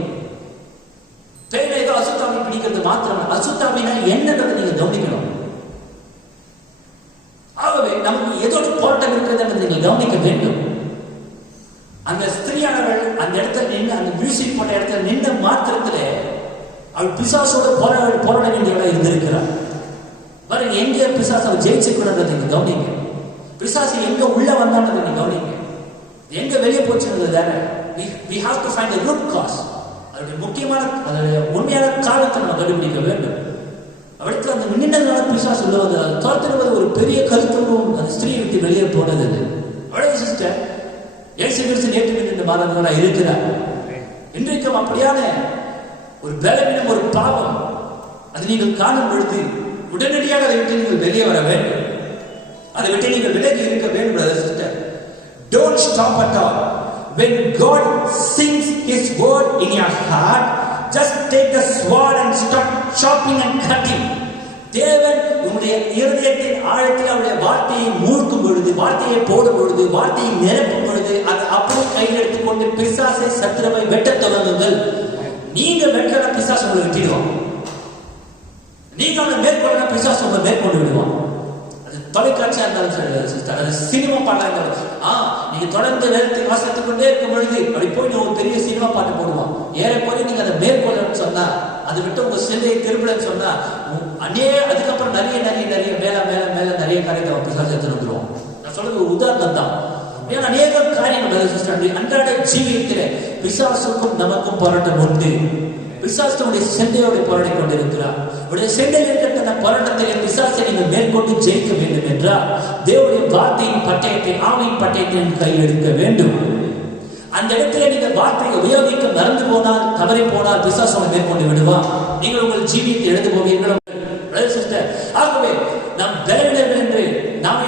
பேயில ஏதோ அசுத்தாமி பிடிக்கிறது மாத்திரம், அசுத்தாமினா என்னன்றதை நீங்க கவனிக்கணும். ஆகவே நமக்கு ஏதோ போராட்டம் இருக்கிறது என்று நீங்கள் கவனிக்க வேண்டும். அந்த ஸ்திரீயானவள் அந்த இடத்துல நின்று, அந்த மியூசிக் போட்ட இடத்துல நின்ற மாத்திரத்திலே அவள் பிசாசோட போராட வேண்டியவளா இருந்திருக்கிறார். பாருங்க, எங்க பிசாசை ஜெயிச்சுக்கூடாது நீங்க கவனிங்க. பிசாசு எங்க உள்ள வந்தான்றதை நீங்க கவனிங்க. எங்க வெளியே போச்சுன்றது வேற. we have to find the root cause. அதோட முக்கியமான அதோட உண்மையான காரணத்தை நம்ம கண்டுபிடிக்க வேண்டும். அவளுக்கு அந்த நின்றதுனால பிசாசு உள்ள வந்து அது துரத்துவது ஒரு பெரிய கருத்துவம் அந்த ஸ்திரீயை விட்டு வெளியே போனது. அவளே சிஸ்டர் இயேசு கிறிஸ்து நேற்று நின்று மாறாதவர்களா இருக்கிறார். இன்றைக்கும் அப்படியான ஒரு பலவீனம், ஒரு பாவம் அது நீங்கள் காணும் பொழுது உடனடியாக அதை விட்டு நீங்கள் வெளியே வர வேண்டும். அதை விட்டு நீங்கள் விலகி இருக்க வேண்டும். Brother sister, don't stop at all. When God sings His word in your heart, just take the sword and start chopping and cutting. தேவன் உங்களுடைய இருதயத்தின் ஆழத்தில் அவருடைய வார்த்தையை மூழ்கும் பொழுது, வார்த்தையை போடும் பொழுது, வார்த்தையை நிரப்பும் பொழுது, அது அப்படியே கையில் எடுத்துக்கொண்டு பிசாசை சத்துருவை வெட்டத் தொடங்குங்கள். நீங்க வெட்டல பிசாசு உங்களை வெட்டிடுவான். நீங்க அவனை மேற்கொள்ள பிசாசு உங்களை மேற்கொண்டு விடுவான். அது தொலைக்காட்சியா இருந்தாலும் சரி, அது சினிமா பாட்டா இருந்தாலும், நீங்க தொடர்ந்து வேதத்தை வாசித்துக் கொண்டே இருக்கும் பொழுது அப்படி போய் ஒரு பெரிய சினிமா பாட்டு போடுவான். ஏற போய் நீங்க அதை மேற்கொள்ளன்னு சொன்னா, அதை விட்டு உங்க சிந்தையை திருப்பலன்னு சொன்னா, அதுக்கப்புறம் நிறைய நிறைய நிறைய மேல மேல மேல நிறைய காரியத்தை பிசாசு எடுத்து வந்துருவான். நான் சொல்றது ஒரு உதாரணம் தான். ஏன்னா அநேக காரியங்கள் அன்றாட ஜீவியத்திலே பிசாசுக்கும் நமக்கும் போராட்டம் உண்டு. பிசாசுடைய செந்தையோட போராடி கொண்டிருக்கிறார். உடைய செந்தையில் இருக்கிற போராட்டத்திலே பிசாசை நீங்கள் மேற்கொண்டு ஜெயிக்க வேண்டும் என்றால் தேவனுடைய வார்த்தையின் பட்டயத்தை, ஆவியின் பட்டயத்தை கையில் எடுக்க வேண்டும். அந்த இடத்துல நீங்கள் வார்த்தையை உபயோகிக்க மறந்து போனால், தவறி போனால் பிசாசை மேற்கொண்டு விடுவான். நீங்கள் உங்கள் ஜீவியத்தை எழுந்து போவீர்கள். ஆகவே நாம் பலவீனர்கள் என்று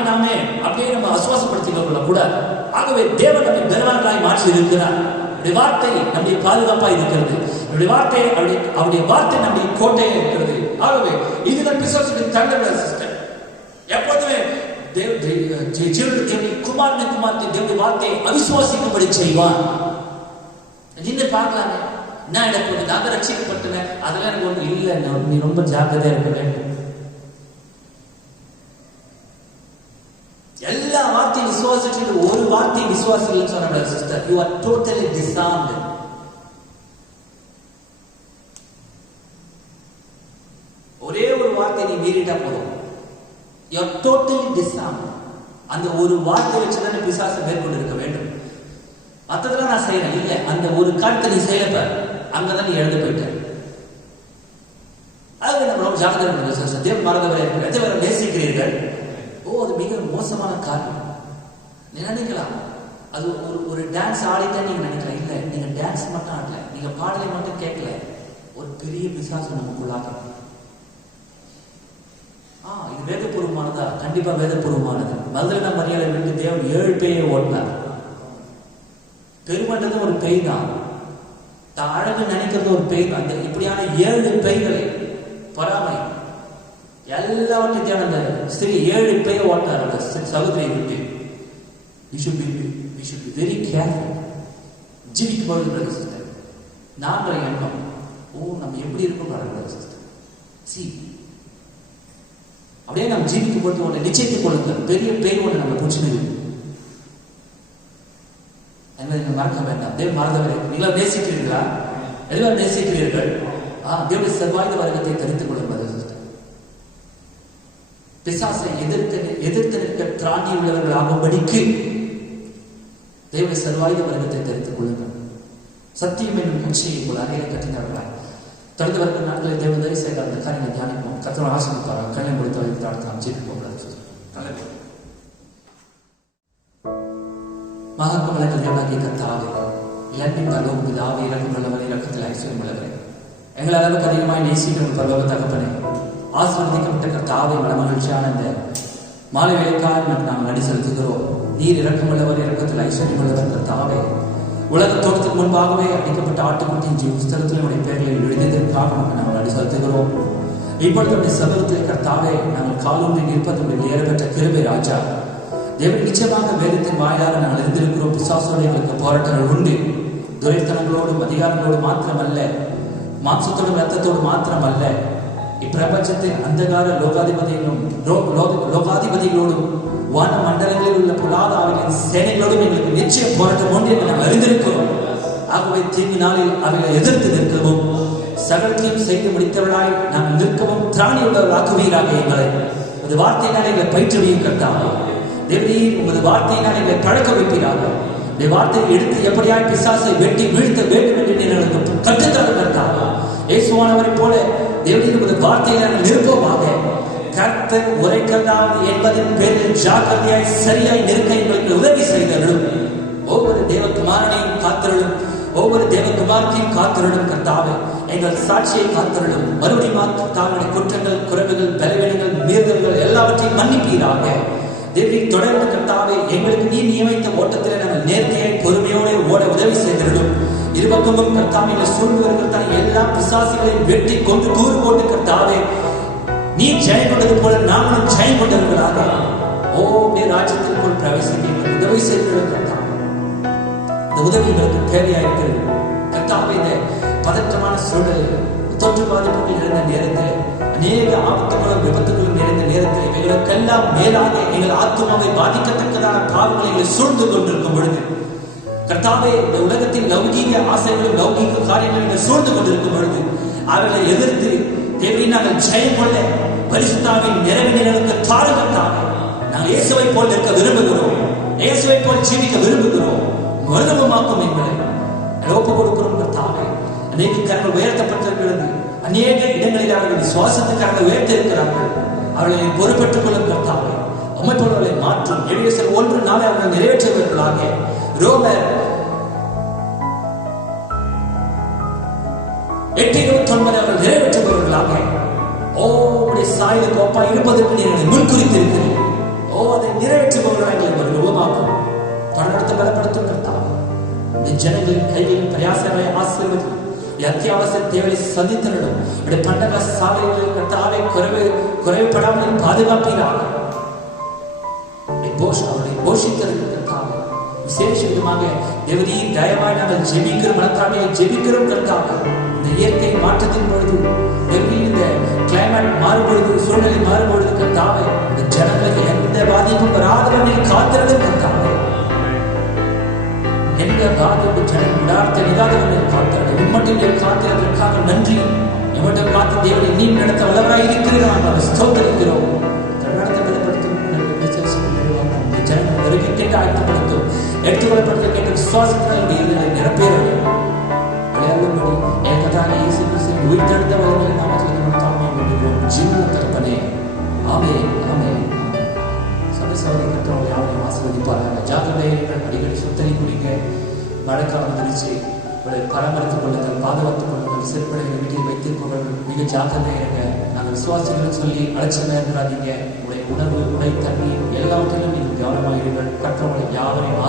நாமே அப்படியே நம்ம அசுவாசப்படுத்திக் கொள்ள கூடாது. ஆகவே தேவன் நம்மை பலவான்களாய் மாற்றி இருக்கிறார். அவருடைய வார்த்தை நம்முடைய பாதுகாப்பாக இருக்கிறது. அவருடைய வார்த்தை அவருடைய வார்த்தை நம்முடைய கோட்டையாக இருக்கிறது. ஆகவே இதுதான் பிசாசுடைய தண்டனை சிஸ்டம். எப்போதுமே குமாரத்தை வார்த்தையை அவிசுவாசிக்கும்படி செய்வான். நீங்க பார்க்கலாமே, நான் எனக்கு நான் ரட்சிக்கப்பட்டன அதெல்லாம் எனக்கு ஒன்று இல்லை, நீ ரொம்ப ஜாக்கிரதையா இருக்க வேண்டும். எல்லா வார்த்தையும் விசுவாசிச்சு ஒரு வார்த்தையை விசுவாசிக்கலன்னு சொன்ன சிஸ்டர், யூ ஆர் டோட்டலி டிசார்ம்டு. ஒரே ஒரு வார்த்தை நீ மீறிட்டா போதும், யூ ஆர் டோட்டலி டிசார்ம்டு. அந்த ஒரு வார்த்தை வச்சுதான் பிசாசு மேற்கொண்டு இருக்க வேண்டும். மற்றதெல்லாம் நான் செய்யறேன் இல்லை, அந்த ஒரு காரியத்தை நீ செய்யப்ப அங்கதான் நீ எழுந்து போயிட்ட. அதுவே நம்ம ரொம்ப ஜாக்கிரதை. தேவன் மறந்தவரை எத்தனை நேசிக்கிறீர்கள்? அது மிக மோசமான காரியம். நீ நினைக்கலாம் அது ஒரு டான்ஸ் ஆடித்தான் நீங்க நினைக்கலாம். இல்ல, நீங்க டான்ஸ் மட்டும் ஆடல, நீங்க பாடலை மட்டும் கேட்கல, ஒரு பெரிய பிசாசு நமக்குள்ளாக. இது வேதபூர்வமானதா? கண்டிப்பா வேதபூர்வமானது. மதுரை மரியாதை விட்டு தேவன் 7 பேயை ஓட்டினார். பெருமன்றது ஒரு பேய் தான், அழகு நினைக்கிறது ஒரு பேய் தான். இப்படியான 7 பேய்களை பொறாமை எல்லாவற்றையும் தேவன் அந்த ஸ்திரீ 7 பேயை ஓட்டினார் அந்த சகோதரியை விட்டு. We should be very careful. ஜீவிக்கும் பொழுது சிஸ்டர், நான்ற எண்ணம் நம்ம எப்படி இருக்கும் பாருங்க சிஸ்டர். அப்படியே நம்ம ஜீவிக்கும் பொழுது ஒன்று நிச்சயத்துக் கொள்ளுங்கள், பெரிய பேய் ஒன்று நம்ம பிடிச்சிருக்கு என்பதை நீங்கள் மறக்க வேண்டாம். தேவன் மறந்தவரை நீங்கள் நேசிக்கிறீர்களா? எல்லாம் நேசிக்கிறீர்கள். தேவனுடைய சர்வாயுத வர்க்கத்தை தெரிந்து கொள்ளுங்கள் சிஸ்டர். பிசாசை எதிர்த்து நிற்க திராணி உள்ளவர்கள் ஆகும்படிக்கு தேவனுடைய சர்வாயுத வர்க்கத்தை தெரிந்து கொள்ளுங்கள். சத்தியம் என்னும் உச்சியை போல அறையை கட்டினார்களாய் தொடர்ந்து வருகிற நாட்களில் தேவன் தயவு செய்த அந்த காரியங்களை தியானிப்போம். கர்த்தர் ஆசீர்வதிப்பார். கல்லை முடித்து வைத்து நாம் ஜீவிப்போம். மகாத்மகங்கள் தேவனாகிய கர்த்தாவே, இலண்டின் பரலோக பிதாவே, இரக்கம் உள்ளவரே, இரக்கத்தில் ஐஸ்வர்யம் உள்ளவரே, எங்கள் அளவுக்கு அதிகமாக நேசிக்கிற பரலோக தகப்பனே, ஆசீர்வதிக்கப்பட்ட கர்த்தாவே, மனமகிழ்ச்சியான இந்த மாலை வேலைக்காக நாம் நடி செலுத்துகிறோம். நீர் இரக்கமுள்ளவர், இரக்கத்தில் ஐஸ்வர்யம் உள்ளவர் கர்த்தாவே. உலக தோட்டத்துக்கு முன்பாகவே அடிக்கப்பட்ட ஆட்டுக்குட்டியின் புஸ்தகத்தில் நம்முடைய பெயர்களை எழுதியதற்காக நாங்கள் நடி செலுத்துகிறோம். இப்பொழுது நம்முடைய சமூகத்தில் கர்த்தாவே நாங்கள் காலூன்றி நிற்பது ஏறப்பட்ட கிருபை ராஜா. தேவன் நிச்சயமாக வேதத்தின் வாயிலாக நாங்கள் இருந்திருக்கிறோம். பிசாசோடு எங்களுக்கு போராட்டங்கள் உண்டு. துரைத்தனங்களோடும் அதிகாரங்களோடு மாத்திரமல்ல, மாம்சத்தோடும் ரத்தத்தோடு மாத்திரமல்ல, இப்பிரபஞ்சத்தின் அந்தகார லோகாதிபதிகளோடும் வான மண்டலங்களில் உள்ள பொல்லாத ஆவிகளின் சேனைகளோடும் எங்களுக்கு நிச்சயம் போராட்டம் ஒன்று என்று நாங்கள் அறிந்திருக்கிறோம். ஆகவே தீங்கு நாளில் அவைகளை எதிர்த்து நிற்கவும், சகலத்தையும் செய்து முடித்தவர்களாய் நாங்கள் நிற்கவும் திராணி உள்ளவர்களாக்குவீராக. எங்களை உமது வார்த்தையினால் எங்களை பயிற்றுவியும் கர்த்தாவே. தேவனே, உமது வார்த்தையினால் எங்களை பழக்க வைப்பீராக. இந்த வார்த்தையை எடுத்து எப்படியாய் பிசாசை வெட்டி வீழ்த்த வேண்டும் என்று எங்களுக்கு கற்றுத்தர கர்த்தாவே. இயேசுவானவரை போல தேவனே, உமது வார்த்தையில நாங்கள் நிற்போமாக. கர்த்தர் உரைக்கல்லாது என்பதின் பேரில் ஜாக்கிரதையாய் சரியாய் நிற்க எங்களுக்கு உதவி செய்தருளும். ஒவ்வொரு தேவகுமாரனையும் காத்தருளும், ஒவ்வொரு தேவகுமாரத்தையும் காத்தருளும் கர்த்தாவே. எங்கள் சாட்சியை காத்தருளும். மறுபடியும் தாங்களுடைய குற்றங்கள், குறைவுகள், பலவீனங்கள், மீறுதல்கள் எல்லாவற்றையும் மன்னிப்பீராக. தேவனை தொடர்ந்து கர்த்தாவே, எங்களுக்கு நீ நியமித்த ஓட்டத்தில் நாங்கள் நேர்த்தியாய் பொறுமையோடு ஓட உதவி செய்திருடும். இருபக்கமும் கர்த்தாவே சூழ்ந்து வருகிற எல்லா பிசாசுகளையும் வெட்டி கொண்டு கூறு போட்டு கர்த்தாவே, நீ ஜெயம் கொண்டது போல நாங்களும் ஜெயம் கொண்டவர்களாக ஓ ராஜ்யத்திற்குள் பிரவேசிக்க எங்களுக்கு உதவி செய்திருக்கிறோம் கர்த்தாவே. இந்த உதவி எங்களுக்கு தேவையாயிருக்கிறது கர்த்தாவே. இந்த பதற்றமான சூழலில், தொற்று பாதிப்புகள் இருந்த நேரத்தில், அநேக ஆபத்துகளும் விபத்துகளும் நிறைந்த நேரத்தில், எங்களுக்கெல்லாம் மேலாக எங்கள் ஆத்மாவை பாதிக்கத்தக்கதான பாவங்களை எங்களை சூழ்ந்து கொண்டிருக்கும் பொழுது கர்த்தாவே, இந்த உலகத்தின் லௌகீக ஆசைகளும் லௌகீக காரியங்களும் எங்களை சூழ்ந்து கொண்டிருக்கும் பொழுது அவர்களை எதிர்த்து தேவனை நாங்கள் ஜெயம் கொள்ள பரிசுத்தாவின் நிறைவினர்களுக்கு தாருகத்தாவே. நாங்கள் இயேசுவை போல் இருக்க விரும்புகிறோம், இயேசுவை போல் ஜீவிக்க விரும்புகிறோம். மருதவமாக்கும் எங்களை ஒப்பு கொடுக்கிறோம் கர்த்தாவே. அநேக கரங்கள் உயர்த்தப்பட்டிருக்கிறது. அநேக இடங்களில் அவர்கள் விசுவாசத்துக்காக உயர்த்திருக்கிறார்கள். அவர்களை பொறுப்பேற்றுக் கொள்ளும் கர்த்தாவே. அமைப்புகளை மாற்றும் 7:1 அவர்கள் நிறைவேற்றுவர்களாக. ரோமர் 8:29 அவர்கள் நிறைவேற்றுபவர்களாக. ஓ உடைய சாயலுக்கு ஒப்பா இருப்பதற்கு நீங்கள் முன்குறித்திருக்கிறீர்கள். ஓ அதை நிறைவேற்றுபவர்களாக எங்களை உருவாக்கும். தொடர்ந்து பலப்படுத்தும் கர்த்தாவே. இந்த ஜனங்களின் கைகளில் பிரயாசங்களை ஆசீர்வதி. அத்தியாவசிய தேவையை சந்தித்தனிடம் உடைய பண்டக சாலைகளில் கர்த்தாவே குறைவுபடாமல் பாதுகாப்பீராக. அவர்களை போஷித்ததற்கு கர்த்தாவே விசேஷ விதமாக தேவனின் தயவாய் நாங்கள் ஜெபிக்கிறோம். மனத்தாமையை ஜெபிக்கிறோம் கர்த்தாவே. இந்த இயற்கை மாற்றத்தின் பொழுது, இந்த கிளைமேட் மாறுபொழுது, சூழ்நிலை மாறுபொழுது கர்த்தாவே, இந்த ஜனங்களுக்கு எந்த பாதிப்பும் வராதவனை காத்திருந்த கர்த்தாவே. எந்த பாதிப்பு ஜனம் விடார்த்த நிதாதவனை காத்திருந்த உம்மட்டில் காத்திரதற்காக நன்றி. எவ்வளவு காத்து தேவனை நீ நடத்த வல்லவராய் இருக்கிறார். நாங்கள் ஸ்தோத்திரிக்கிறோம். ஆயத்தப்படுத்தும் எடுத்துக்கொள்ளப்பட்ட கேட்ட விசுவாசத்தினுடைய நிரப்பேறும் விளையாடும்படி எனக்கதான இயேசு கிறிஸ்துவின் உயிர்த்தெழுந்த வல்லமையை நாமத்தில் தாழ்மையை வேண்டுகிறோம். ஜீவன கற்பனை. ஆமே ஆமே. சகோதரி கற்றவங்களை யாரையும் ஆசீர்வதிப்பார்கள். ஜாக்கிரதைகள் அடிக்கடி சுத்தரி குடிங்க. மழைக்காலம் வந்துருச்சு. இவளை பராமரித்துக் கொள்ளுங்கள், பாதுகாத்துக் கொள்ளுங்கள். சிறுபிள்ளைகளை வீட்டில் வைத்திருப்பவர்கள் மிக ஜாக்கிரதையாக. நாங்கள் விசுவாசிகளை சொல்லி அலட்சியமாக இருக்கிறாதீங்க. உடைய உணவு, உடை, தண்ணீர் எல்லாவற்றிலும் நீங்கள் கவனமாகிறீர்கள். கற்றவங்களை யாவரையும்